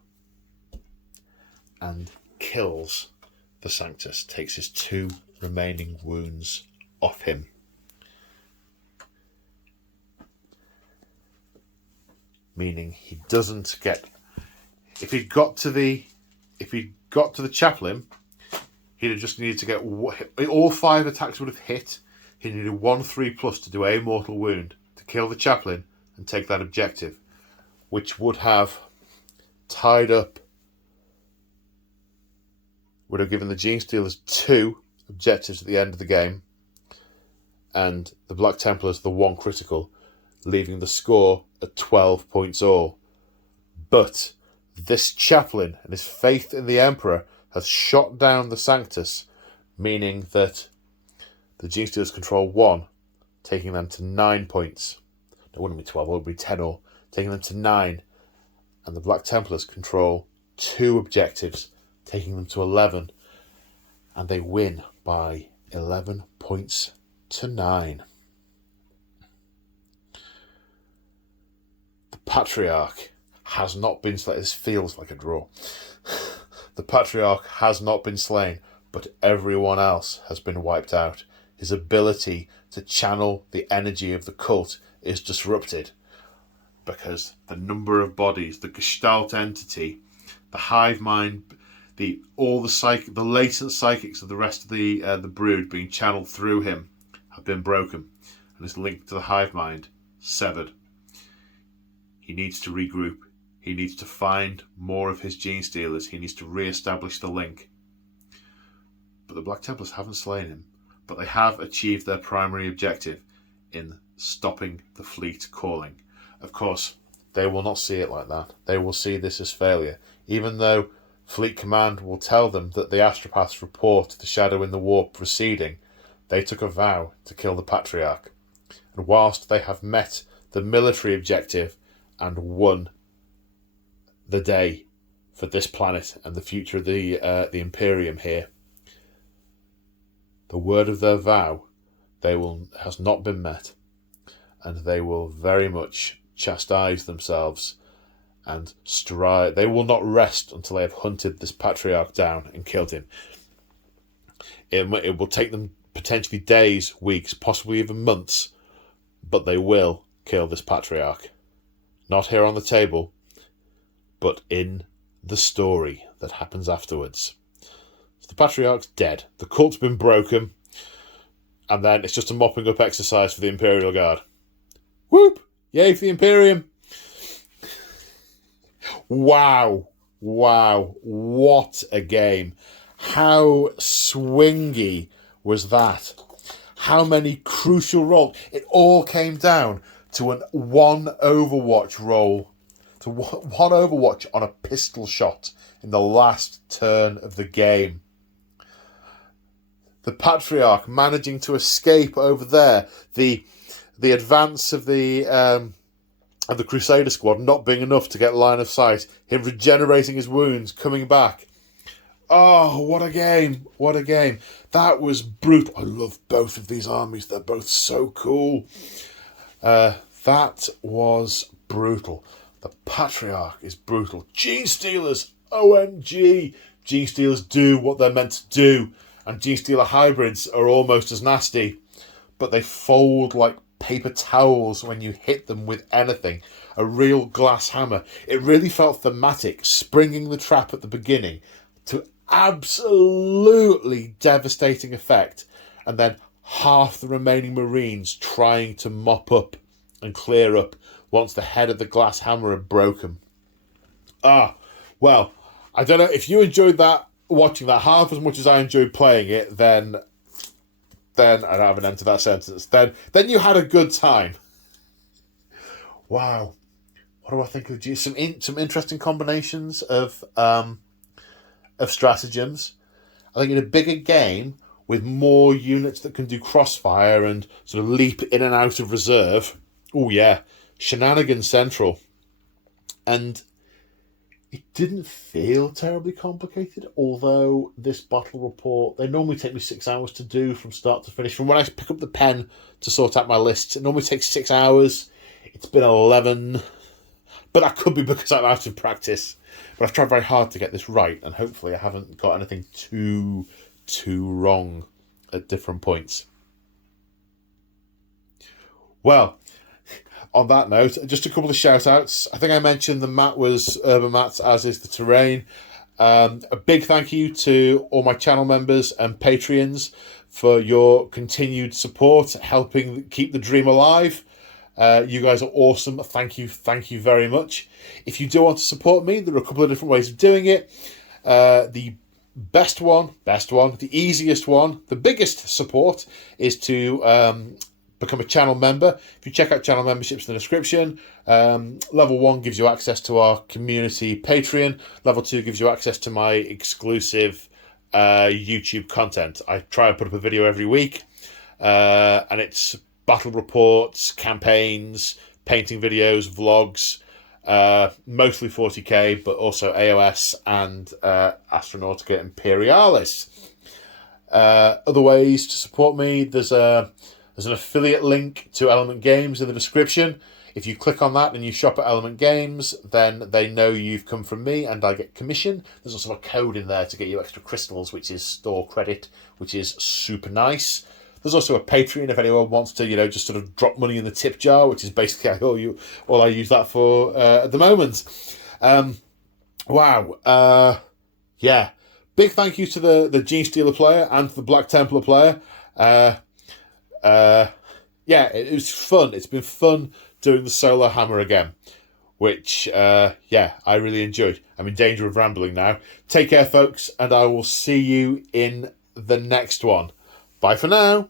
and kills the Sanctus, takes his 2 remaining wounds off him. Meaning he doesn't get... If he'd got to the chaplain, he'd have just needed to get... All 5 attacks would have hit. He needed 1 3+ to do a mortal wound to kill the chaplain and take that objective, which would have tied up... Would have given the Genestealers 2 objectives at the end of the game, and the Black Templars the 1 critical, leaving the score at 12 points all. But this chaplain and his faith in the Emperor has shot down the Sanctus, meaning that the Genestealers control 1, taking them to 9 points. It wouldn't be 12, it would be 10 all, taking them to 9. And the Black Templars control 2 objectives, taking them to 11. And they win by 11 points to 9. The Patriarch has not been slain. This feels like a draw. The Patriarch has not been slain, but everyone else has been wiped out. His ability to channel the energy of the cult is disrupted because the number of bodies, the Gestalt entity, the hive mind, the latent psychics of the rest of the brood being channeled through him have been broken, and is linked to the hive mind severed. He needs to regroup. He needs to find more of his Genestealers. He needs to re-establish the link. But the Black Templars haven't slain him, but they have achieved their primary objective in stopping the fleet calling. Of course, they will not see it like that. They will see this as failure, even though Fleet Command will tell them that the Astropaths report the Shadow in the Warp proceeding. They took a vow to kill the Patriarch, and whilst they have met the military objective and won the day for this planet and the future of the Imperium here, the word of their vow has not been met, and they will very much chastise themselves and strive. They will not rest until they have hunted this Patriarch down and killed him. It will take them potentially days, weeks, possibly even months, but they will kill this Patriarch. Not here on the table, but in the story that happens afterwards. So the Patriarch's dead. The cult's been broken. And then it's just a mopping up exercise for the Imperial Guard. Whoop! Yay for the Imperium! Wow. Wow. What a game. How swingy was that? How many crucial roles? It all came down to one Overwatch roll. To one Overwatch on a pistol shot in the last turn of the game. The Patriarch managing to escape over there. The advance of the Crusader squad not being enough to get line of sight. Him regenerating his wounds, coming back. Oh, what a game. What a game. That was brutal. I love both of these armies. They're both so cool. That was brutal. The Patriarch is brutal. Genestealers, OMG. Genestealers do what they're meant to do. And Genestealer hybrids are almost as nasty. But they fold like paper towels when you hit them with anything. A real glass hammer. It really felt thematic, springing the trap at the beginning to absolutely devastating effect. And then half the remaining Marines trying to mop up and clear up once the head of the glass hammer had broken. Well, I don't know if you enjoyed that, watching that half as much as I enjoyed playing it, then I don't have an end to that sentence. Then you had a good time. Wow, what do I think of some interesting combinations of stratagems. I think in a bigger game with more units that can do crossfire and sort of leap in and out of reserve. Oh yeah, shenanigans central, and it didn't feel terribly complicated, although this battle report, they normally take me 6 hours to do from start to finish. From when I pick up the pen to sort out my lists, it normally takes 6 hours. It's been 11, but that could be because I'm out of practice. But I've tried very hard to get this right, and hopefully I haven't got anything too wrong at different points. Well, on that note, just a couple of shout-outs. I think I mentioned the mat was Urban Mats, as is the terrain. A big thank you to all my channel members and Patreons for your continued support, helping keep the dream alive. You guys are awesome. Thank you very much. If you do want to support me, there are a couple of different ways of doing it. The best one, the easiest one, the biggest support is to become a channel member. If you check out channel memberships in the description, level 1 gives you access to our community Patreon. Level 2 gives you access to my exclusive YouTube content. I try and put up a video every week, and it's battle reports, campaigns, painting videos, vlogs, mostly 40k, but also AOS and Aeronautica Imperialis. Other ways to support me, there's an affiliate link to Element Games in the description. If you click on that and you shop at Element Games, then they know you've come from me and I get commission. There's also a code in there to get you extra crystals, which is store credit, which is super nice. There's also a Patreon if anyone wants to, just sort of drop money in the tip jar, which is basically all I use that for at the moment. Wow. Yeah. Big thank you to the Genestealer player and to the Black Templar player. Yeah, it was fun. It's been fun doing the solo hammer again, which, I really enjoyed. I'm in danger of rambling now. Take care, folks, and I will see you in the next one. Bye for now.